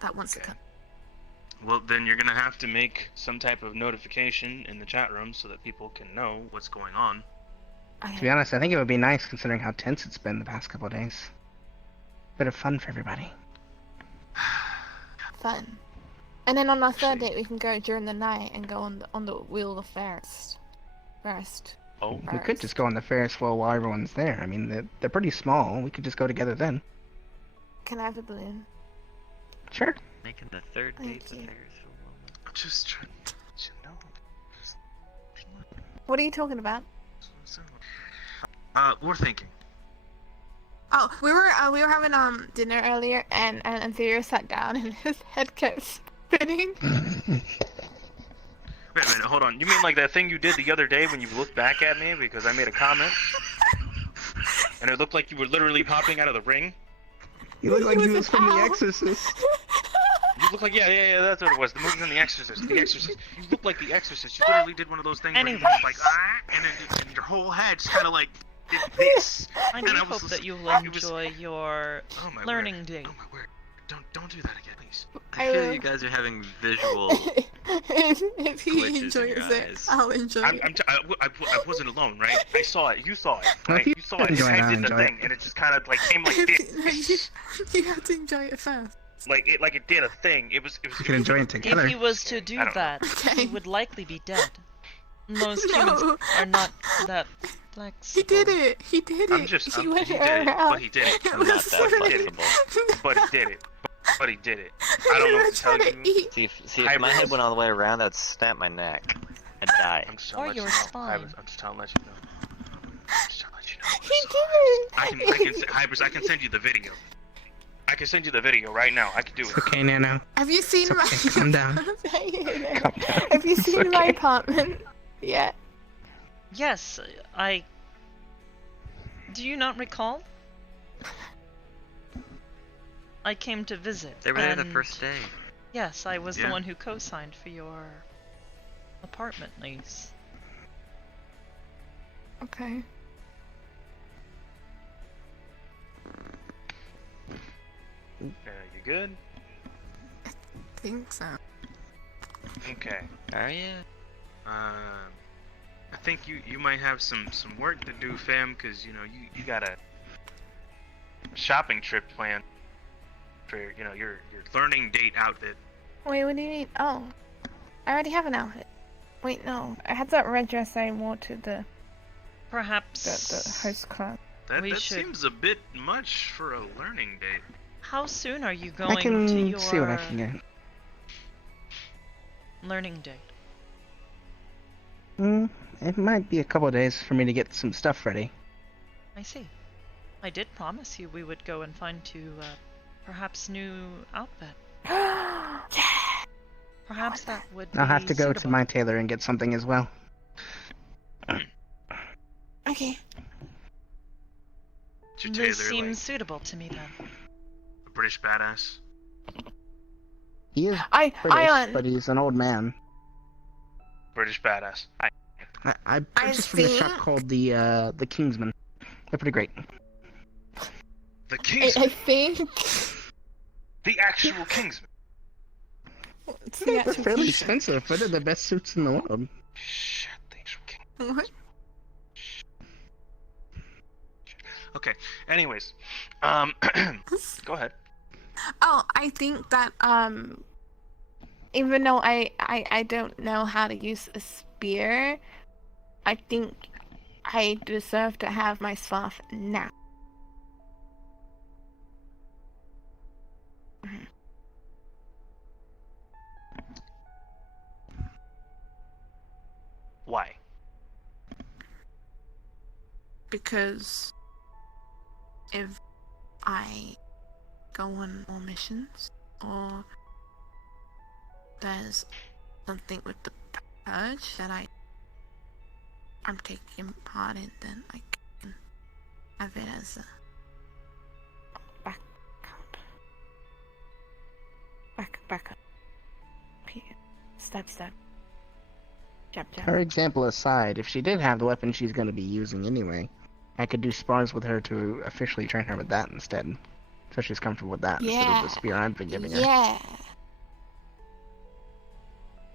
that wants to Okay. come. Well, then you're gonna have to make some type of notification in the chat room so that people can know what's going on. To be honest, I think it would be nice considering how tense it's been the past couple of days. Bit of fun for everybody. Fun. And then on our third Actually- date, we can go during the night and go on the wheel of Ferris. First. Oh, We could just go on the Ferris wheel while everyone's there. I mean, they're pretty small. We could just go together then. Can I have a balloon? Sure. Making the third Thank date the you. Ferris wheel moment. I'm just trying to let you know. What are you talking about? We're thinking. Oh, we were having dinner earlier, and Theo sat down and his head kept spinning. Wait a minute, hold on. You mean like that thing you did the other day when you looked back at me because I made a comment? And it looked like you were literally popping out of the ring? You look like was you was an from The owl. Exorcist. You look like, yeah, that's what it was. The movie from The Exorcist. The Exorcist. You look like The Exorcist. You literally did one of those things where you Anyways. just like, and then and your whole head just kind of like did this. I And do I hope was that you'll it was- enjoy your Oh my learning word. date. Oh my word. Don't do that again, please. I feel you guys are having visual if he glitches in enjoys your it, eyes. I'll enjoy it. I wasn't alone, right? I saw it. You saw it, Well, right? if you You saw it. enjoy it, I I'll did the enjoy thing, and it just kind of like came like this. You have to enjoy it first. Like it did a thing. It was. You can enjoy it together. If he was to do I don't know. that, Okay. he would likely be dead. Most No. humans are not that flexible. He did it. He did it. I'm just. He I'm, went he did it, around. but he did it. It I'm was not that so- flexible. But he did it. But he did it. I don't know what to tell trying you. eat. See if my Hybris. head went all the way around, I'd snap my neck. I'd die. I'm just Or trying to let your you know. spine. Hybris, I'm just trying to let you know. I'm just trying to let you know. He did it. Hybris, I can send you the video. I can send you the video right now. I can do it. It's okay, Nano. Have you seen It's my? okay, calm down. Calm down. Have you It's seen my okay. apartment? Yeah. Yes, I. Do you not recall? I came to visit. They were there the and first day. Yes, I was the Yeah. one who co-signed for your apartment lease. Okay. You good? Think so. Okay. Are you? I think you might have some work to do, fam, because you know you got a shopping trip planned for your learning date outfit. Wait, what do you mean? Oh, I already have an outfit. Wait, no, I had that red dress I wore to the Perhaps host club. That We that should- seems a bit much for a learning date. How soon are you I going to can your see what I can get. learning date? It might be a couple of days for me to get some stuff ready. I see. I did promise you we would go and find you perhaps new outfit. Yeah. Perhaps that would be I'll have to go to suitable. my tailor and get something as well. Okay. Is your This tailor seems like suitable to me then. a British badass? He is I British, but he's an old man. British badass. I purchased from the shop think- called the Kingsman. They're pretty great. The Kingsman. I think. The actual Kingsman. It's the They're actual fairly t-shirt. expensive, but they're the best suits in the world. Shit, the actual King. What? Okay. Anyways, go ahead. Oh, I think that even though I don't know how to use a spear, I think I deserve to have my scarf now. Why? Because if I go on more missions or there's something with the purge that I'm taking part in, then I can have it as a back up. Here. Stab. Jab. Her example aside, if she did have the weapon she's going to be using anyway, I could do spars with her to officially train her with that instead. So she's comfortable with that instead of the spear I've been giving her. Yeah.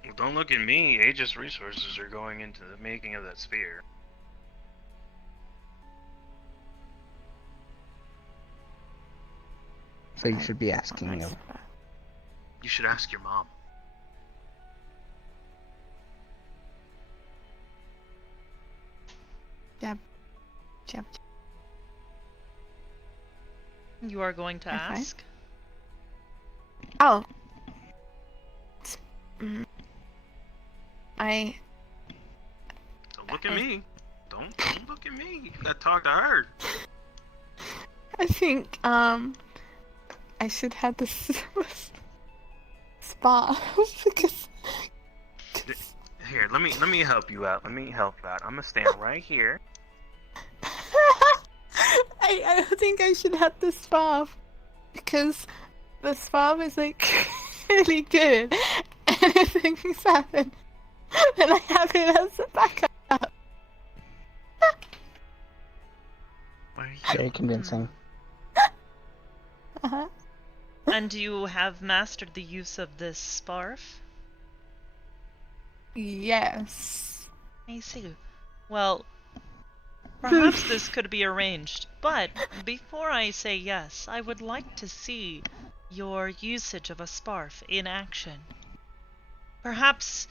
Well, don't look at me. Aegis resources are going into the making of that spear. So you should be asking of. You should ask your mom. Jab. You are going to Okay. ask? Oh. I. Don't look at me. Don't look at me. You gotta talk to her. I think I should have this spa because Here, let me help you out. I'm gonna stand right here. I think I should have the spa because the spa is like really good and if things happen then I have it as a backup. Very convincing. Uh-huh. And you have mastered the use of this sparf? Yes. I see. Well, perhaps this could be arranged, but before I say yes, I would like to see your usage of a sparf in action. Perhaps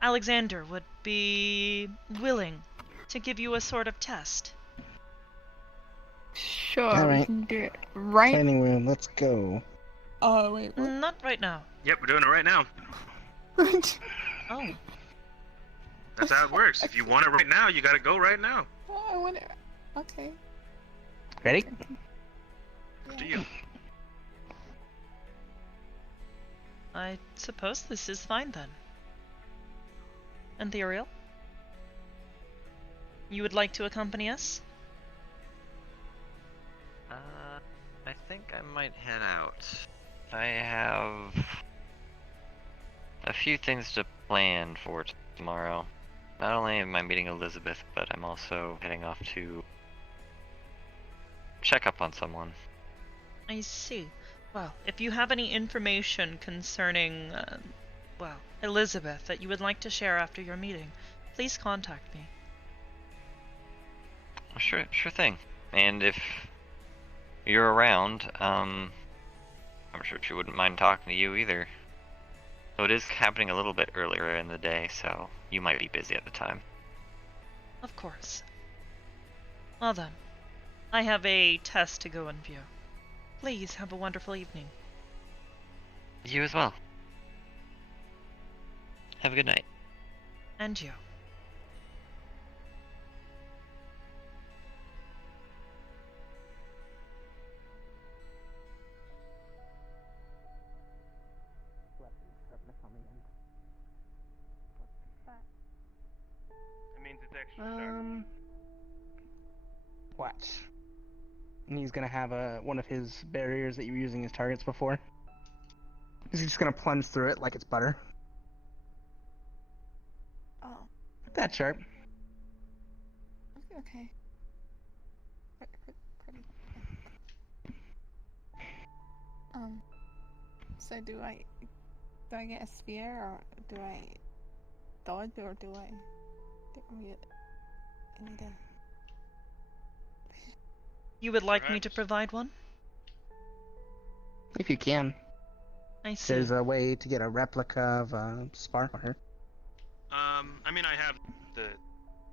Alexander would be willing to give you a sort of test. Sure, All we right. can do it right. Training room, let's go. Oh wait, what? Not right now. Yep, we're doing it right now. Oh. That's how it works. If you want it right now, you gotta go right now. Oh, I want it. Okay. Ready? Up to you. I suppose this is fine then. Ethereal? You would like to accompany us? I think I might head out. I have a few things to plan for tomorrow. Not only am I meeting Elizabeth, but I'm also heading off to check up on someone. I see. Well, if you have any information concerning, Elizabeth that you would like to share after your meeting, please contact me. Sure thing. And if you're around, I'm sure she wouldn't mind talking to you either. So it is happening a little bit earlier in the day, so you might be busy at the time. Of course. Well then, I have a test to go and view. Please have a wonderful evening. You as well. Have a good night. And you. It means it's extra sharp. What? And he's gonna have one of his barriers that you were using as targets before. He's just gonna plunge through it like it's butter. Oh. That sharp. Okay. Pretty. So do I get a spear or do I dodge or do I need a... You would like me to provide one? If you can. I see. There's a way to get a replica of Spark on her. I mean, I have the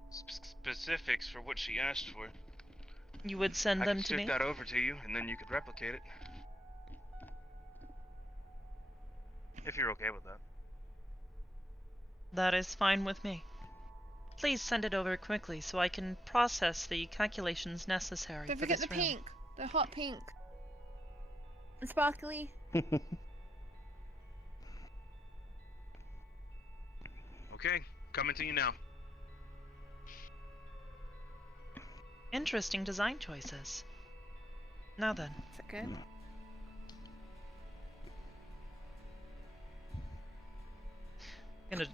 specifics for what she asked for. You would send I them could to me? stick that over to you, and then you could replicate it. If you're okay with that. That is fine with me. Please send it over quickly so I can process the calculations necessary Don't for forget this the room. pink. The hot pink. And sparkly. Okay, coming to you now. Interesting design choices. Now then. Is that good? Gonna...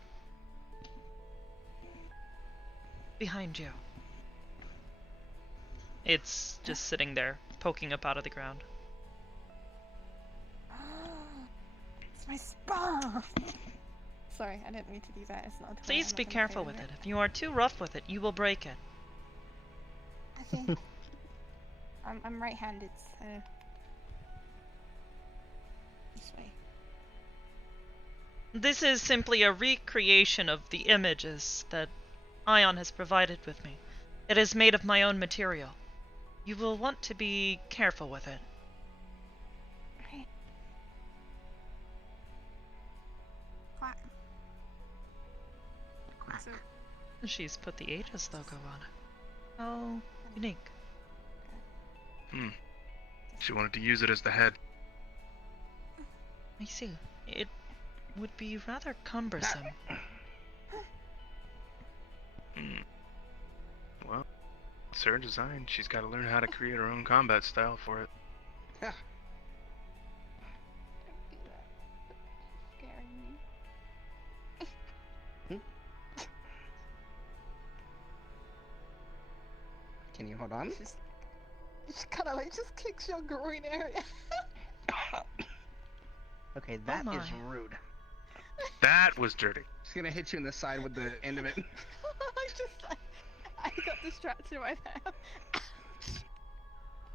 Behind you. It's just sitting there, poking up out of the ground. It's my spa! Sorry, I didn't mean to do that. It's not a toy. Please I'm be not gonna careful play with it. If you are too rough with it, you will break it. Okay. I'm right-handed, so This is simply a recreation of the images that Ion has provided with me. It is made of my own material. You will want to be careful with it. Right. Quack. So, She's put the Aegis logo on it. How unique. She wanted to use it as the head. I see. It would be rather cumbersome. Well, it's her design. She's got to learn how to create her own combat style for it. don't do that. You're scaring me. Can you hold on? Just kind of like just kicks your groin area. Okay, that my. is rude. That was dirty. Just gonna hit you in the side with the end of it. I got distracted by that.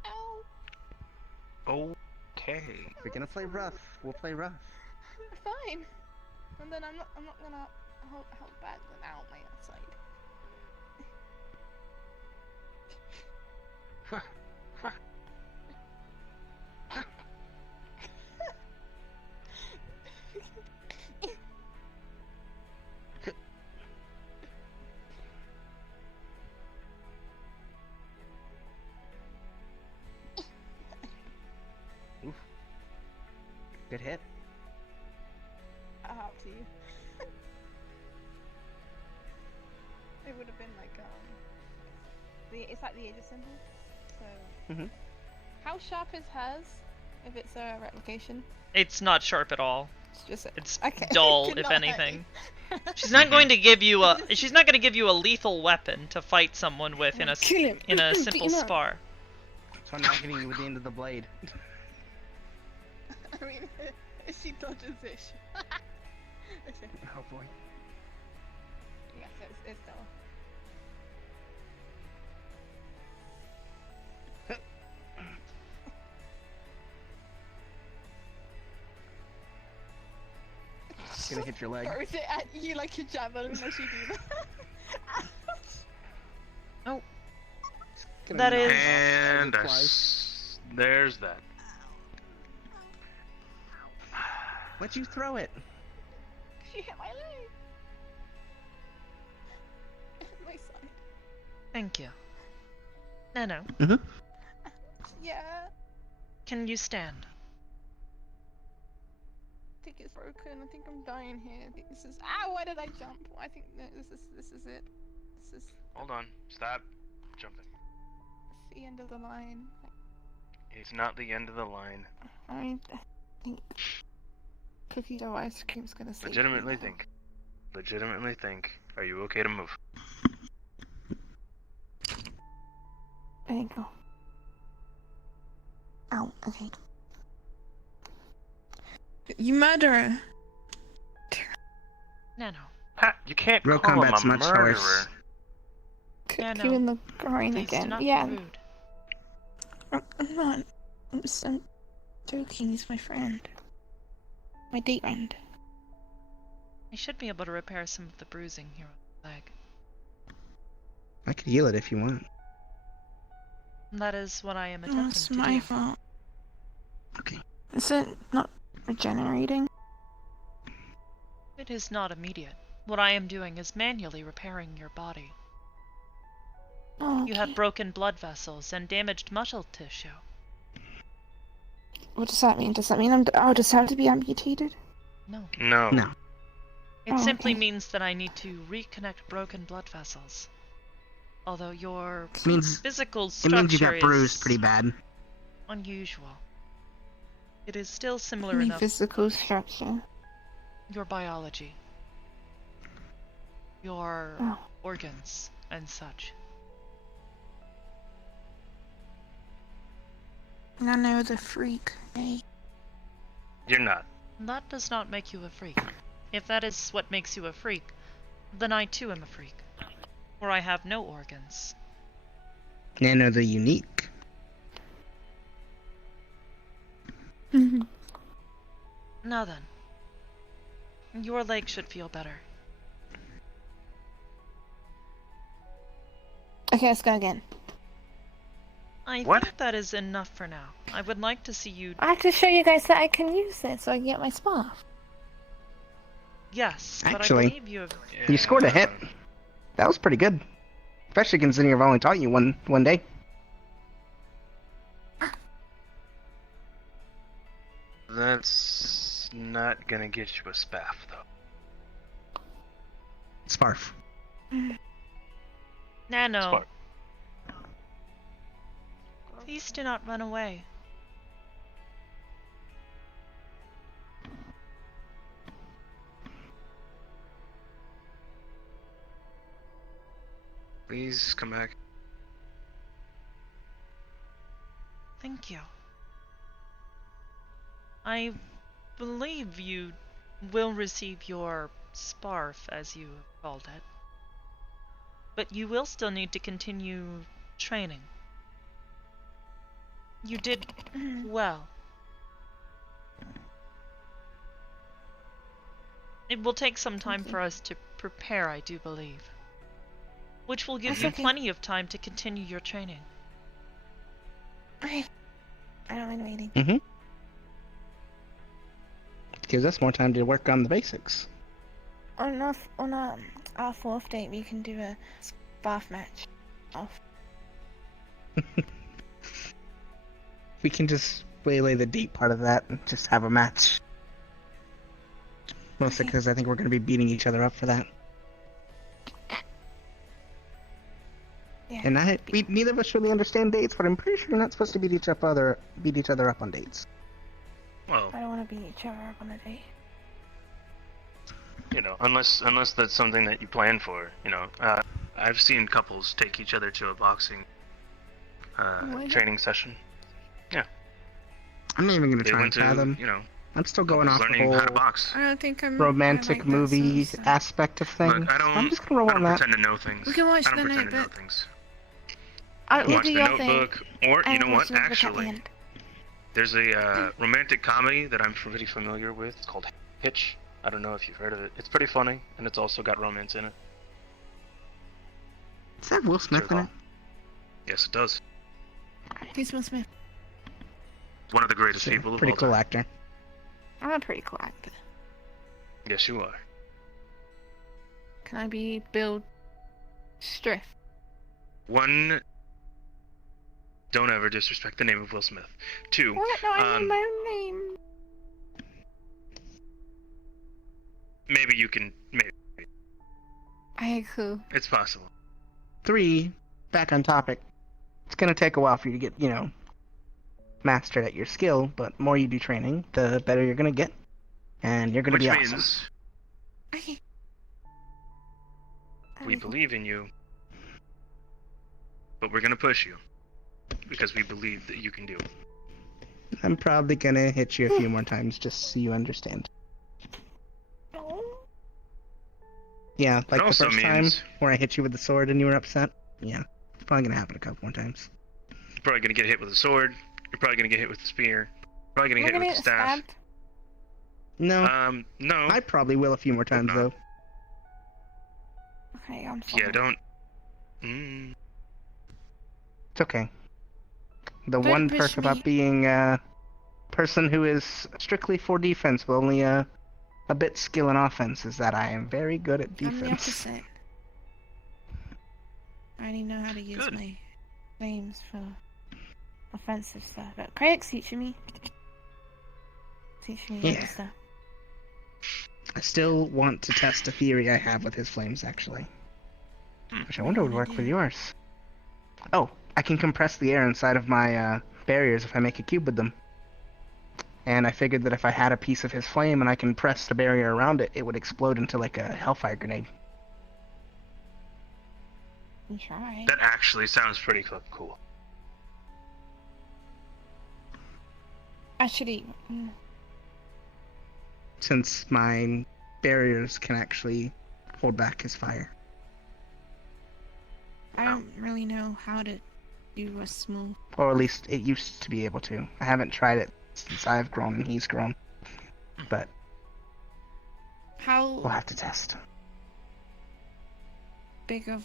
Ow. Okay. If we're gonna play rough, we'll play rough. Fine. And then I'm not gonna hold back then out my side. Oof. Good hit. I'll help to you. It would have been like it's like the Aegis symbol. So Mhm. how sharp is hers? If it's a replication, It's not sharp at all. it's just It's okay. dull, Could if not hurt anything. me. She's not going to give you a. She's not going to give you a lethal weapon to fight someone with in a Kill him. in a Beat simple him up. spar. So I'm not hitting you with the end of the blade. I mean, if she dodges it. Oh boy. Yes, it's dull. Gonna hit your leg. Throws it at you like a javelin as you do that. Oh, Gonna that knock is- it off And ever twice. there's that. Why'd you throw it? She hit my leg. My side. thank you. No. Yeah. Can you stand? I think it's broken. I think I'm dying here. I think this is. Ah, why did I jump? I think no, this is it. This is Hold on. Stop jumping. the end of the line. It's not the end of the line. I think cookie dough ice cream's gonna save me Legitimately now. think. Legitimately think. Are you okay to move? There you go. Ow. Okay. You murderer. No. Ha! You can't Real call him combat's a much murderer. worse. Kick Yeah, you no. in the groin Please do again. not be Yeah. rude. I'm not. I'm just joking. He's my friend. My date friend. I should be able to repair some of the bruising here on the leg. I could heal it if you want. That is what I am Oh, attempting it's to my do. fault. Okay. Is it not regenerating? It is not immediate. What I am doing is manually repairing your body. Oh, okay. You have broken blood vessels and damaged muscle tissue. What does that mean? Does that mean I'll just have to be amputated? No. No. No. It Oh, simply okay. means that I need to reconnect broken blood vessels. Although your It means physical it structure means you got bruised is pretty bad. unusual. It is still similar My enough. physical structure. Your biology. Your Oh. organs and such. I know the freak, eh? You're not. That does not make you a freak. If that is what makes you a freak, then I too am a freak. For I have no organs. Nano the unique. Now then, Your leg should feel better. Okay, let's go again. I What? think that is enough for now. I would like to see you. I have to show you guys that I can use it so I can get my spa. Yes, but Actually, I believe you have. You scored a hit. That was pretty good. Especially considering I've only taught you one day. That's not gonna get you a spaff, though. Sparf. Nano. Spark. Please do not run away. Please come back. Thank you. I believe you will receive your sparf, as you called it. But you will still need to continue training. You did well. It will take some time for us to prepare, I do believe. Which will give That's you okay. plenty of time to continue your training. Okay. I don't mind waiting. Mm-hmm. Gives us more time to work on the basics. On our fourth date, we can do a sparf match. Off. We can just waylay the deep part of that and just have a match. Mostly Okay. because I think we're going to be beating each other up for that. Yeah. And neither of us really understand dates, but I'm pretty sure you're not supposed to beat each other up on dates. Well, I don't want to beat each other up on a date. you know, unless that's something that you plan for, you know. I've seen couples take each other to a boxing Why training session. I'm not even going to They try and went to, fathom. you know, I'm still going off the learning how to whole box. I don't think I'm romantic I like that movie sort of stuff. aspect of things. Look, I'm just going to roll I on don't that. pretend to know things. We can watch I don't the pretend to know Notebook. things. I'll Watch do The your thing. Notebook, or you and know we'll what? see at the Actually, end. there's a romantic comedy that I'm pretty familiar with. It's called Hitch. I don't know if you've heard of it. It's pretty funny, and it's also got romance in it. Is that Will Smith in it? Yes, it does. Who's Will Smith? One of the greatest Sure, people of pretty all cool time. actor. I'm a pretty cool actor. Yes, you are. Can I be Bill Striff? One, don't ever disrespect the name of Will Smith. Two, What? No, I mean my own name. maybe you can, maybe. Okay, cool. It's possible. 3, back on topic. It's going to take a while for you to get, mastered at your skill, but more you do training, the better you're going to get. And you're going to Which be means awesome. Okay. we believe in you, but we're gonna push you because we believe that you can do it. I'm probably going to hit you a few more times just so you understand. Yeah, like the also first time means- where I hit you with the sword and you were upset. Yeah, it's probably going to happen a couple more times. You're probably gonna get hit with a sword. You're probably gonna get hit with a spear. Probably gonna We're get hit gonna with get a staff. stabbed. No, No. I probably will a few more times, not. though. Okay, I'm sorry. Yeah, don't. It's okay. The Don't one push perk me. about being a person who is strictly for defense, but only a bit skill in offense, is that I am very good at I'm the defense. opposite. I only know how to use Good. my Names for offensive stuff. But Craig's teaching me. Teaching me Yeah. other stuff. I still want to test a theory I have with his flames, actually. Which I wonder would work with yours. Oh, I can compress the air inside of my barriers if I make a cube with them. And I figured that if I had a piece of his flame and I can press the barrier around it, it would explode into like a hellfire grenade. You try. That actually sounds pretty cool. Actually, Since my barriers can actually hold back his fire. I don't really know how to do a small. Or at least it used to be able to. I haven't tried it since I've grown and he's grown. But How We'll have to test. big of...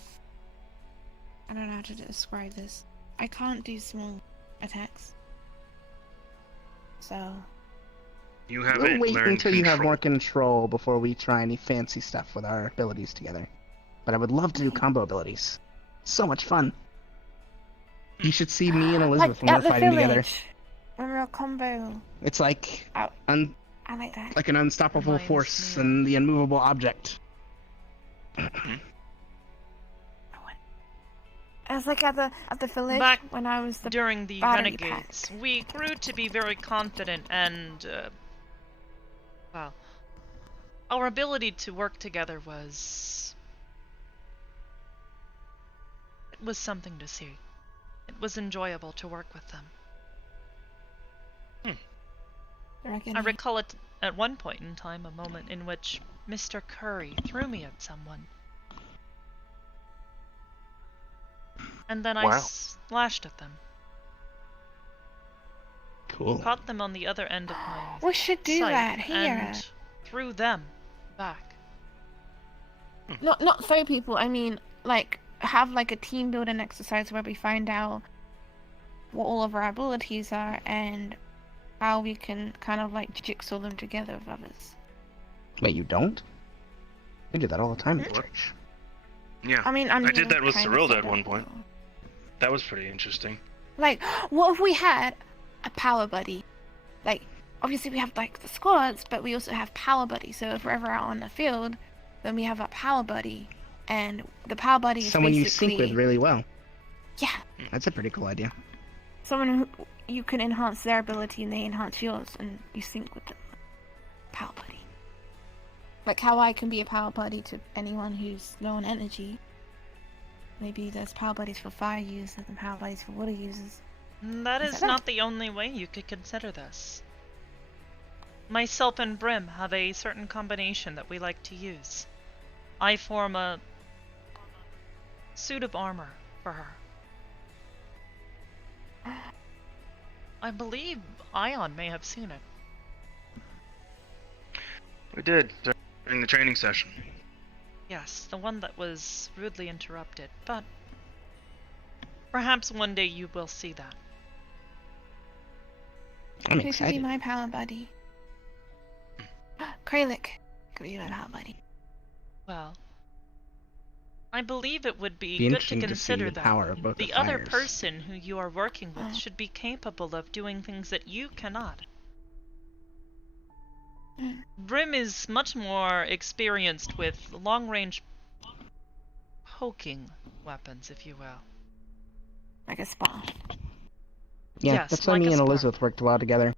I don't know how to describe this. I can't do small attacks. So... You have We'll it. wait Learn until you have control. more control before we try any fancy stuff with our abilities together. But I would love to do combo abilities. So much fun. You should see me and Elizabeth Like when at we're the fighting together. village. When we're a combo. It's like I like that. like an unstoppable Reminds force me and the immovable object. I was like at the village Back when I was the During the battery Renegades, we grew to be very confident and, well, our ability to work together was... It was something to see. It was enjoyable to work with them. I recall it at one point in time, a moment in which Mr. Curry threw me at someone. And then I Wow. slashed at them. Cool. Caught them on the other end of my We should do sight that here. and threw them back. Not throw people. I mean, like have like a team building exercise where we find out what all of our abilities are and how we can kind of like jigsaw them together with others. Wait, you don't? We do that all the time in the What? church. Yeah. I mean, I'm I did that with kind of Cyrilda set at up one point. though. That was pretty interesting. Like, what if we had a power buddy? Like, obviously we have like the squads, but we also have power buddy. So if we're ever out on the field, then we have a power buddy, and the power buddy is Someone you basically sync with really well. yeah, That's a pretty cool idea. someone who you can enhance their ability and they enhance yours, and you sync with them. Power buddy. Like how I can be a power buddy to anyone who's low on energy. Maybe there's power buddies for fire users and power buddies for water users. That Is is that not the only way you could consider this. Myself and Brim have a certain combination that we like to use. I form a suit of armor for her. I believe Ion may have seen it. We did during the training session. Yes, the one that was rudely interrupted, but perhaps one day you will see that. I'm Who should be excited. my power buddy? Kralik could be my power buddy. Well, I believe it would be Be good to interesting to see consider the that power of both the the other fires. person who you are working with should be capable of doing things that you cannot. Brim is much more experienced with long-range poking weapons, if you will. Like a spa. Yeah, Yes, that's why like me a and spark. Elizabeth worked well together.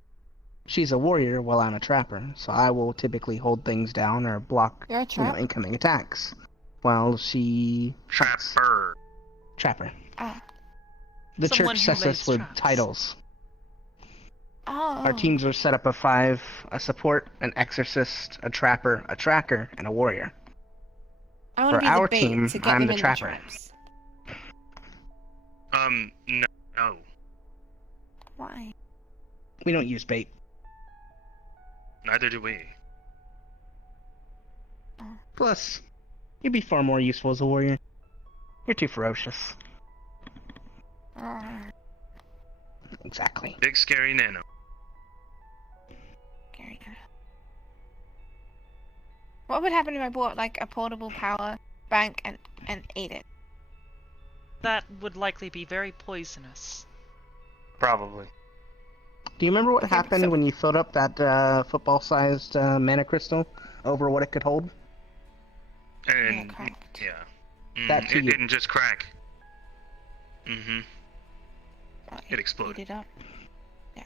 She's a warrior while I'm a trapper, so I will typically hold things down or block You're a trap? incoming attacks. While she fights. Trapper. Ah. The Someone church who sets lays us with traps. titles. Oh. Our teams are set up of 5, a support, an exorcist, a trapper, a tracker, and a warrior. I want to for be the our bait team, to get I'm them the in trapper. the traps. No. Why? We don't use bait. Neither do we. Plus, you'd be far more useful as a warrior. You're too ferocious. Exactly. Big scary nano. Very good. What would happen if I bought like a portable power bank and ate it? That would likely be very poisonous. Probably. Do you remember what Okay, happened so- when you filled up that football-sized mana crystal over what it could hold? And cracked. yeah. That to it you. didn't just crack. Mm-hmm. Oh, It exploded. Eat it up. Yeah.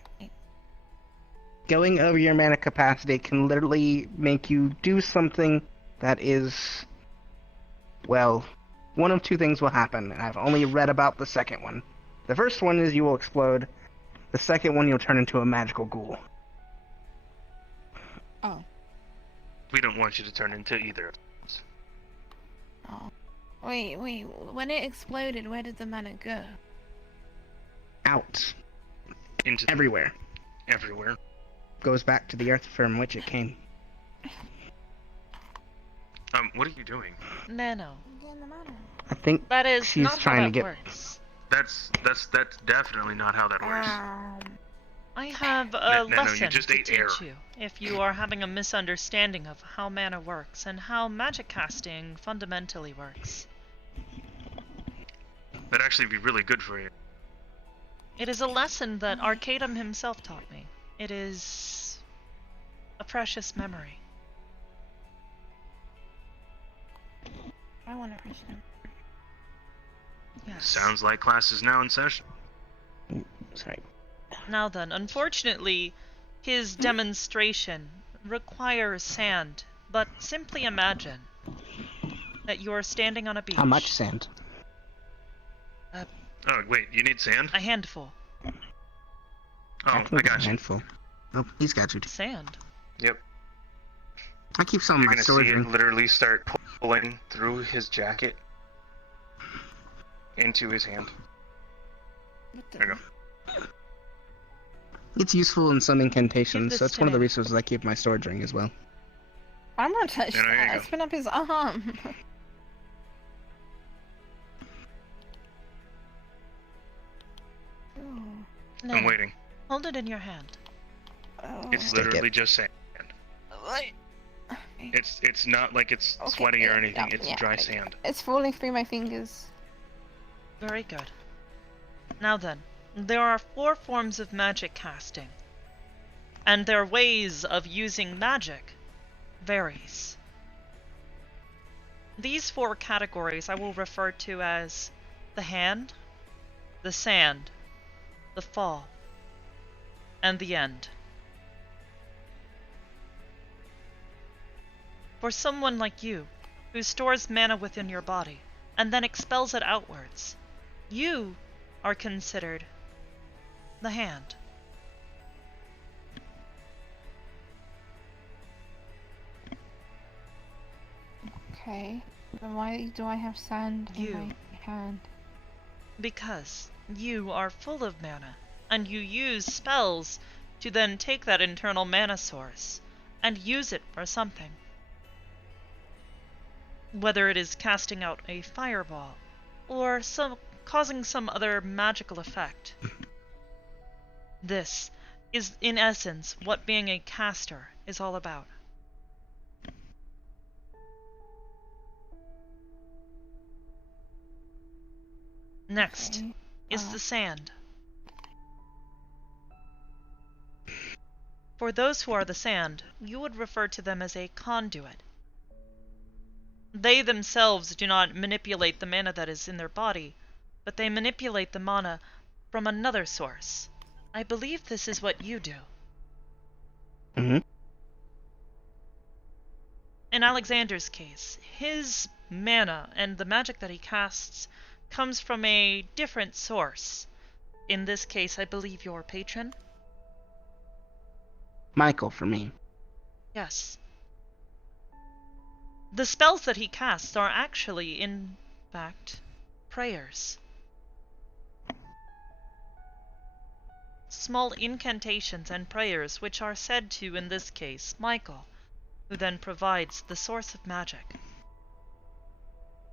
Going over your mana capacity can literally make you do something that is... Well, one of two things will happen, and I've only read about the second one. The first one is you will explode. The second one, you'll turn into a magical ghoul. Oh. We don't want you to turn into either. Oh. Wait. When it exploded, where did the mana go? Out. Into Everywhere. everywhere. Goes back to the earth from which it came. What are you doing? Nano. Getting the mana. I think That is she's not how trying to that get. works. That's definitely not how that works. I have a No, you lesson just to ate teach air. you if you are having a misunderstanding of how mana works and how magic casting fundamentally works. That'd actually be really good for you. It is a lesson that Arcadum himself taught me. It is a precious memory. I want to push him. Yes. Sounds like class is now in session. Sorry. Now then, unfortunately, his demonstration requires sand, but simply imagine that you are standing on a beach. How much sand? Oh, wait, you need sand? A handful. Oh, I got you. Handful. Oh, he's got you. Sand. Yep. I keep some in You're my gonna storage see it room. literally start pulling through his jacket into his hand. There you go. It's useful in some incantations, Give so this it's to one of the me. resources I keep in my storage ring as well. I'm not touching Yeah, there you that. go. It's been up his arm. No, I'm waiting. hold it in your hand. It's Stick literally it. just sand. It's not like it's Okay, sweaty or yeah, anything. yeah, It's yeah, dry okay. sand. It's falling through my fingers. Very good. Now then, there are 4 forms of magic casting, and their ways of using magic varies. These 4 categories I will refer to as the hand, the sand, the fall, and the end. For someone like you, who stores mana within your body, and then expels it outwards, you are considered the hand. Okay. Then why do I have sand in You. my hand? Because you are full of mana, and you use spells to then take that internal mana source and use it for something. Whether it is casting out a fireball, or causing some other magical effect. This is, in essence, what being a caster is all about. Next Okay. is the sand. For those who are the sand, you would refer to them as a conduit. They themselves do not manipulate the mana that is in their body, but they manipulate the mana from another source. I believe this is what you do. Mm-hmm. In Alexander's case, his mana and the magic that he casts comes from a different source. In this case, I believe your patron? Michael for me. Yes. The spells that he casts are actually, in fact, prayers. Small incantations and prayers which are said to, in this case, Michael, who then provides the source of magic.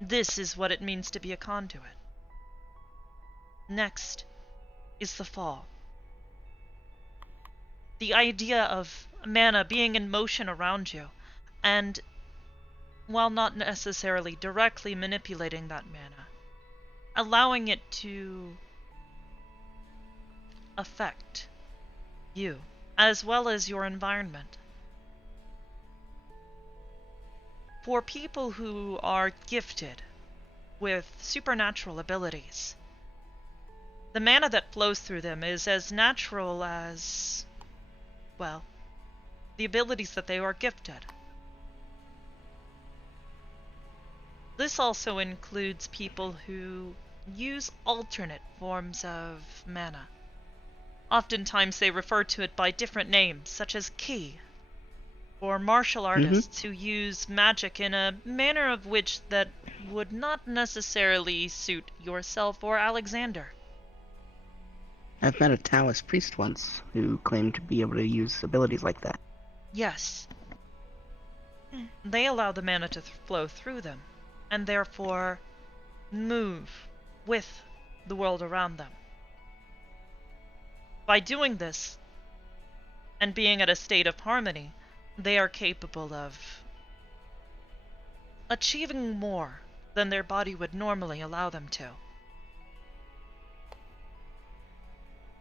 This is what it means to be a conduit. Next is the fall. The idea of mana being in motion around you, and while not necessarily directly manipulating that mana, allowing it to affect you, as well as your environment. For people who are gifted with supernatural abilities, the mana that flows through them is as natural as, well, the abilities that they are gifted. This also includes people who use alternate forms of mana. Oftentimes they refer to it by different names, such as ki, or martial artists who use magic in a manner of which that would not necessarily suit yourself or Alexander. I've met a Taoist priest once who claimed to be able to use abilities like that. Yes. they allow the mana to flow through them, and therefore move with the world around them. By doing this, and being at a state of harmony, they are capable of achieving more than their body would normally allow them to.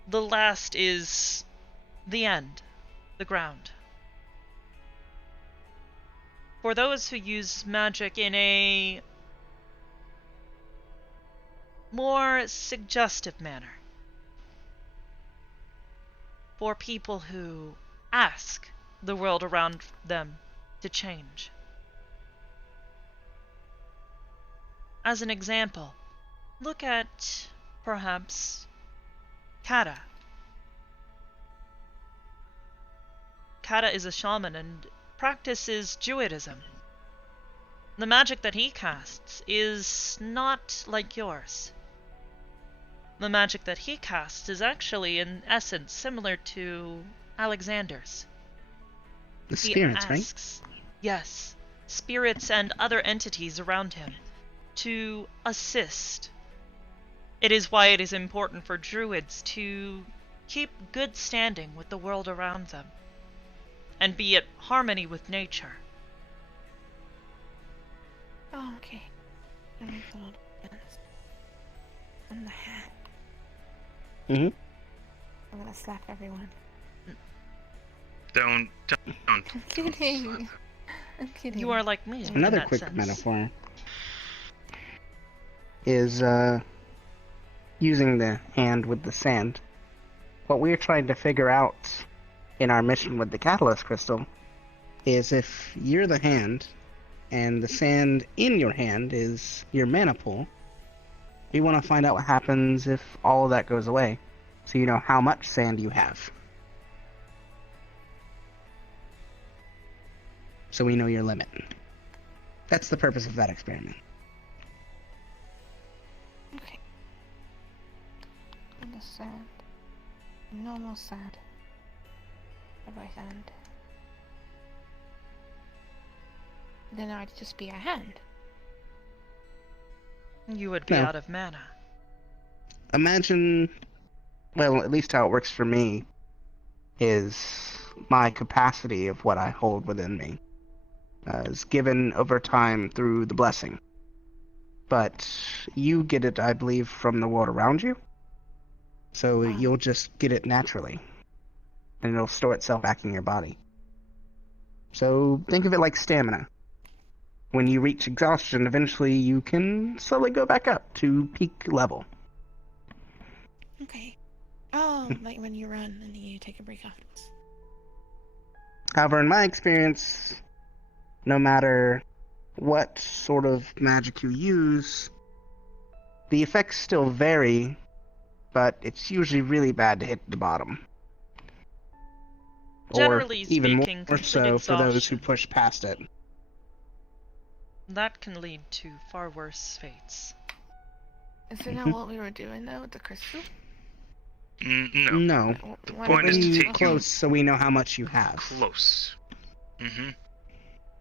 The last is the end, the ground. For those who use magic in a more suggestive manner, for people who ask the world around them to change. As an example, look at, perhaps, Kata. Kata is a shaman and practices Druidism. The magic that he casts is not like yours. The magic that he casts is actually, in essence, similar to Alexander's. The spirits, right? Yes, spirits and other entities around him to assist. It is why it is important for druids to keep good standing with the world around them and be at harmony with nature. Oh, okay. That makes a lot of sense. And the hat. Mm-hmm. I'm gonna slap everyone. Don't. I'm kidding. I'm kidding. You are like me. Another in that quick sense. metaphor is using the hand with the sand. What we're trying to figure out in our mission with the catalyst crystal is if you're the hand and the sand in your hand is your mana pool, we want to find out what happens if all of that goes away, so you know how much sand you have. So we know your limit. That's the purpose of that experiment. Okay. Understand. Normal sand. By hand. Then I'd just be a hand. You would be No. out of mana. Imagine, well, at least how it works for me is my capacity of what I hold within me is given over time through the blessing. But you get it, I believe, from the world around you. So you'll just get it naturally. And it'll store itself back in your body. So think of it like stamina. When you reach exhaustion, eventually you can slowly go back up to peak level. Okay. Oh, like when you run and you take a break afterwards. However, in my experience, no matter what sort of magic you use, the effects still vary, but it's usually really bad to hit the bottom. Generally or even speaking, more complete so for those who exhaustion. push past it. That can lead to far worse fates. Isn't that what we were doing though with the crystal? No. No. The What point is to Bring you take close so we know how much you have. close. Mm-hmm.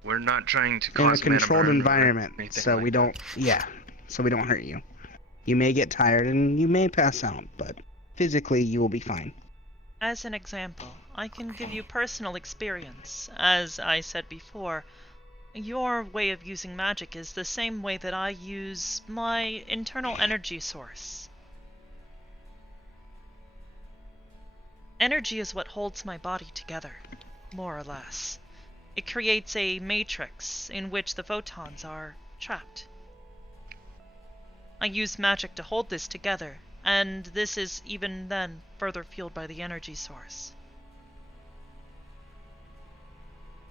We're not trying to In a cause mana controlled burn or environment, anything so like we that. don't, so we don't hurt you. You may get tired and you may pass out, but physically you will be fine. As an example, I can give you personal experience. As I said before, your way of using magic is the same way that I use my internal energy source. Energy is what holds my body together, more or less. It creates a matrix in which the photons are trapped. I use magic to hold this together, and this is even then further fueled by the energy source.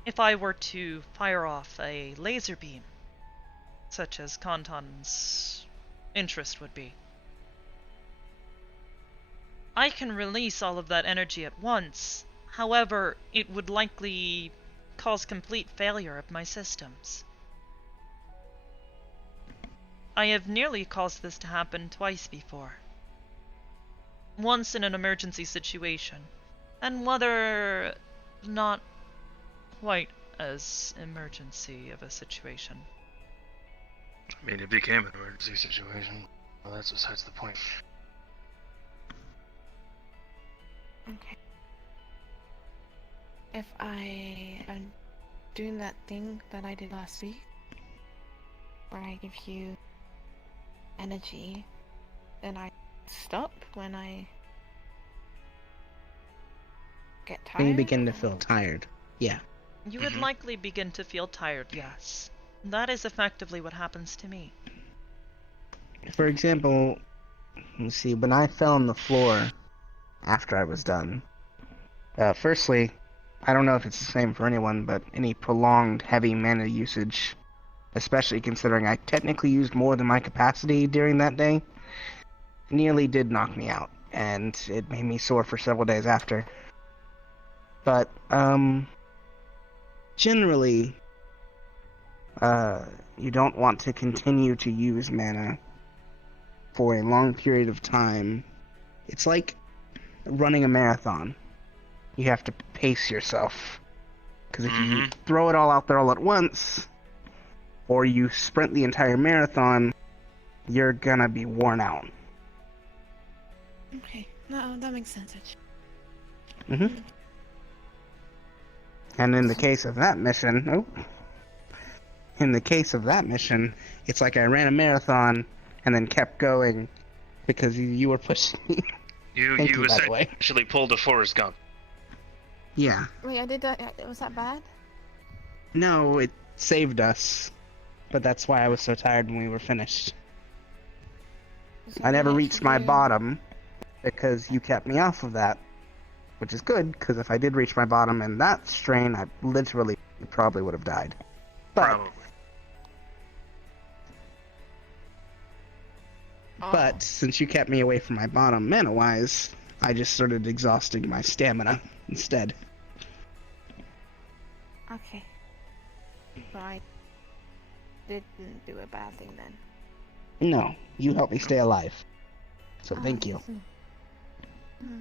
If I were to fire off a laser beam, such as Kantan's interest would be, I can release all of that energy at once. However, it would likely cause complete failure of my systems. I have nearly caused this to happen twice before. Once in an emergency situation, and whether not quite as emergency of a situation. I mean, it became an emergency situation. Well, that's besides the point. Okay. If I am doing that thing that I did last week, where I give you energy, then I stop when I get tired? When you begin to feel tired. Yeah. You would likely begin to feel tired, yes. That is effectively what happens to me. For example, you see, when I fell on the floor after I was done, firstly, I don't know if it's the same for anyone, but any prolonged heavy mana usage, especially considering I technically used more than my capacity during that day, nearly did knock me out, and it made me sore for several days after. But, generally, you don't want to continue to use mana for a long period of time. It's like running a marathon. You have to pace yourself. Because if you throw it all out there all at once, or you sprint the entire marathon, you're gonna be worn out. Okay, no, that makes sense. And in the case of that mission, it's like I ran a marathon and then kept going because you were pushing me. You essentially pulled a Forrest Gump. Yeah. Wait, I did that. Was that bad? No, it saved us. But that's why I was so tired when we were finished. I never reached my bottom because you kept me off of that. Which is good, because if I did reach my bottom in that strain, I literally probably would have died. But since you kept me away from my bottom mana-wise, I just started exhausting my stamina instead. Okay. So I didn't do a bad thing then. No, you helped me stay alive. So thank you.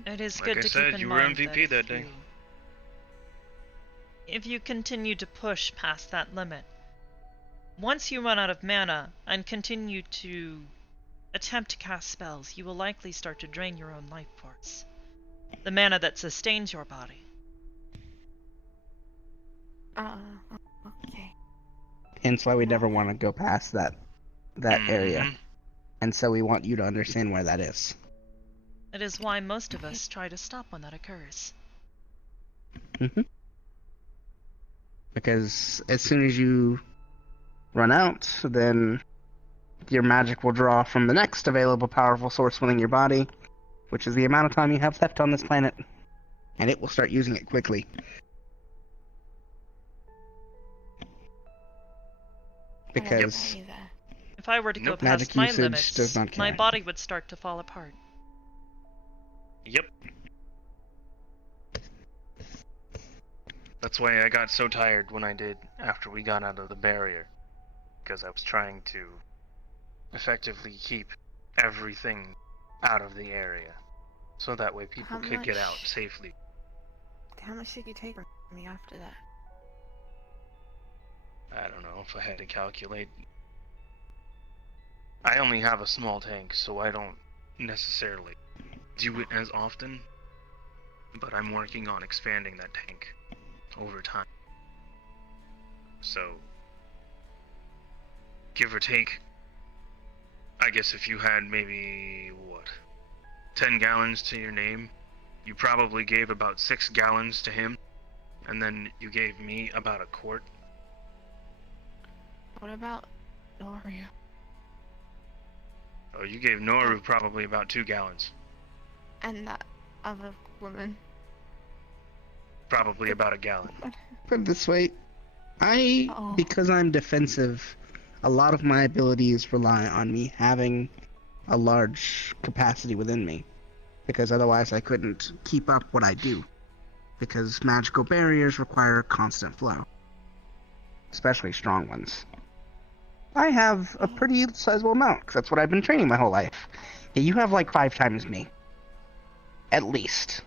It is Like good I to said, keep in you were mind MVP that that day. if you continue to push past that limit, once you run out of mana and continue to attempt to cast spells, you will likely start to drain your own life force. The mana that sustains your body. Okay. Hence why we never want to go past that area. And so we want you to understand where that is. It is why most of us try to stop when that occurs. Because as soon as you run out, then your magic will draw from the next available powerful source within your body, which is the amount of time you have left on this planet. And it will start using it quickly. Because if I were to go past my limits, my body would start to fall apart. Yep. That's why I got so tired when I did after we got out of the barrier. Because I was trying to effectively keep everything out of the area. So that way people could get out safely. How much did you take from me after that? I don't know if I had to calculate. I only have a small tank, so I don't necessarily do it as often. But I'm working on expanding that tank over time. So, give or take, I guess if you had maybe, 10 gallons to your name, you probably gave about 6 gallons to him, and then you gave me about a quart. What about Noru? Oh, you gave Noru probably about 2 gallons. And that other woman? Probably about a gallon. Put it this way, because I'm defensive, a lot of my abilities rely on me having a large capacity within me. Because otherwise I couldn't keep up what I do. Because magical barriers require constant flow. Especially strong ones. I have a pretty sizable amount, because that's what I've been training my whole life. Yeah, you have like 5 times me. At least.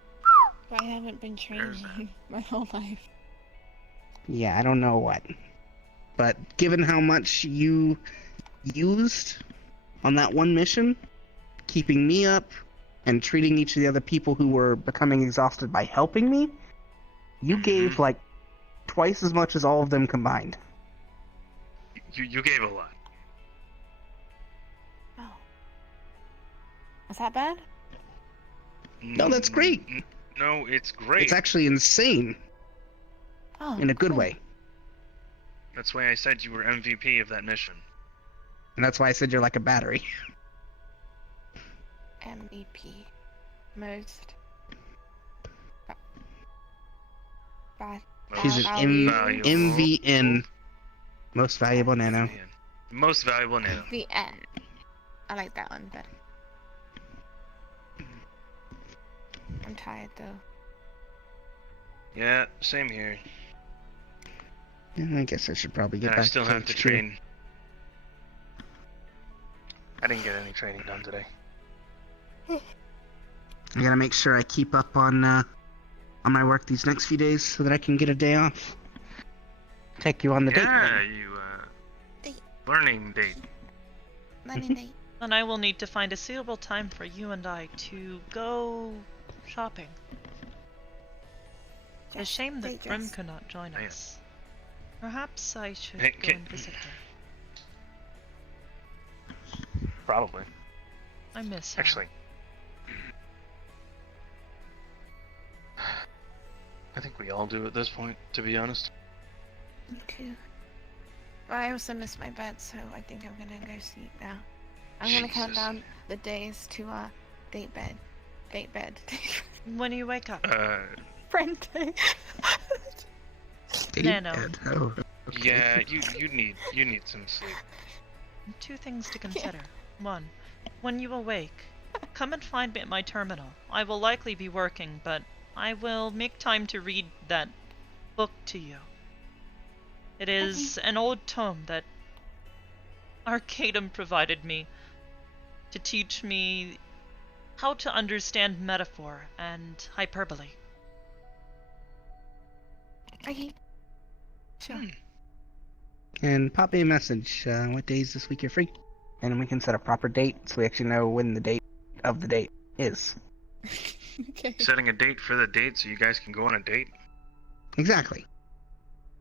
I haven't been training you my whole life. Yeah, I don't know what. But given how much you used on that one mission, keeping me up and treating each of the other people who were becoming exhausted by helping me, you gave like twice as much as all of them combined. You gave a lot. Oh. Was that bad? No, that's great. No, it's great. It's actually insane. Oh, In a good cool. way. That's why I said you were MVP of that mission. And that's why I said you're like a battery. MVP. Most. Bad. She's just valuable. MVN. Most valuable nano. Most valuable nano. The N. I like that one better. I'm tired though. Yeah, same here. Yeah, I guess I should probably get And back I still have to HQ. train. I didn't get any training done today. I gotta make sure I keep up on my work these next few days so that I can get a day off. Take you on the date. Yeah, then. you, Date. learning date. Learning date. Then I will need to find a suitable time for you and I to go shopping. It's a shame that date Brim dress. could not join Yeah. us. Perhaps I should Hey, go and visit her. Probably. I miss her. Actually. I think we all do at this point, to be honest. Me too. But I also miss my bed, so I think I'm gonna go sleep now. I'm gonna count Jesus. down the days to date bed. Date bed. When you wake up. Friend day. Date Nano. bed. Oh, okay. Yeah, you need some sleep. Two things to consider. One, when you awake, come and find me at my terminal. I will likely be working, but I will make time to read that book to you. It is an old tome that Arcadum provided me to teach me how to understand metaphor and hyperbole. Okay. Sure. And pop me a message. What days this week you're free? And we can set a proper date so we actually know when the date of the date is. Okay. Setting a date for the date so you guys can go on a date. Exactly.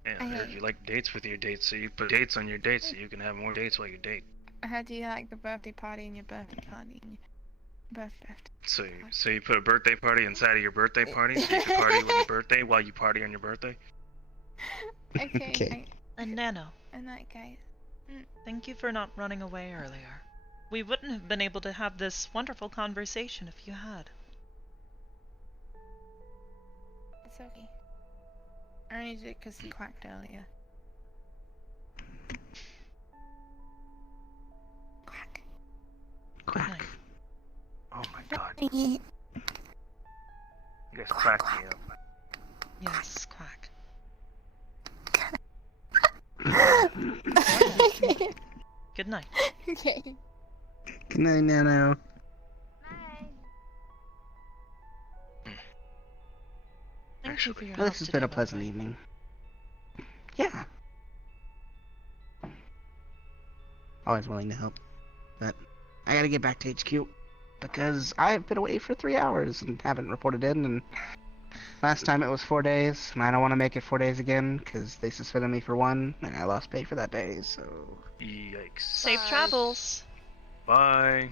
Yeah, I heard Okay. you like dates with your dates, so you put dates on your dates so you can have more dates while you date. How do you like the birthday party and your birthday party and your birthday? So you put a birthday party inside of your birthday party, so you can party with your birthday while you party on your birthday. Okay. Okay. And Nano, And that guy. thank you for not running away earlier. We wouldn't have been able to have this wonderful conversation if you had. It's okay. I only did it because he quacked earlier. Quack. Quack. Oh my god, Yeah. you guys cracked me up. Yes, quack. Good night. Okay. Good night, Nano. Thank you for your Well, help this has today, been a by the pleasant way. evening. Yeah. Always willing to help. But I gotta get back to HQ. Because I've been away for 3 hours and haven't reported in, and last time it was 4 days, and I don't want to make it 4 days again, because they suspended me for 1, and I lost pay for that day, so... Yikes. Safe travels. Bye.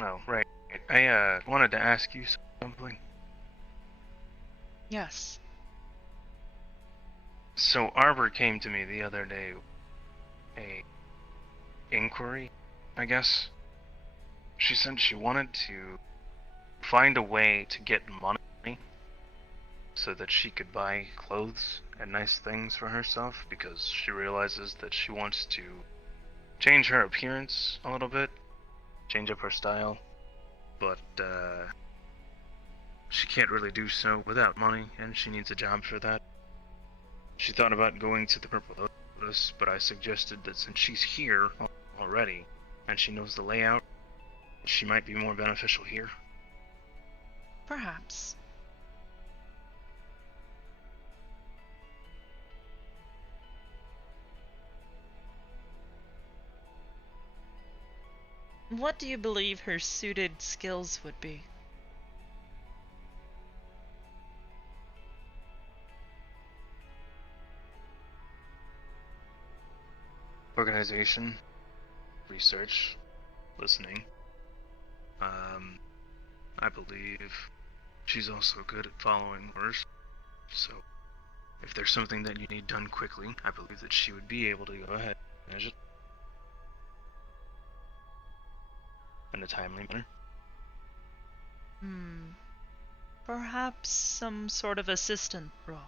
Oh, right. I wanted to ask you something. Yes. So Arbor came to me the other day, a inquiry, I guess. She said she wanted to find a way to get money so that she could buy clothes and nice things for herself, because she realizes that she wants to change her appearance a little bit, change up her style, but she can't really do so without money, and she needs a job for that. She thought about going to the Purple Lotus, but I suggested that since she's here already, and she knows the layout, she might be more beneficial here. Perhaps. What do you believe her suited skills would be? Organization, research, listening. I believe she's also good at following orders. So, if there's something that you need done quickly, I believe that she would be able to go ahead and manage it in a timely manner. Perhaps some sort of assistant role.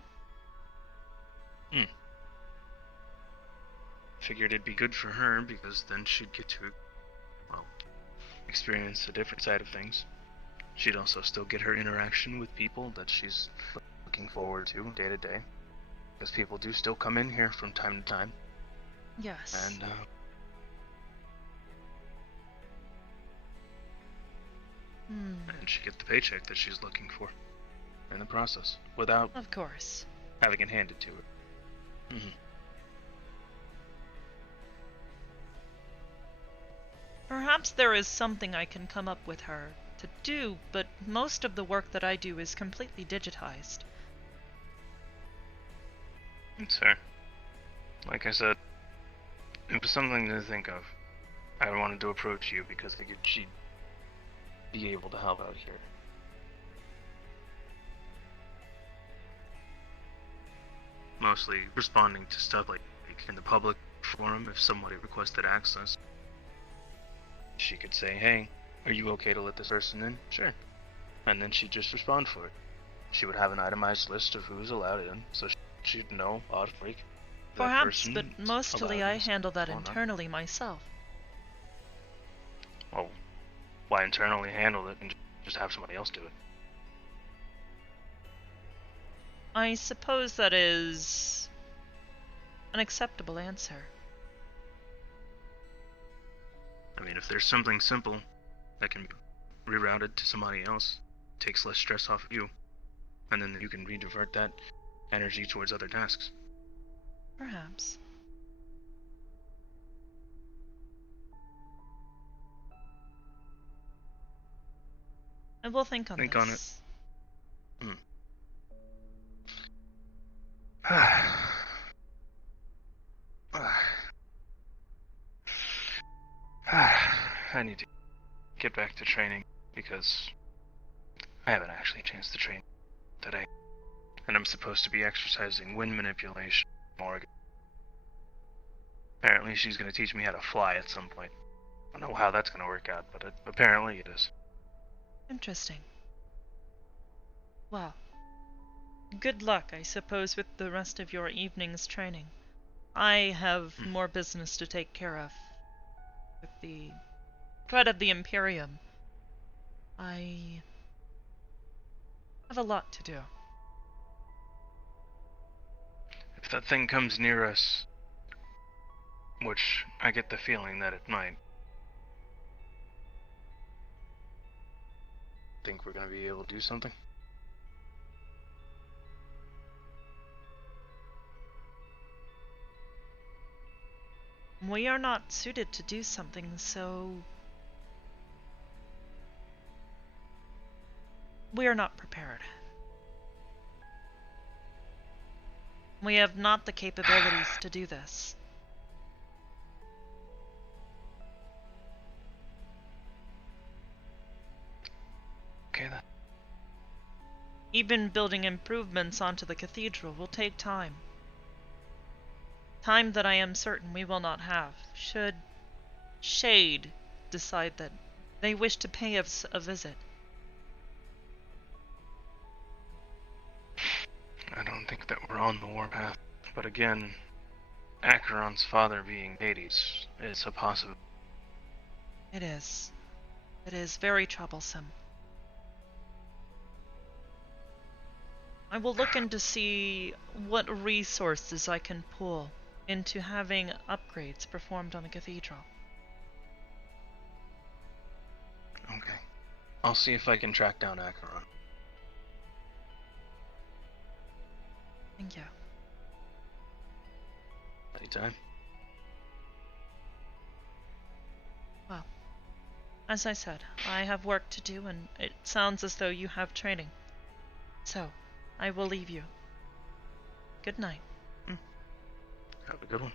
Figured it'd be good for her because then she'd get to, well, experience a different side of things. She'd also still get her interaction with people that she's looking forward to day to day. Because people do still come in here from time to time. Yes. And, and she get the paycheck that she's looking for in the process without Of course. having it handed to her. Perhaps there is something I can come up with her to do, but most of the work that I do is completely digitized. It's fair. Like I said, it was something to think of. I wanted to approach you because I figured she'd be able to help out here. Mostly responding to stuff like in the public forum if somebody requested access. She could say, hey, are you okay to let this person in? Sure. And then she'd just respond for it. She would have an itemized list of who's allowed in, so she'd know, odd freak. Perhaps, but mostly I handle that internally myself. Well, why internally handle it and just have somebody else do it? I suppose that is an acceptable answer. I mean, if there's something simple that can be rerouted to somebody else, takes less stress off of you, and then you can redivert that energy towards other tasks. Perhaps. I will think on this. On it. I need to get back to training because I haven't actually chanced to train today. And I'm supposed to be exercising wind manipulation more. Apparently she's going to teach me how to fly at some point. I don't know how that's going to work out, but apparently it is. Interesting. Well, good luck, I suppose, with the rest of your evening's training. I have more business to take care of. With the threat of the Imperium, I have a lot to do. If that thing comes near us, which I get the feeling that it might, think we're going to be able to do something? We are not suited to do something, so we are not prepared. We have not the capabilities to do this. Okay then. Even building improvements onto the cathedral will take time. Time that I am certain we will not have, should Shade decide that they wish to pay us a visit. I don't think that we're on the warpath, but again, Acheron's father being Hades is a possibility. It is. It is very troublesome. I will look in to see what resources I can pull into having upgrades performed on the cathedral. Okay. I'll see if I can track down Acheron. Thank you. Anytime. Well, As I said, I have work to do, and it sounds as though you have training. So, I will leave you. Good night. Have a good one.